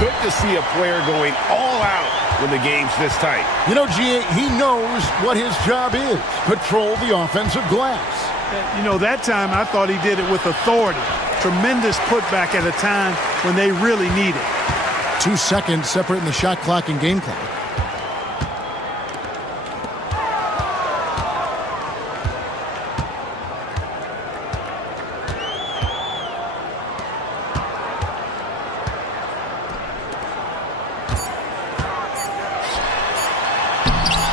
Good to see a player going all out when the game's this tight. You know, G.A., he knows what his job is. Patrol the offensive glass. You know, that time I thought he did it with authority. Tremendous putback at a time when they really need it. 2 seconds separating the shot clock and game clock.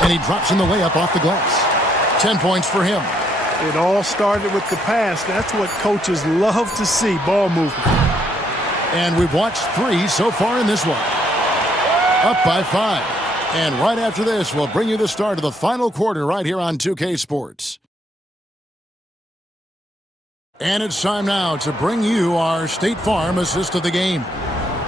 And he drops in the layup off the glass. 10 points for him. It all started with the pass. That's what coaches love to see, ball movement. And we've watched 3 so far in this one. Up by 5. And right after this, we'll bring you the start of the final quarter right here on 2K Sports. And it's time now to bring you our State Farm assist of the game.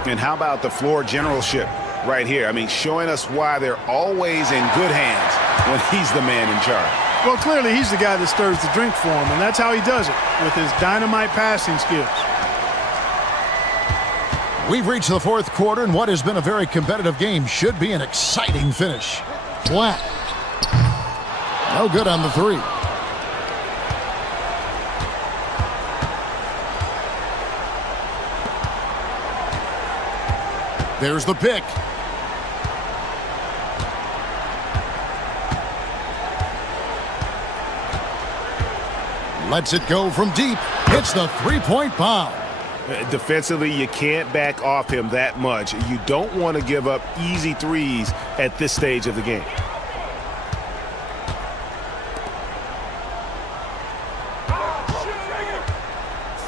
And how about the floor generalship right here? I mean, showing us why they're always in good hands when he's the man in charge. Well, clearly he's the guy that stirs the drink for him, and that's how he does it, with his dynamite passing skills. We've reached the fourth quarter, and what has been a very competitive game should be an exciting finish. Flat. No good on the 3. There's the pick. Lets it go from deep. Hits the three-point bomb. Defensively, you can't back off him that much. You don't want to give up easy threes at this stage of the game.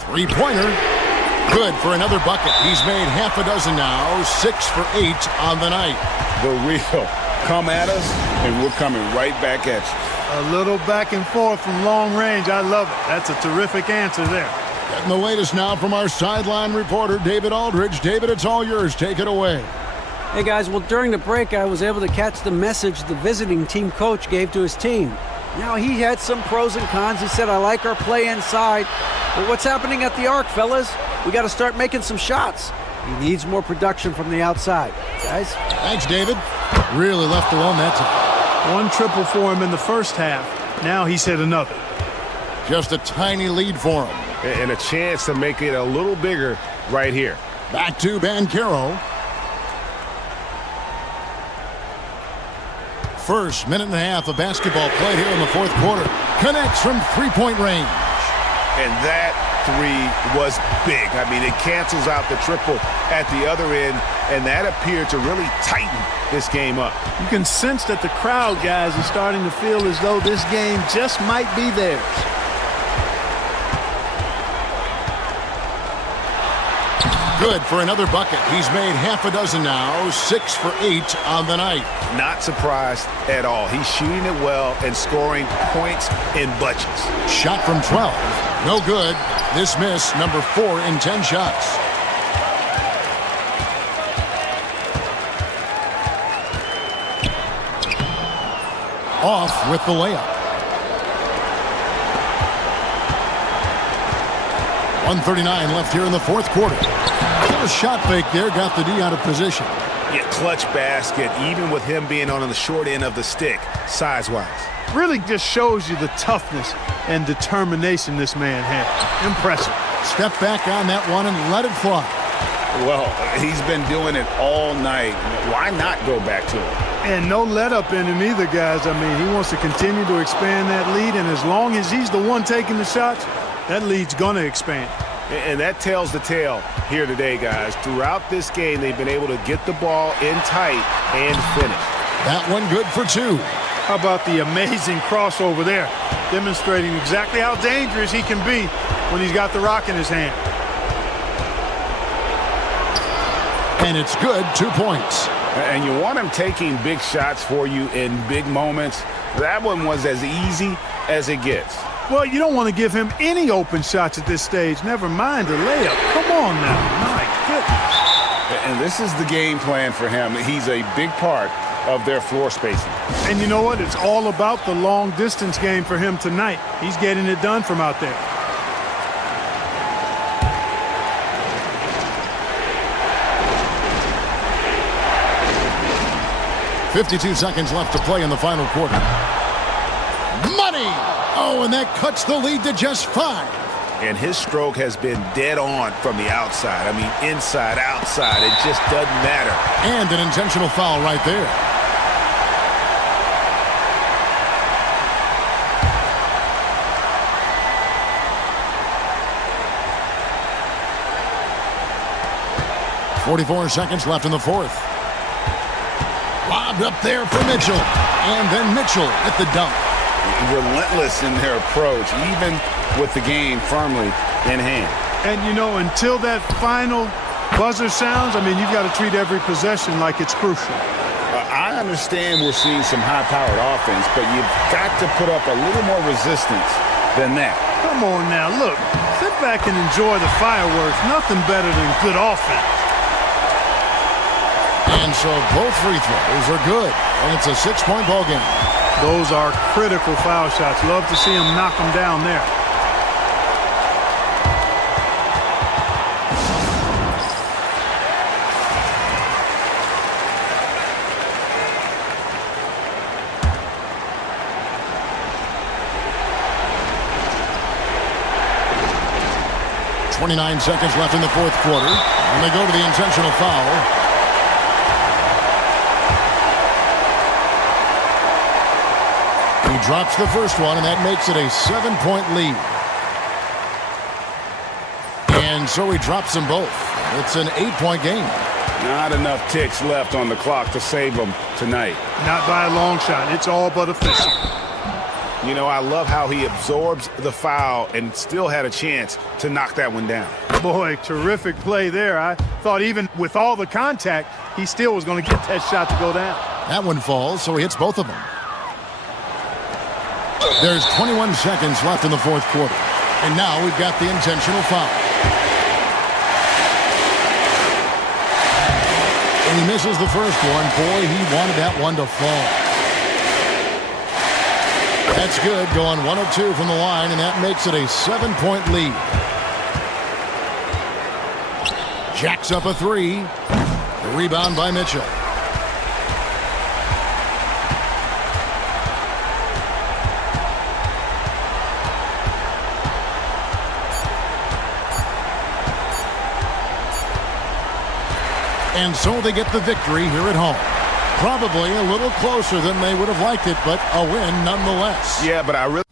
Three-pointer. Good for another bucket. He's made half a dozen now. 6 for 8 on the night. The real come at us, and we're coming right back at you. A little back and forth from long range. I love it. That's a terrific answer there. Getting the latest now from our sideline reporter, David Aldridge. David, it's all yours. Take it away. Hey, guys, well, during the break, I was able to catch the message the visiting team coach gave to his team. Now, he had some pros and cons. He said, I like our play inside. But what's happening at the arc, fellas? We got to start making some shots. He needs more production from the outside. Guys? Thanks, David. Really left alone that time. 1 triple for him in the first half. Now he's hit another. Just a tiny lead for him. And a chance to make it a little bigger right here. Back to Banchero. First minute and a half of basketball play here in the fourth quarter. Connects from three-point range. And that 3 was big. I mean, it cancels out the triple at the other end, and that appeared to really tighten this game up. You can sense that the crowd, guys, is starting to feel as though this game just might be theirs. Good for another bucket. He's made half a dozen now. 6 for 8 on the night. Not surprised at all. He's shooting it well and scoring points in bunches. Shot from 12. No good. This miss, number 4 in 10 shots. Off with the layup. 1:39 left here in the fourth quarter. A little shot fake there, got the D out of position. Yeah, clutch basket, even with him being on the short end of the stick, size-wise. Really just shows you the toughness and determination this man had. Impressive. Step back on that one and let it fly. Well, he's been doing it all night. Why not go back to it? And no let up in him either, guys. I mean, he wants to continue to expand that lead, and as long as he's the one taking the shots, that lead's going to expand. And that tells the tale here today, guys. Throughout this game, they've been able to get the ball in tight and finish. That one good for 2. How about the amazing crossover there, demonstrating exactly how dangerous he can be when he's got the rock in his hand. And it's good, 2 points. And you want him taking big shots for you in big moments. That one was as easy as it gets. Well, you don't want to give him any open shots at this stage. Never mind a layup. Come on now. My goodness. And this is the game plan for him. He's a big part of their floor spacing. And you know what? It's all about the long distance game for him tonight. He's getting it done from out there. .52 seconds left to play in the final quarter. Money! Oh, and that cuts the lead to just 5. And his stroke has been dead on from the outside. I mean, inside, outside, it just doesn't matter. And an intentional foul right there. .44 seconds left in the fourth. Lobbed up there for Mitchell. And then Mitchell at the dunk. relentless in their approach, even with the game firmly in hand. And, you know, until that final buzzer sounds, I mean, you've got to treat every possession like it's crucial. I understand we're seeing some high-powered offense, but you've got to put up a little more resistance than that. Come on now, look. Sit back and enjoy the fireworks. Nothing better than good offense. And so both free throws are good, and it's a 6-point ball game. Those are critical foul shots. Love to see them knock them down there. .29 seconds left in the fourth quarter, and they go to the intentional foul. He drops the first one, and that makes it a 7-point lead. And so he drops them both. It's an 8-point game. Not enough ticks left on the clock to save them tonight. Not by a long shot. It's all but official. You know, I love how he absorbs the foul and still had a chance to knock that one down. Boy, terrific play there. I thought even with all the contact, he still was going to get that shot to go down. That one falls, so he hits both of them. There's 21 seconds left in the fourth quarter. And now we've got the intentional foul. And he misses the first one. Boy, he wanted that one to fall. That's good, going 1 of 2 from the line, and that makes it a 7-point lead. Jacks up a three. The rebound by Mitchell. And so they get the victory here at home. Probably a little closer than they would have liked it, but a win nonetheless. Yeah, but I really...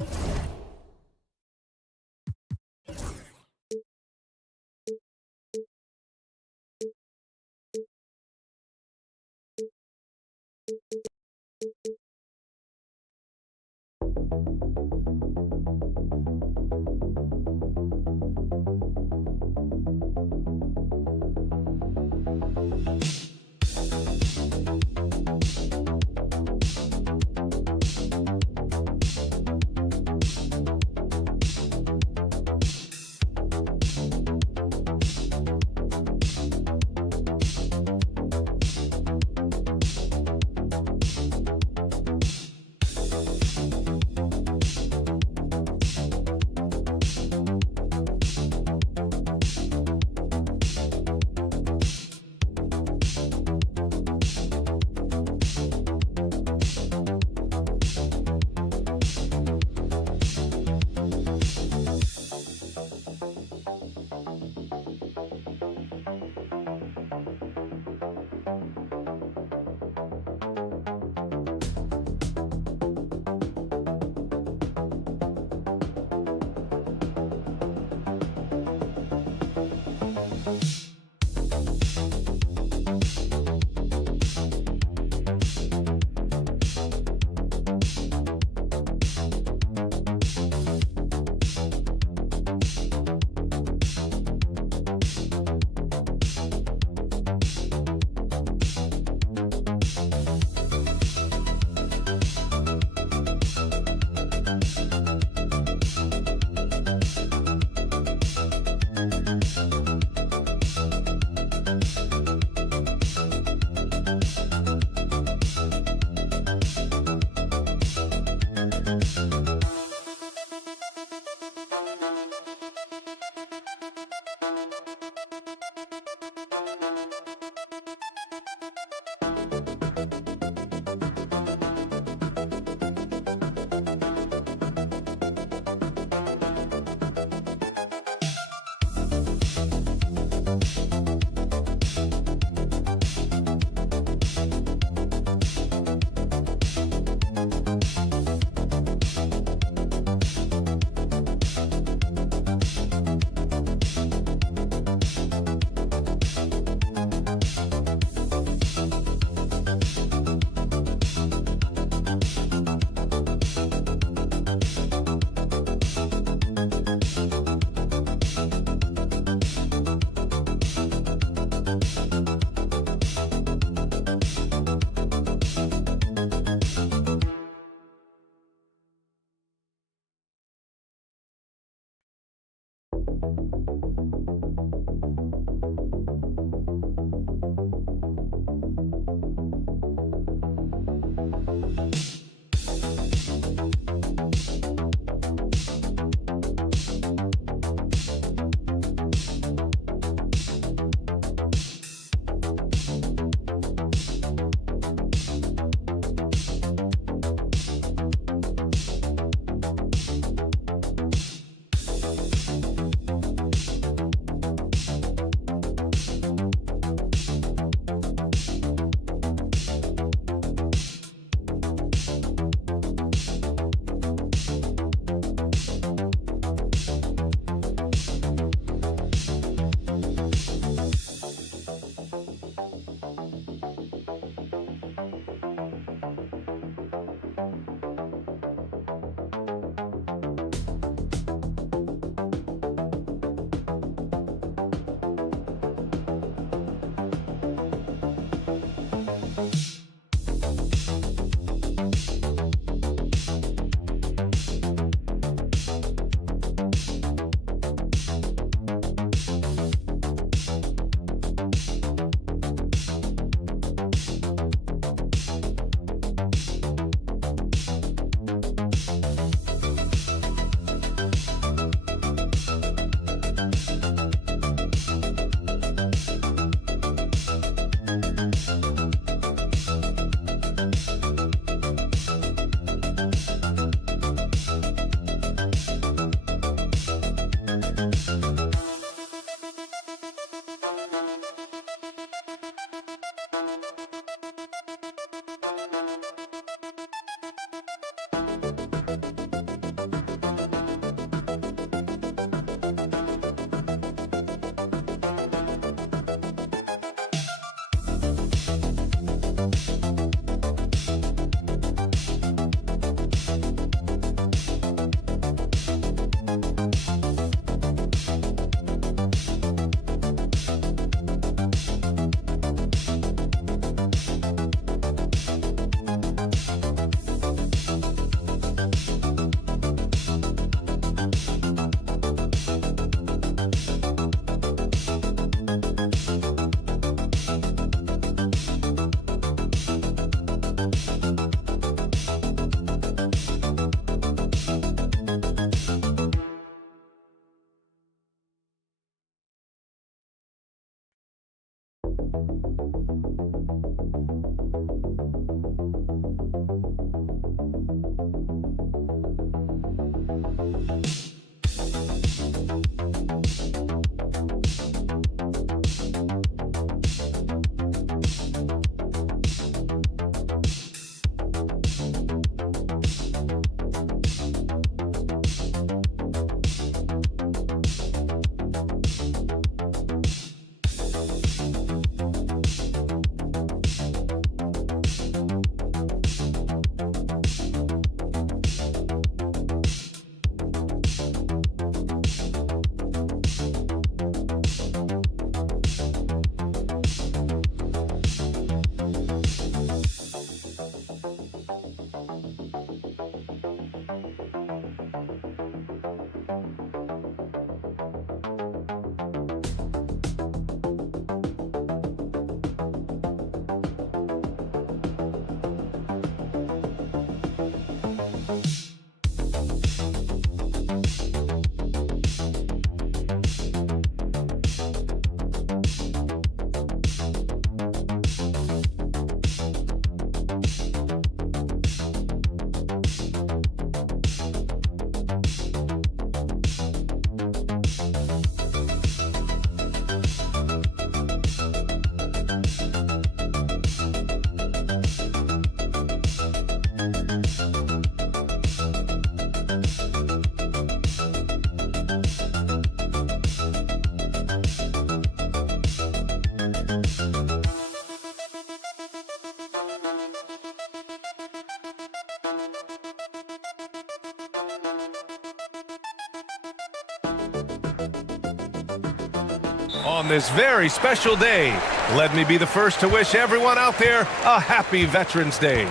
On this very special day, let me be the first to wish everyone out there a happy Veterans Day.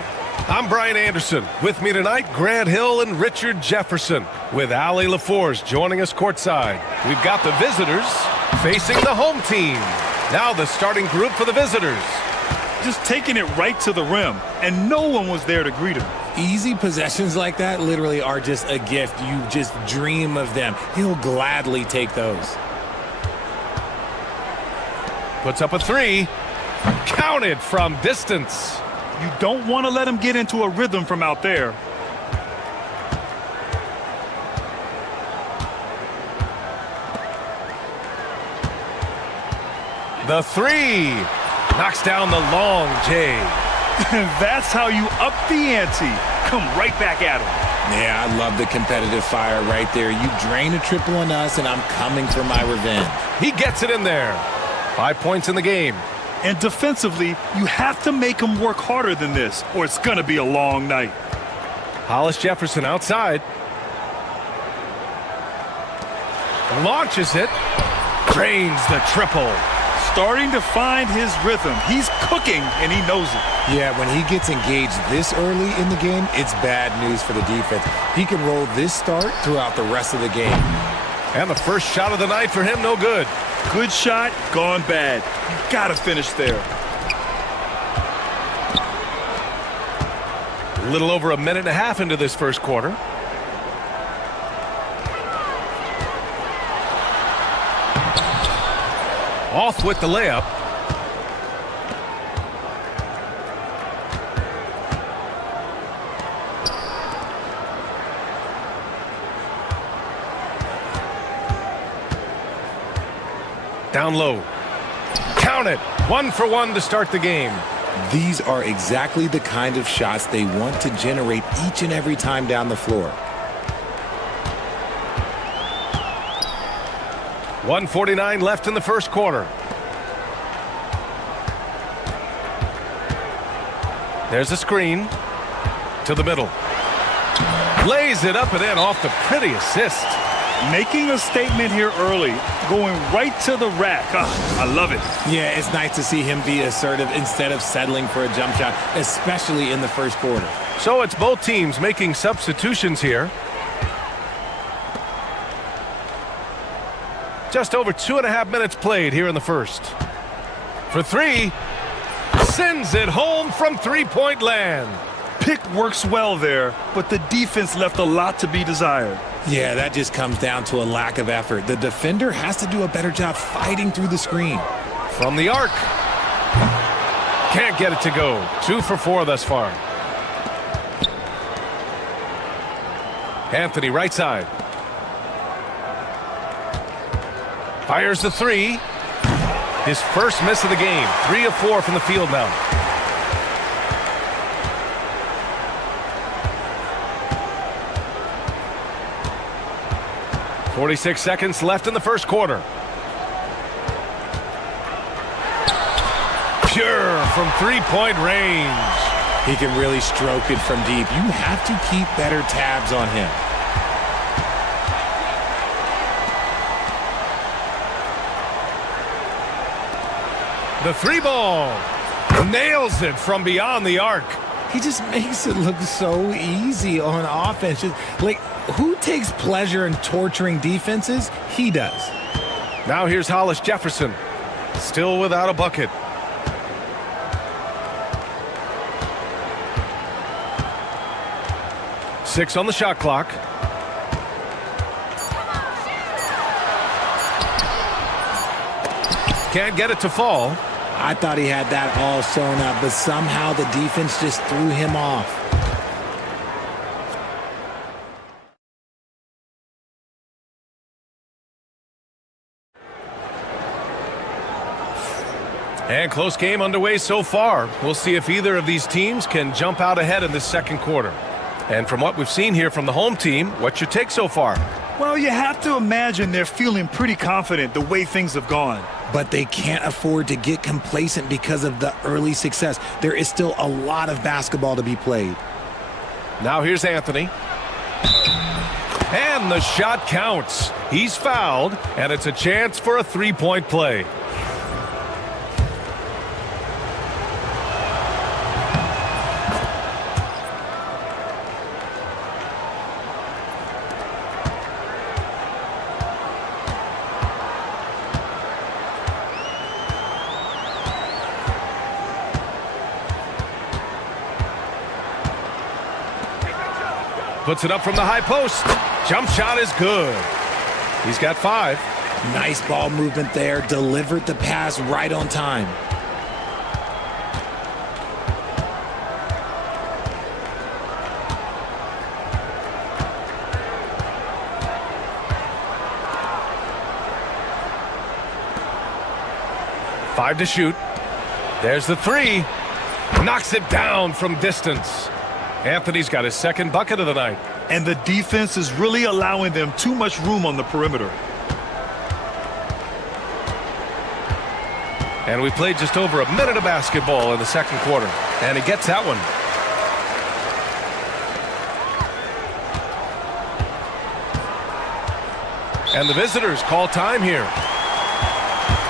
I'm Brian Anderson. With me tonight, Grant Hill and Richard Jefferson, with Allie LaForce joining us courtside. We've got the visitors facing the home team. Now the starting group for the visitors. Just taking it right to the rim, and no one was there to greet him. Easy possessions like that literally are just a gift. You just dream of them. He'll gladly take those. Puts up a three. Counted from distance. You don't want to let him get into a rhythm from out there. The three. Knocks down the long J. That's how you up the ante. Come right back at him. Yeah, I love the competitive fire right there. You drain a triple on us, and I'm coming for my revenge. He gets it in there. 5 points in the game. And defensively, you have to make him work harder than this, or it's going to be a long night. Hollis Jefferson outside. Launches it. Drains the triple. Starting to find his rhythm. He's cooking, and he knows it. Yeah, when he gets engaged this early in the game, it's bad news for the defense. He can roll this start throughout the rest of the game. And the first shot of the night for him, no good. Good shot, gone bad. You got to finish there. A little over a minute and a half into this first quarter. Off with the layup. Down low. Count it. 1 for 1 to start the game. These are exactly the kind of shots they want to generate each and every time down the floor. 1:49 left in the first quarter. There's a screen to the middle. Lays it up and in off the pretty assist. Making a statement here early, going right to the rack. I love it. Yeah, it's nice to see him be assertive instead of settling for a jump shot, especially in the first quarter. So it's both teams making substitutions here. Just over 2.5 minutes played here in the first. For three, sends it home from three-point land. Pick works well there, but the defense left a lot to be desired. Yeah, that just comes down to a lack of effort. The defender has to do a better job fighting through the screen. From the arc. Can't get it to go. 2 for 4 thus far. Anthony right side. Fires the three. His first miss of the game. 3 of 4 from the field now. .46 seconds left in the first quarter. Pure from three-point range. He can really stroke it from deep. You have to keep better tabs on him. The three ball. Nails it from beyond the arc. He just makes it look so easy on offense. Just, like, who takes pleasure in torturing defenses? He does. Now here's Hollis Jefferson. Still without a bucket. Six on the shot clock. Can't get it to fall. I thought he had that all sewn up, but somehow the defense just threw him off. And close game underway so far. We'll see if either of these teams can jump out ahead in this second quarter. And from what we've seen here from the home team, what's your take so far? Well, you have to imagine they're feeling pretty confident the way things have gone. But they can't afford to get complacent because of the early success. There is still a lot of basketball to be played. Now here's Anthony. And the shot counts. He's fouled, and it's a chance for a three-point play. Puts it up from the high post. Jump shot is good. He's got 5. Nice ball movement there. Delivered the pass right on time. Five to shoot. There's the 3. Knocks it down from distance. Anthony's got his second bucket of the night. And the defense is really allowing them too much room on the perimeter. And we played just over a minute of basketball in the second quarter. And he gets that one. And the visitors call time here.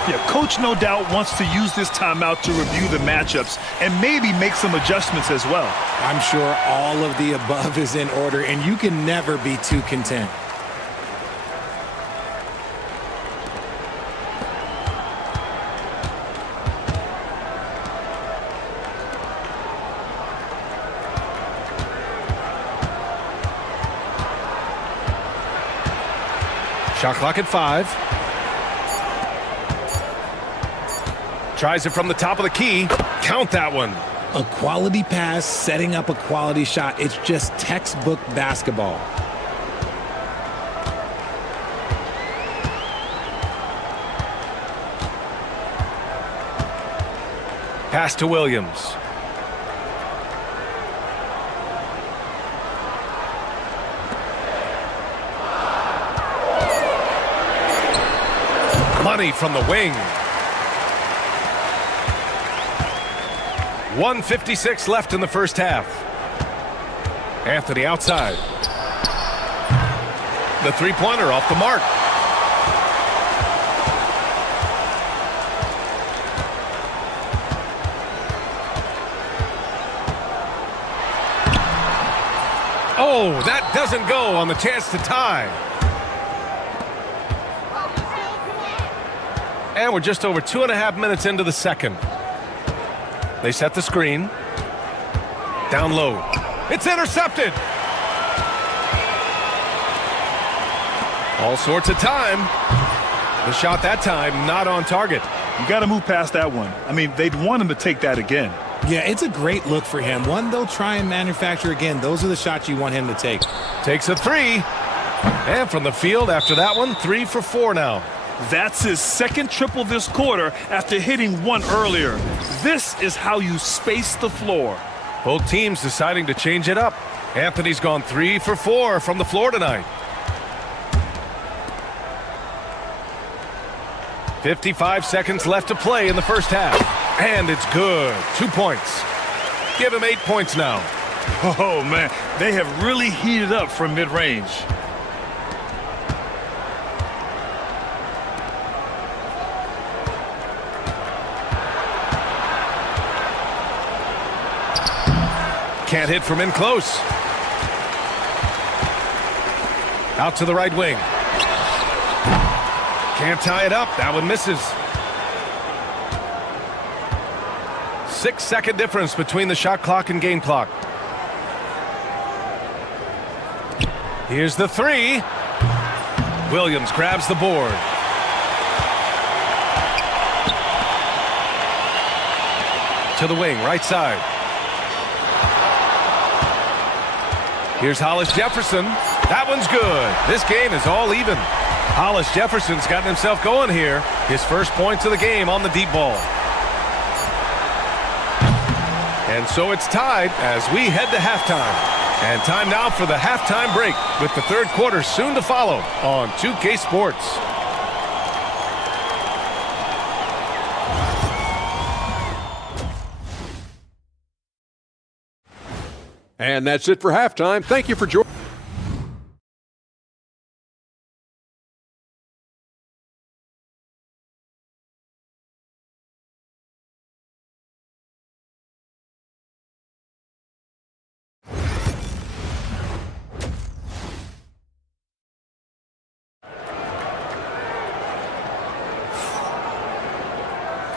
Yeah, coach no doubt wants to use this timeout to review the matchups and maybe make some adjustments as well. I'm sure all of the above is in order, and you can never be too content. Shot clock at 5. Tries it from the top of the key. Count that one. A quality pass, setting up a quality shot. It's just textbook basketball. Pass to Williams. Money from the wing. 1:56 left in the first half. Anthony outside. The three-pointer off the mark. Oh, that doesn't go on the chance to tie. And we're just over 2.5 minutes into the second. They set the screen. Down low. It's intercepted. All sorts of time. The shot that time not on target. You got to move past that one. I mean, they'd want him to take that again. Yeah, it's a great look for him. One they'll try and manufacture again. Those are the shots you want him to take. Takes a 3. And from the field after that one, 3 for 4 now. That's his second triple this quarter after hitting one earlier. This is how you space the floor. Both teams deciding to change it up. Anthony's gone 3 for 4 from the floor tonight. 55 seconds left to play in the first half. And it's good. 2 points. Give him 8 points now. Oh, man. They have really heated up from mid-range. Can't hit from in close. Out to the right wing. Can't tie it up. That one misses. 6-second difference between the shot clock and game clock. Here's the 3. Williams grabs the board. To the wing, right side. Here's Hollis Jefferson. That one's good. This game is all even. Hollis Jefferson's gotten himself going here. His first points of the game on the deep ball. And so it's tied as we head to halftime. And time now for the halftime break with the third quarter soon to follow on 2K Sports. And that's it for halftime. Thank you for joining.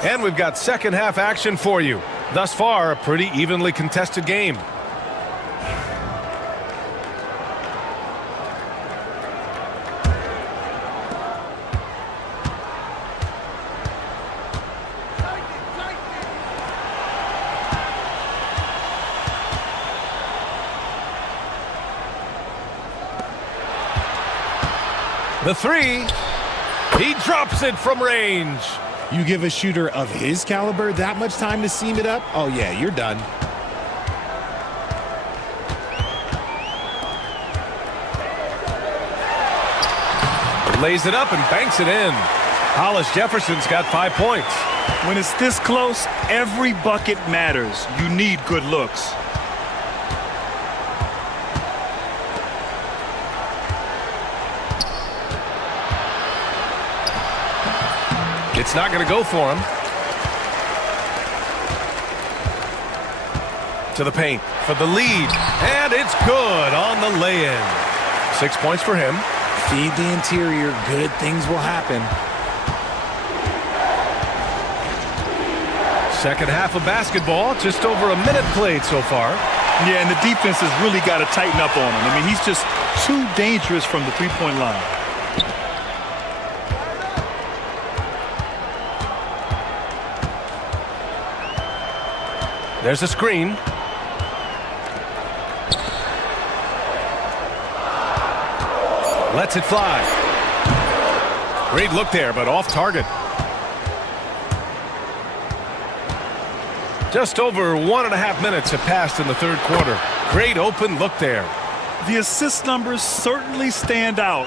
And we've got second half action for you. Thus far, a pretty evenly contested game. The three. He drops it from range. You give a shooter of his caliber that much time to seam it up? Oh, yeah, you're done. Lays it up and banks it in. Hollis Jefferson's got 5 points. When it's this close, every bucket matters. You need good looks. It's not going to go for him. To the paint for the lead. And it's good on the lay-in. 6 points for him. Feed the interior. Good things will happen. Second half of basketball. Just over a minute played so far. Yeah, and the defense has really got to tighten up on him. I mean, he's just too dangerous from the three-point line. There's a screen. Lets it fly. Great look there, but off target. Just over 1.5 minutes have passed in the third quarter. Great open look there. The assist numbers certainly stand out.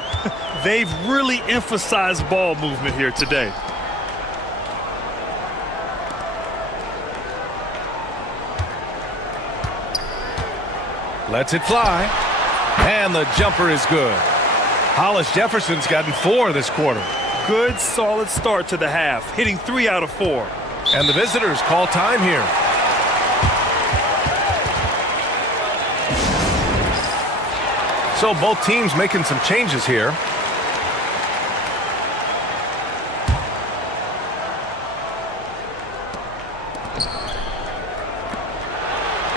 They've really emphasized ball movement here today. Lets it fly. And the jumper is good. Hollis Jefferson's gotten 4 this quarter. Good, solid start to the half, hitting 3 out of 4. And the visitors call time here. So both teams making some changes here.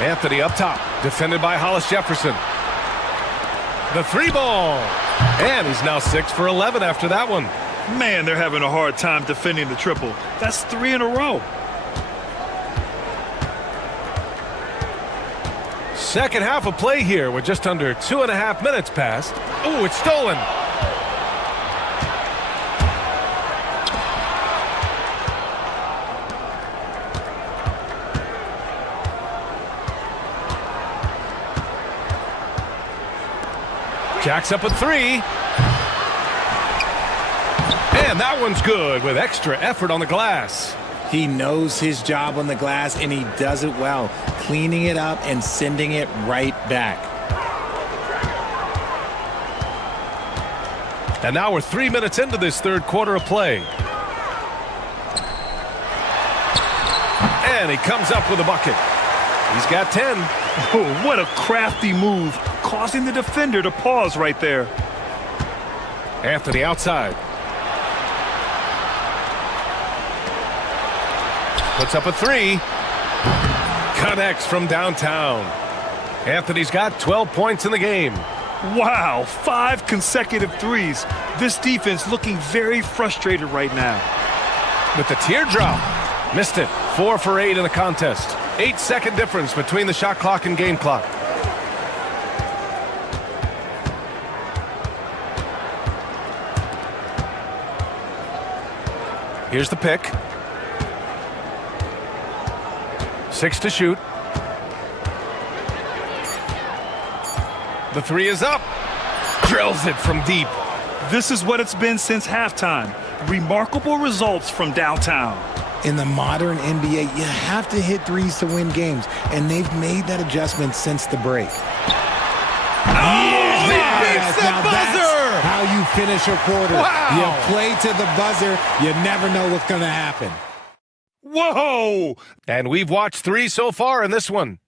Anthony up top, defended by Hollis Jefferson. The 3 ball. And he's now 6 for 11 after that one. Man, they're having a hard time defending the triple. That's 3 in a row. Second half of play here with just under 2.5 minutes passed. Oh, it's stolen. Jacks up a 3. And that one's good with extra effort on the glass. He knows his job on the glass, and he does it well, cleaning it up and sending it right back. And now we're 3 minutes into this third quarter of play. And he comes up with a bucket. He's got 10. Oh, what a crafty move, causing the defender to pause right there. Anthony outside. Puts up a 3. Connects from downtown. Anthony's got 12 points in the game. Wow, 5 consecutive threes. This defense looking very frustrated right now. With the teardrop. Missed it. 4 for 8 in the contest. 8-second difference between the shot clock and game clock. Here's the pick. 6 to shoot. The 3 is up. Drills it from deep. This is what it's been since halftime. Remarkable results from downtown. In the modern NBA, you have to hit threes to win games, and they've made that adjustment since the break. Yes, now that's how you finish a quarter. Wow. You play to the buzzer. You never know what's going to happen. Whoa! And we've watched 3 so far in this one.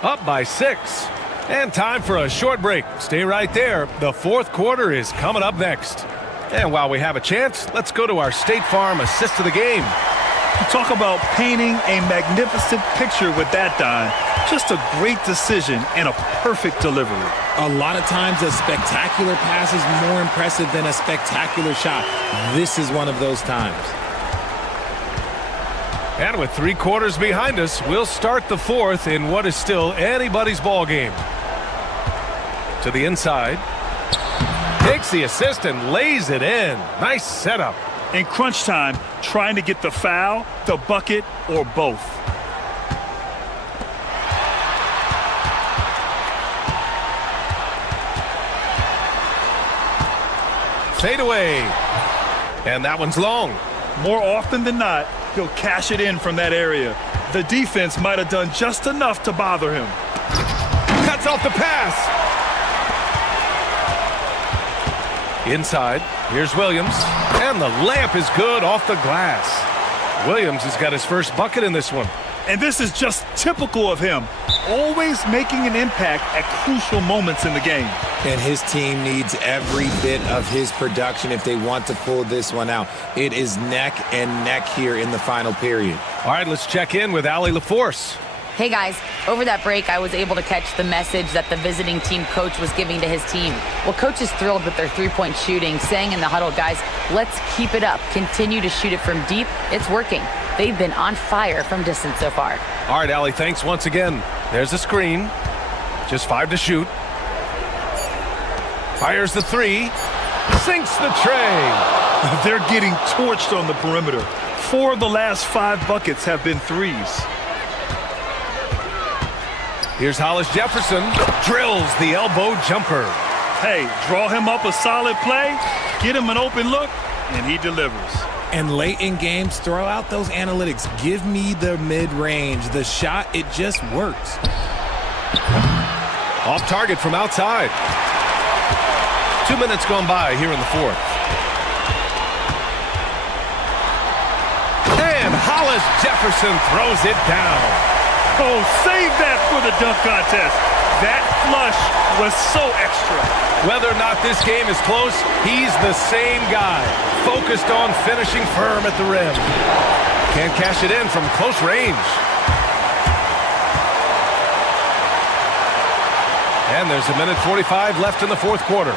Up by 6. And time for a short break. Stay right there. The fourth quarter is coming up next. And while we have a chance, let's go to our State Farm assist of the game. Talk about painting a magnificent picture with that dime. Just a great decision and a perfect delivery. A lot of times a spectacular pass is more impressive than a spectacular shot. This is one of those times. And with 3 quarters behind us, we'll start the fourth in what is still anybody's ball game. To the inside. Takes the assist and lays it in. Nice setup. In crunch time, trying to get the foul, the bucket, or both. Fade away. And that one's long. More often than not, he'll cash it in from that area. The defense might have done just enough to bother him. Cuts off the pass. Inside, here's Williams. And the layup is good off the glass. Williams has got his first bucket in this one. And this is just typical of him. Always making an impact at crucial moments in the game. And his team needs every bit of his production if they want to pull this one out. It is neck and neck here in the final period. All right, let's check in with Allie LaForce. Hey guys, over that break, I was able to catch the message that the visiting team coach was giving to his team. Well, coach is thrilled with their three-point shooting, saying in the huddle, guys, let's keep it up. Continue to shoot it from deep. It's working. They've been on fire from distance so far. All right, Allie, thanks once again. There's a screen. Just 5 to shoot. Fires the 3. Sinks the tray. They're getting torched on the perimeter. 4 of the last 5 buckets have been threes. Here's Hollis Jefferson. Drills the elbow jumper. Hey, draw him up a solid play, get him an open look, and he delivers. And late in games, throw out those analytics. Give me the mid-range. The shot, it just works. Off target from outside. 2 minutes gone by here in the fourth. And Hollis Jefferson throws it down. Oh, save that for the dunk contest. That flush was so extra. Whether or not this game is close, he's the same guy, focused on finishing firm at the rim. Can't cash it in from close range. And there's 1:45 left in the fourth quarter.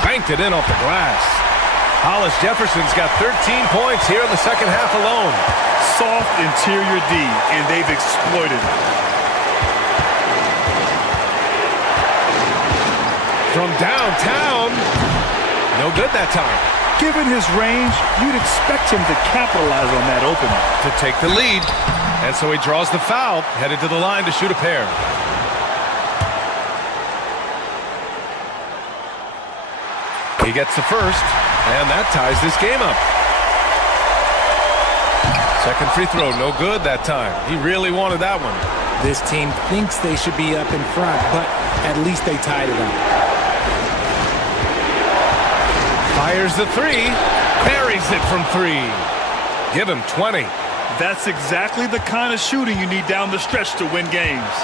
Banked it in off the glass. Hollis Jefferson's got 13 points here in the second half alone. Soft interior D, and they've exploited it. From downtown, no good that time. Given his range, you'd expect him to capitalize on that opening. To take the lead, and so he draws the foul, headed to the line to shoot a pair. He gets the first, and that ties this game up. Second free throw, no good that time. He really wanted that one. This team thinks they should be up in front, but at least they tied it up. Fires the 3, buries it from 3. Give him 20. That's exactly the kind of shooting you need down the stretch to win games.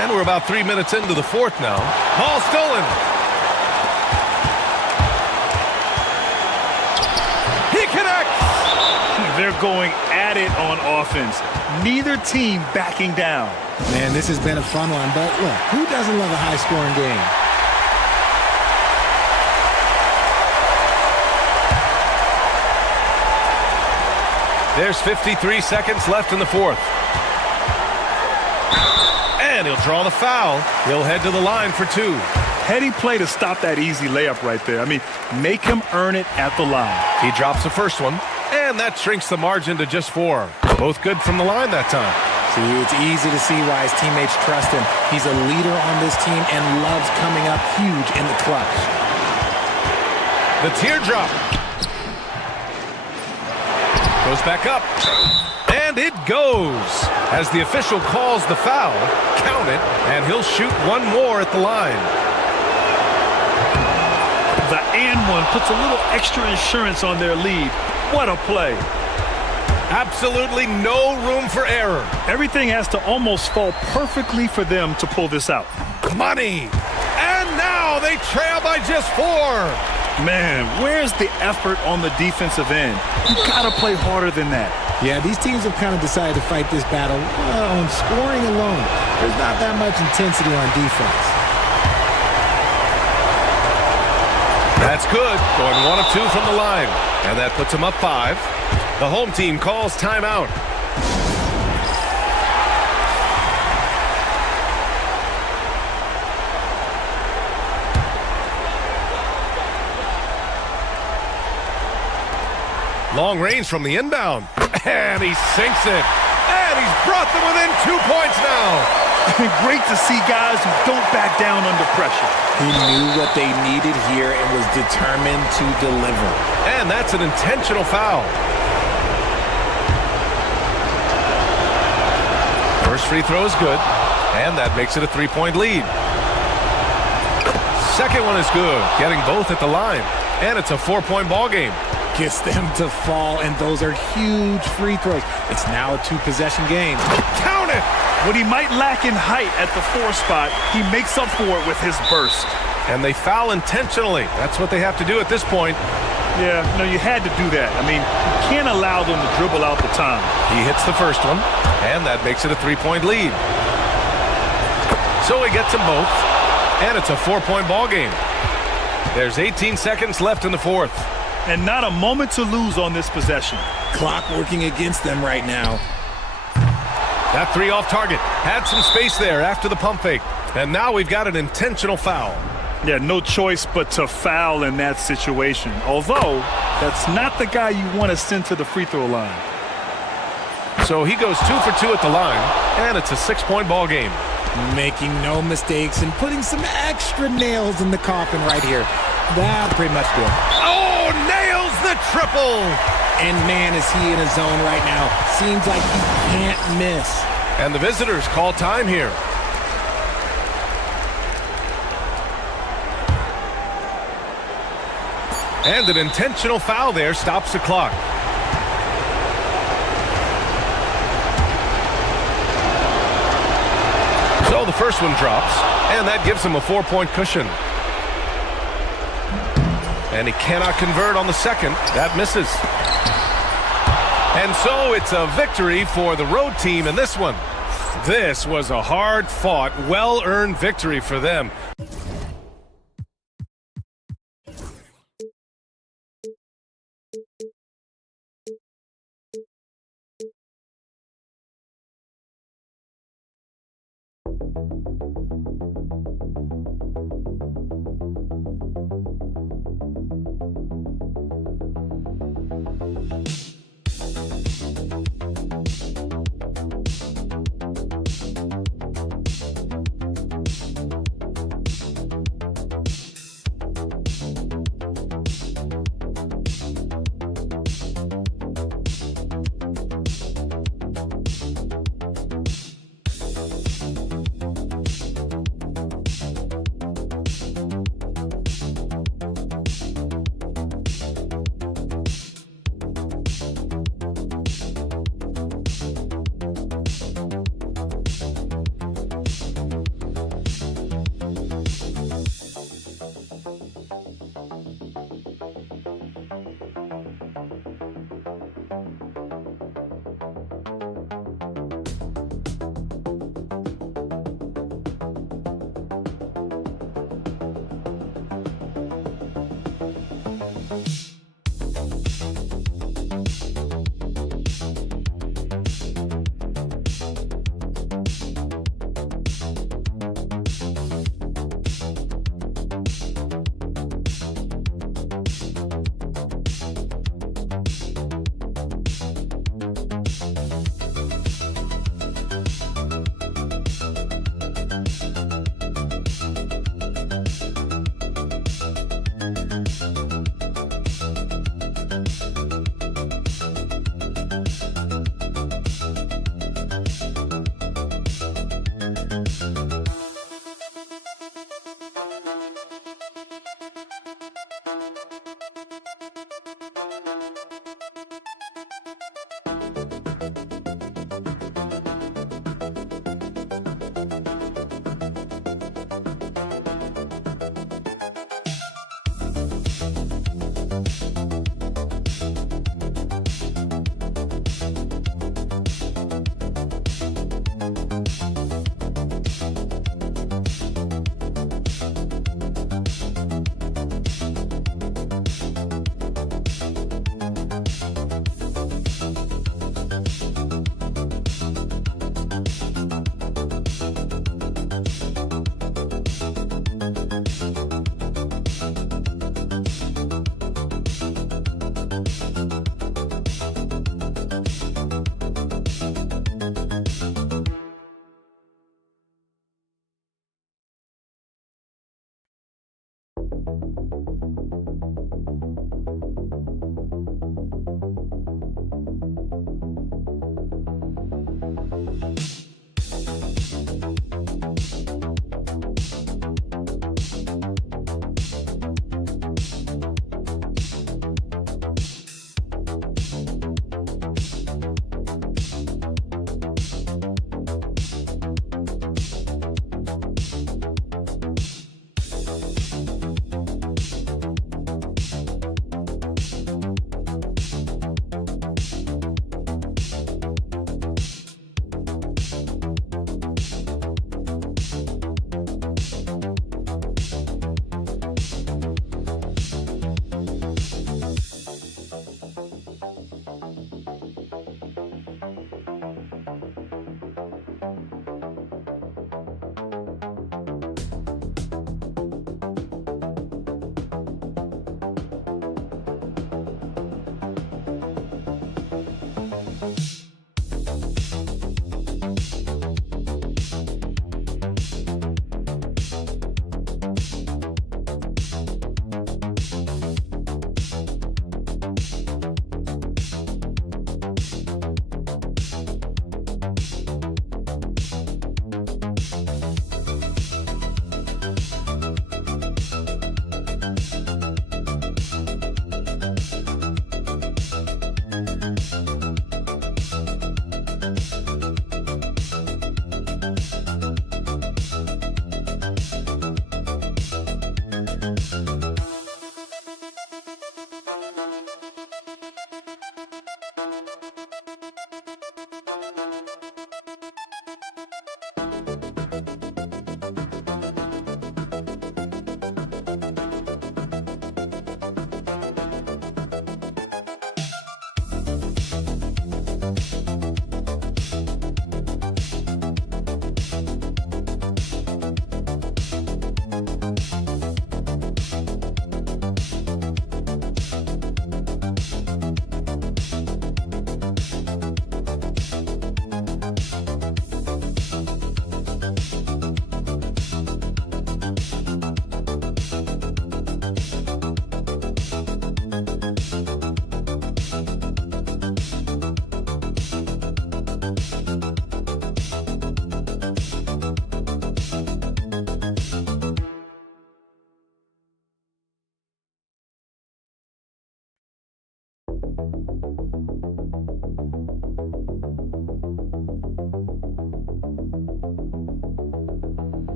And we're about 3 minutes into the fourth now. Ball stolen. He connects. They're going at it on offense. Neither team backing down. Man, this has been a fun one, but look, who doesn't love a high-scoring game? There's 53 seconds left in the fourth. And he'll draw the foul. He'll head to the line for 2. Heady play to stop that easy layup right there. I mean, make him earn it at the line. He drops the first one, and that shrinks the margin to just 4. Both good from the line that time. See, it's easy to see why his teammates trust him. He's a leader on this team and loves coming up huge in the clutch. The teardrop. Goes back up. And it goes. As the official calls the foul, count it, and he'll shoot one more at the line. The and one puts a little extra insurance on their lead. What a play. Absolutely no room for error. Everything has to almost fall perfectly for them to pull this out. Money. And now they trail by just 4. Man, where's the effort on the defensive end? You gotta play harder than that. Yeah, these teams have kind of decided to fight this battle on scoring alone. There's not that much intensity on defense. That's good. Going 1 of 2 from the line. And that puts him up 5. The home team calls timeout. Long range from the inbound. And he sinks it. And he's brought them within 2 points now. Great to see guys who don't back down under pressure. He knew what they needed here and was determined to deliver. And that's an intentional foul. First free throw is good, and that makes it a 3-point lead. Second one is good, getting both at the line, and it's a 4-point ball game. Gets them to fall, and those are huge free throws. It's now a 2-possession game. Count it! What he might lack in height at the 4 spot, he makes up for it with his burst. And they foul intentionally. That's what they have to do at this point. Yeah, no, you had to do that. I mean, you can't allow them to dribble out the time. He hits the first one, and that makes it a 3-point lead. So he gets them both, and it's a 4-point ball game. There's 18 seconds left in the fourth. And not a moment to lose on this possession. Clock working against them right now. That three off target. Had some space there after the pump fake. And now we've got an intentional foul. Yeah, no choice but to foul in that situation. Although, that's not the guy you want to send to the free throw line. So he goes 2 for 2 at the line, and it's a 6-point ball game. Making no mistakes and putting some extra nails in the coffin right here. That pretty much did. Oh, nails the triple! And man, is he in a zone right now. Seems like he can't miss. And the visitors call time here. And an intentional foul there stops the clock. So the first one drops, and that gives him a 4-point cushion. And he cannot convert on the second. That misses. And so it's a victory for the road team in this one. This was a hard-fought, well-earned victory for them.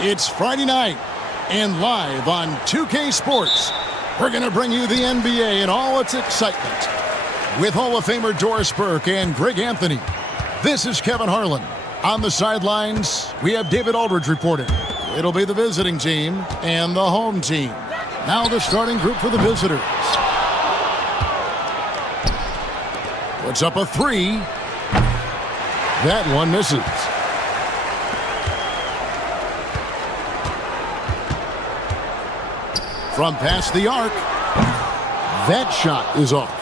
It's Friday night, and live on 2K Sports, we're going to bring you the NBA in all its excitement. With Hall of Famer Doris Burke and Greg Anthony, this is Kevin Harlan. On the sidelines, we have David Aldridge reporting. It'll be the visiting team and the home team. Now the starting group for the visitors. Puts up a three. That one misses. From past the arc, that shot is off.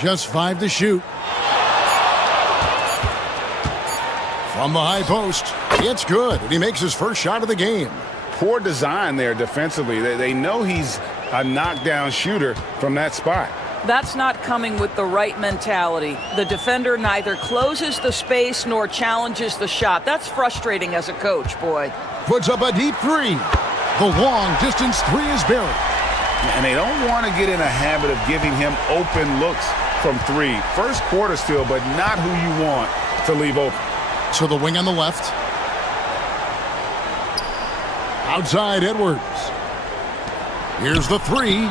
Just 5 to shoot. From the high post, it's good, and he makes his first shot of the game. Poor design there defensively. They know he's a knockdown shooter from that spot. That's not coming with the right mentality. The defender neither closes the space nor challenges the shot. That's frustrating as a coach, boy. Puts up a deep three. The long distance three is buried. And they don't want to get in a habit of giving him open looks from three. First quarter still, but not who you want to leave open. To the wing on the left. Outside Edwards. Here's the three.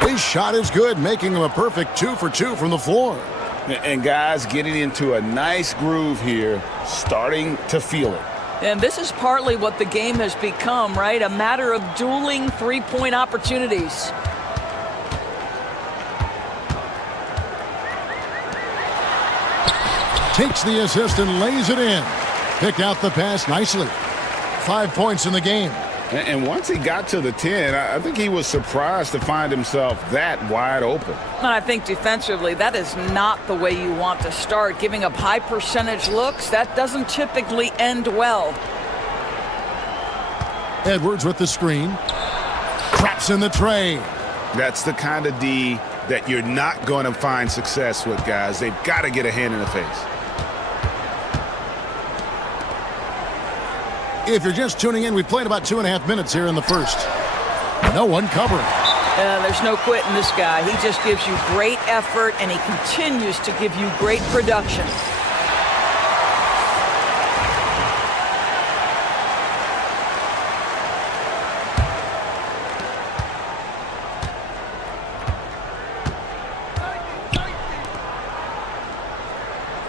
His shot is good, making him a perfect 2 for 2 from the floor. And guys getting into a nice groove here, starting to feel it. And this is partly what the game has become, right? A matter of dueling three-point opportunities. Takes the assist and lays it in. Picked out the pass nicely. 5 points in the game. And once he got to the 10, I think he was surprised to find himself that wide open. And I think defensively, that is not the way you want to start. Giving up high percentage looks, that doesn't typically end well. Edwards with the screen. Traps in the tray. That's the kind of D that you're not going to find success with, guys. They've got to get a hand in the face. If you're just tuning in, we've played about 2.5 minutes here in the first. No one covering. There's no quitting this guy. He just gives you great effort, and he continues to give you great production.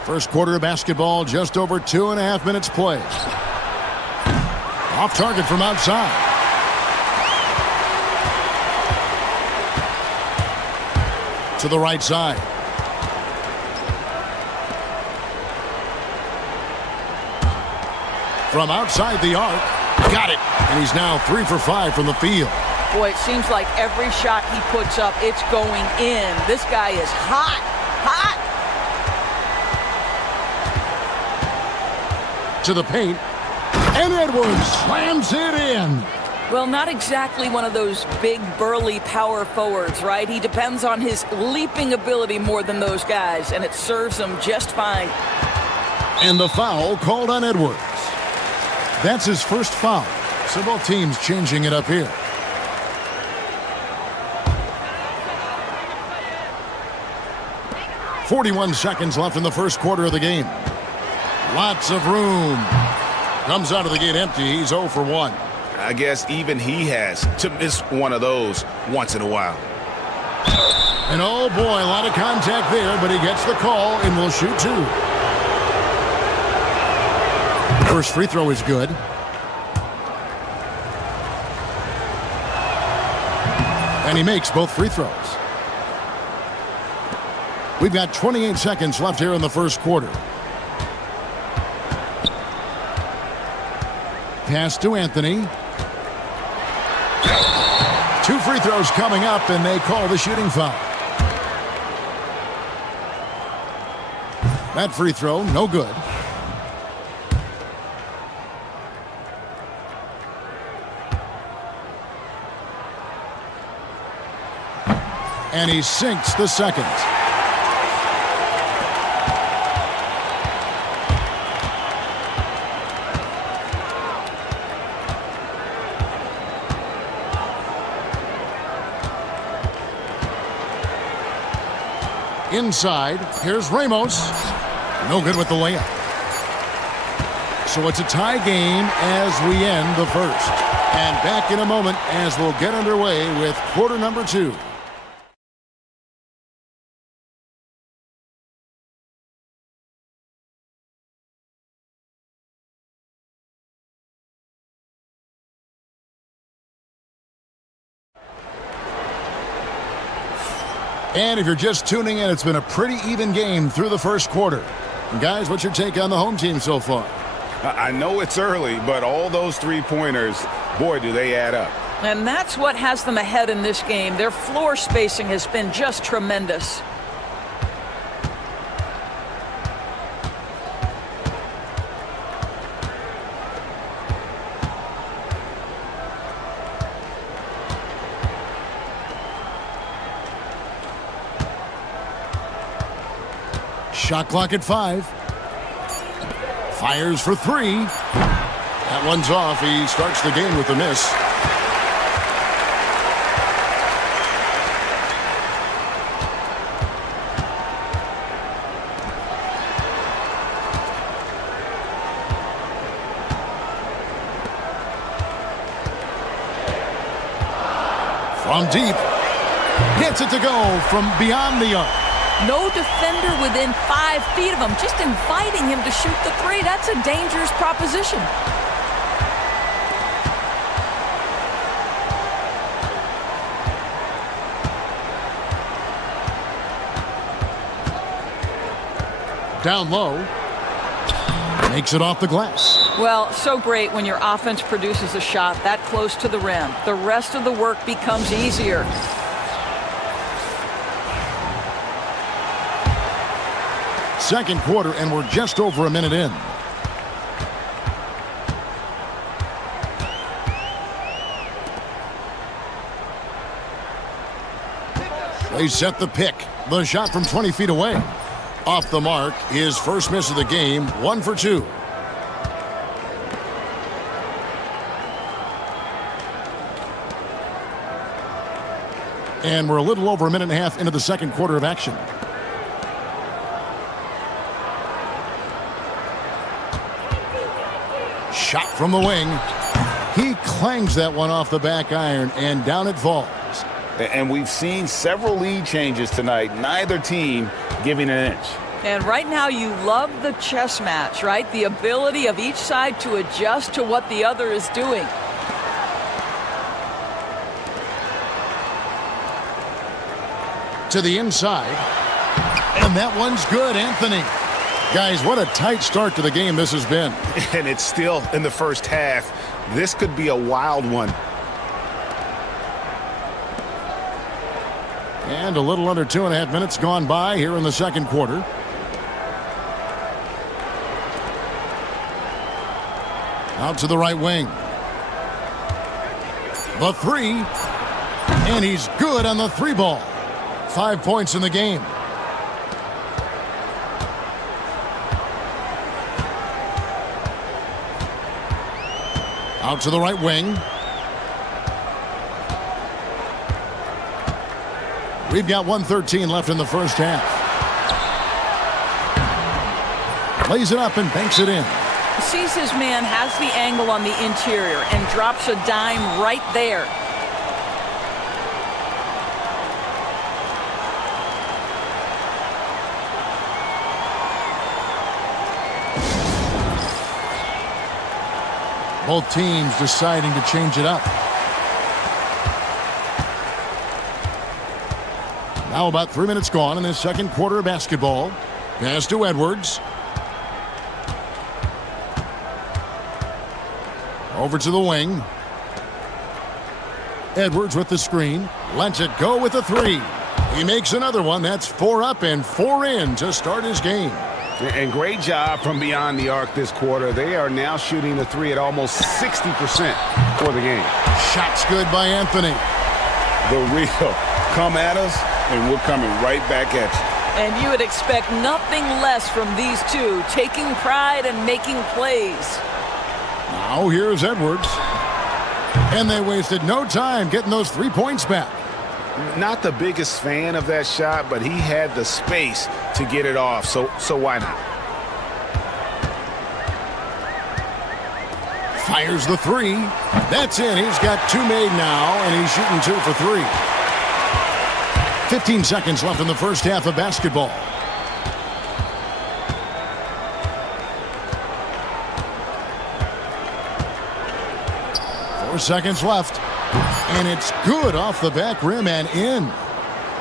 First quarter of basketball, just over 2.5 minutes played. Off target from outside. To the right side. From outside the arc. Got it. And he's now 3 for 5 from the field. Boy, it seems like every shot he puts up, it's going in. This guy is hot. Hot. To the paint. And Edwards slams it in. Well, not exactly one of those big, burly power forwards, right? He depends on his leaping ability more than those guys, and it serves him just fine. And the foul called on Edwards. That's his first foul. So both teams changing it up here. .41 seconds left in the first quarter of the game. Lots of room. Comes out of the gate empty. He's 0 for 1. I guess even he has to miss one of those once in a while. And oh boy, a lot of contact there, but he gets the call and will shoot 2. First free throw is good. And he makes both free throws. We've got 28 seconds left here in the first quarter. Pass to Anthony. 2 free throws coming up, and they call the shooting foul. That free throw, no good. And he sinks the second. Inside, here's Ramos. No good with the layup. So it's a tie game as we end the first. And back in a moment as we'll get underway with quarter number 2. And if you're just tuning in, it's been a pretty even game through the first quarter. Guys, what's your take on the home team so far? I know it's early, but all those three-pointers, boy, do they add up. And that's what has them ahead in this game. Their floor spacing has been just tremendous. Shot clock at 5. Fires for 3. That one's off. He starts the game with a miss. From deep. Gets it to go from beyond the arc. No defender within 5 feet of him, just inviting him to shoot the 3. That's a dangerous proposition. Down low. Makes it off the glass. Well, so great when your offense produces a shot that close to the rim. The rest of the work becomes easier. Second quarter, and we're just over a minute in. They set the pick. The shot from 20 feet away. Off the mark, his first miss of the game, 1 for 2. And we're a little over a minute and a half into the second quarter of action. Shot from the wing. He clangs that one off the back iron, and down it falls. And we've seen several lead changes tonight, neither team giving an inch. And right now you love the chess match, right? The ability of each side to adjust to what the other is doing. To the inside. And that one's good, Anthony. Guys, what a tight start to the game this has been. And it's still in the first half. This could be a wild one. And a little under 2.5 minutes gone by here in the second quarter. Out to the right wing. The 3. And he's good on the 3 ball. 5 points in the game. Out to the right wing. We've got 1:13 left in the first half. Lays it up and banks it in. Sees his man, has the angle on the interior, and drops a dime right there. Both teams deciding to change it up. Now about 3 minutes gone in this second quarter of basketball. Pass to Edwards. Over to the wing. Edwards with the screen. Lets it go with the 3. He makes another one. That's 4 up and 4 in to start his game. And great job from beyond the arc this quarter. They are now shooting the 3 at almost 60% for the game. Shots good by Anthony. The real. Come at us, and we're coming right back at you. And you would expect nothing less from these two, taking pride and making plays. Now here's Edwards. And they wasted no time getting those 3 points back. Not the biggest fan of that shot, but he had the space to get it off, so why not? Fires the 3. That's in. He's got 2 made now, and he's shooting 2 for 3. 15 seconds left in the first half of basketball. Four seconds left. And it's good off the back rim and in.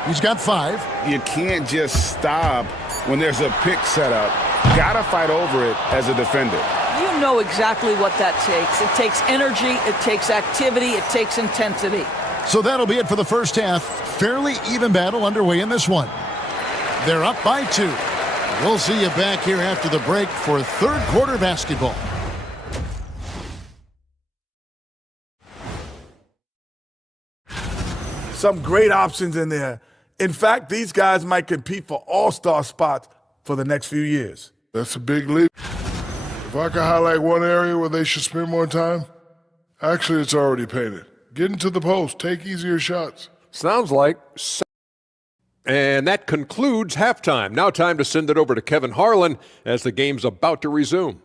He's got 5. You can't just stop when there's a pick set up. Gotta fight over it as a defender. You know exactly what that takes. It takes energy, it takes activity, it takes intensity. So that'll be it for the first half. Fairly even battle underway in this one. They're up by 2. We'll see you back here after the break for third quarter basketball. Some great options in there. In fact, these guys might compete for all-star spots for the next few years. That's a big leap. If I could highlight one area where they should spend more time, actually, it's already painted. Get into the post. Take easier shots. Sounds like. And that concludes halftime. Now time to send it over to Kevin Harlan as the game's about to resume.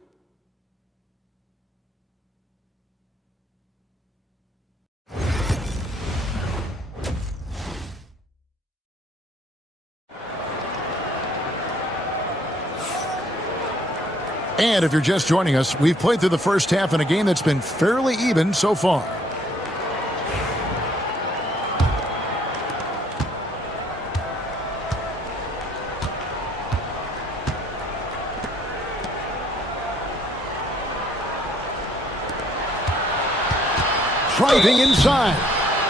And if you're just joining us, we've played through the first half in a game that's been fairly even so far. Driving inside.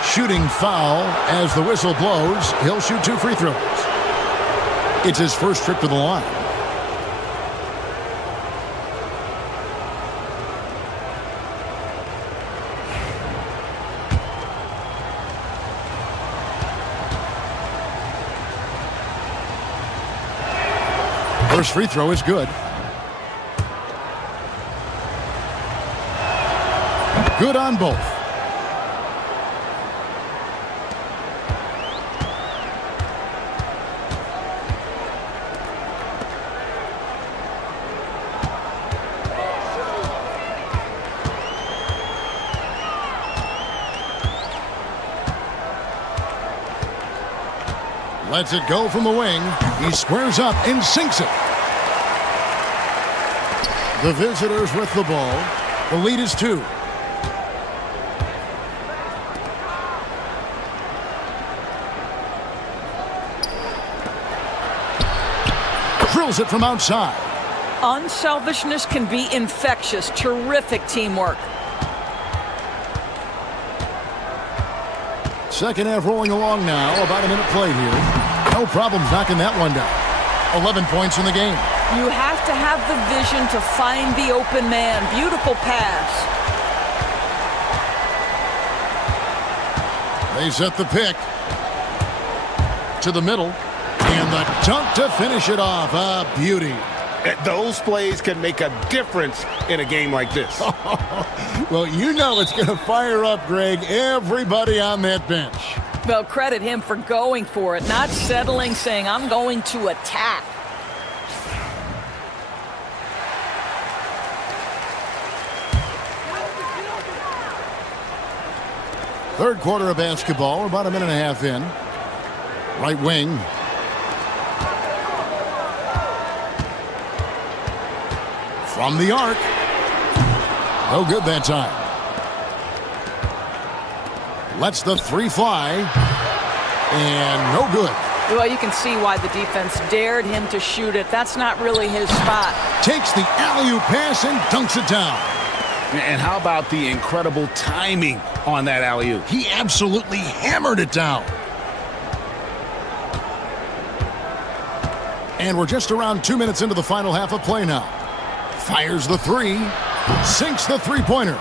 Shooting foul as the whistle blows. He'll shoot 2 free throws. It's his first trip to the line. First free throw is good. Good on both. Lets it go from the wing. He squares up and sinks it. The visitors with the ball. The lead is 2. Drills it from outside. Unselfishness can be infectious. Terrific teamwork. Second half rolling along now. About a minute played here. No problems knocking that one down. 11 points in the game. You have to have the vision to find the open man. Beautiful pass. They set the pick to the middle. And the dunk to finish it off. A beauty. Those plays can make a difference in a game like this. Well, you know it's going to fire up, Greg, everybody on that bench. Well, credit him for going for it, not settling, saying, I'm going to attack. Third quarter of basketball. We're about a minute and a half in. Right wing. From the arc. No good that time. Lets the 3 fly. And no good. Well, you can see why the defense dared him to shoot it. That's not really his spot. Takes the alley-oop pass and dunks it down. And how about the incredible timing on that alley-oop? He absolutely hammered it down. And we're just around 2 minutes into the final half of play now. Fires the 3. Sinks the three-pointer.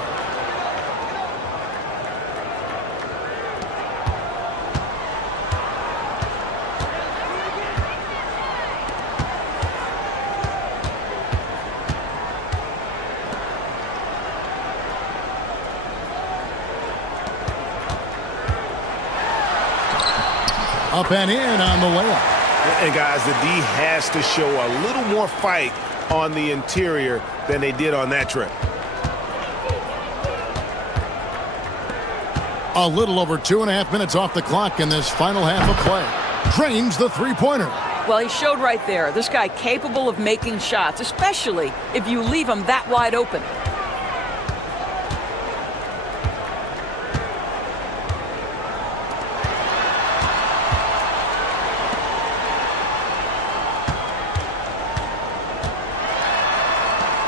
Up and in on the layup. And guys, the D has to show a little more fight on the interior than they did on that trip. A little over 2.5 minutes off the clock in this final half of play. Drains the three-pointer. Well, he showed right there. This guy capable of making shots, especially if you leave him that wide open.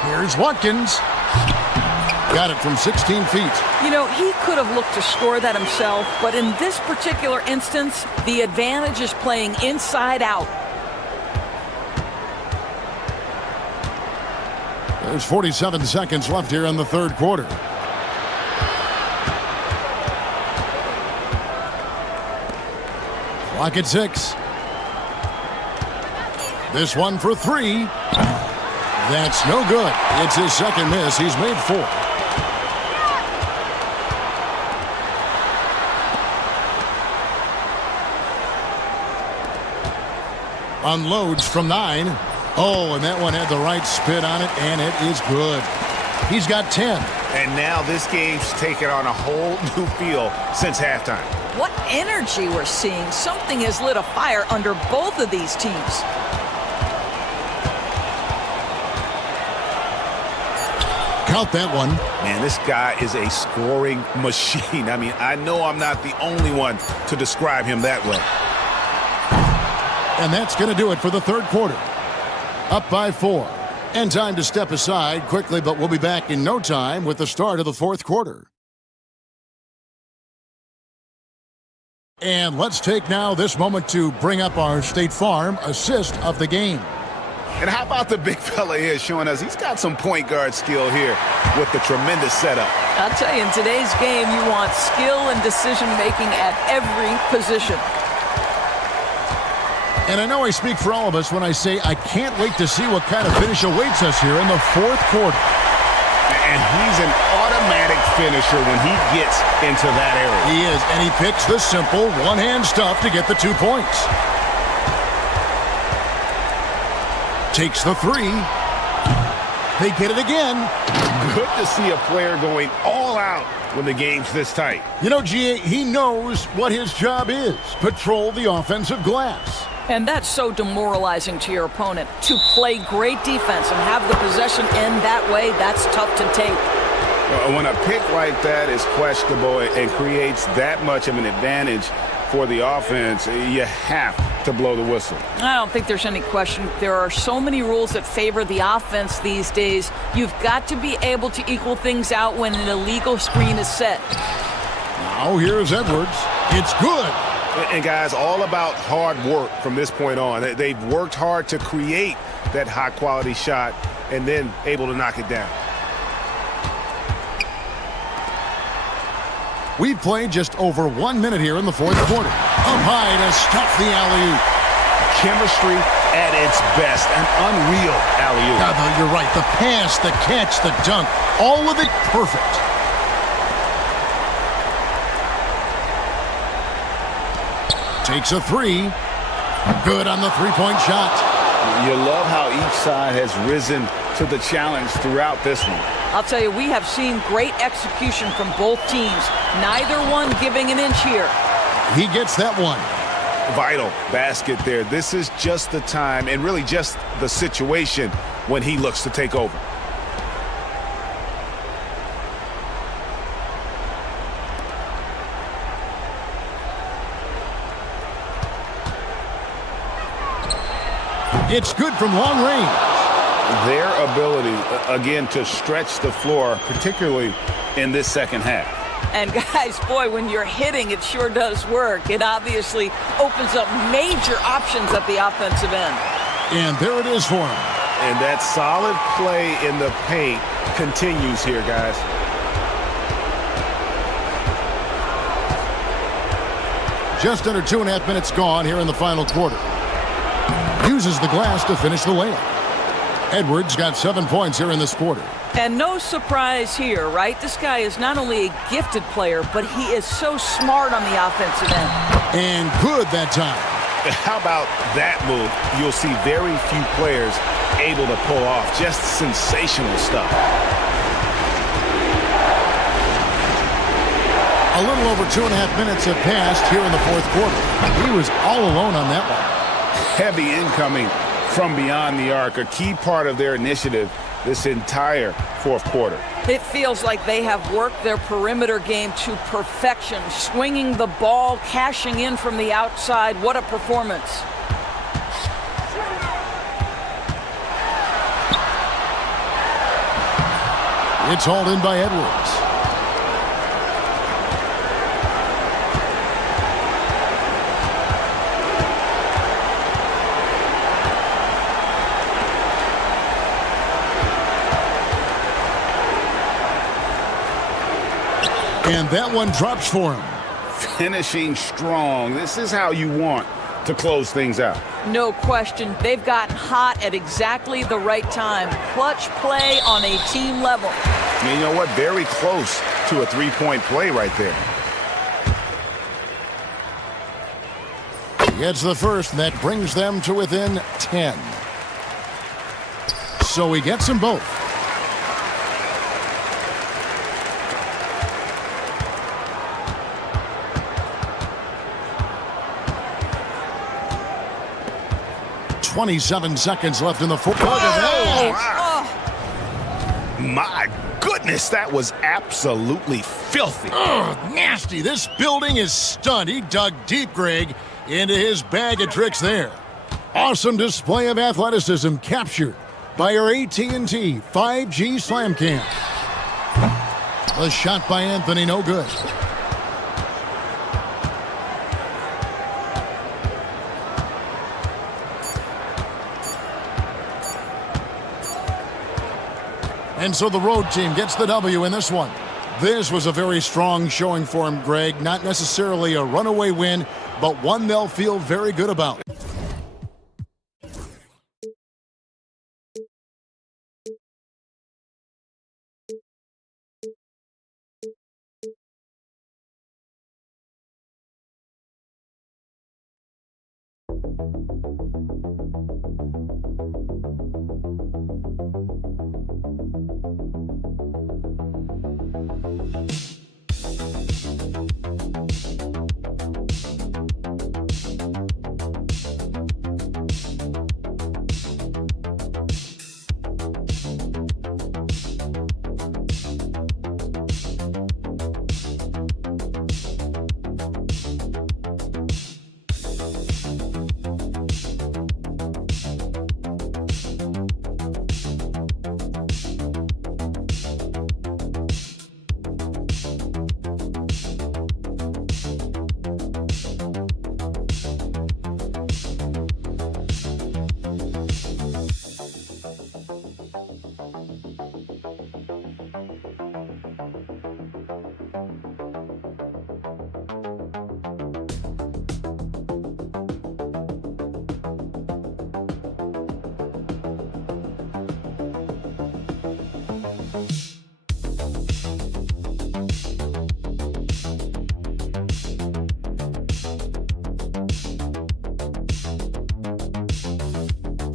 Here's Watkins. Got it from 16 feet. You know, he could have looked to score that himself, but in this particular instance, the advantage is playing inside out. There's 47 seconds left here in the third quarter. Clock at 6. This one for three. That's no good. It's his second miss. He's made 4. Unloads from 9. Oh, and that one had the right spin on it, and it is good. He's got 10. And now this game's taken on a whole new feel since halftime. What energy we're seeing. Something has lit a fire under both of these teams. Count that one. Man, this guy is a scoring machine. I mean, I know I'm not the only one to describe him that way. And that's going to do it for the third quarter. Up by 4. And time to step aside quickly, but we'll be back in no time with the start of the fourth quarter. And let's take now this moment to bring up our State Farm assist of the game. And how about the big fella here showing us he's got some point guard skill here with the tremendous setup. I'll tell you, in today's game, you want skill and decision-making at every position. And I know I speak for all of us when I say I can't wait to see what kind of finish awaits us here in the fourth quarter. And he's an automatic finisher when he gets into that area. He is, and he picks the simple one-hand stuff to get the 2 points. Takes the 3. They get it again. Good to see a player going all out when the game's this tight. You know, GA, he knows what his job is. Patrol the offensive glass. And that's so demoralizing to your opponent. To play great defense and have the possession end that way, that's tough to take. When a pick like that is questionable and creates that much of an advantage for the offense, you have to blow the whistle. I don't think there's any question. There are so many rules that favor the offense these days. You've got to be able to equal things out when an illegal screen is set. Now here's Edwards. It's good. And guys, all about hard work from this point on. They've worked hard to create that high-quality shot and then able to knock it down. We've played just over 1 minute here in the fourth quarter. Up high to stuff the alley-oop. Chemistry at its best. An unreal alley-oop. Yeah, though, you're right. The pass, the catch, the dunk, all of it perfect. Takes a 3. Good on the three-point shot. You love how each side has risen to the challenge throughout this one. I'll tell you, we have seen great execution from both teams. Neither one giving an inch here. He gets that one. Vital basket there. This is just the time and really just the situation when he looks to take over. It's good from long range. Their ability, again, to stretch the floor, particularly in this second half. And guys, boy, when you're hitting, it sure does work. It obviously opens up major options at the offensive end. And there it is for him. And that solid play in the paint continues here, guys. Just under 2.5 minutes gone here in the final quarter. Uses the glass to finish the layup. Edwards got 7 points here in this quarter. And no surprise here, right? This guy is not only a gifted player, but he is so smart on the offensive end. And good that time. How about that move? You'll see very few players able to pull off. Just sensational stuff. A little over 2.5 minutes have passed here in the fourth quarter. He was all alone on that one. Heavy incoming from beyond the arc, a key part of their initiative this entire fourth quarter. It feels like they have worked their perimeter game to perfection, swinging the ball, cashing in from the outside. What a performance. It's hauled in by Edwards. And that one drops for him. Finishing strong. This is how you want to close things out. No question. They've gotten hot at exactly the right time. Clutch play on a team level. And you know what? Very close to a three-point play right there. Gets the first, and that brings them to within 10. So he gets them both. "27 seconds left in the fourth." My goodness, that was absolutely filthy. Nasty. This building is stunned. He dug deep, Greg, into his bag of tricks there. Awesome display of athleticism captured by our AT&T 5G Slam Cam. The shot by Anthony, no good. And so the road team gets the W in this one. This was a very strong showing for him, Greg. Not necessarily a runaway win, but one they'll feel very good about.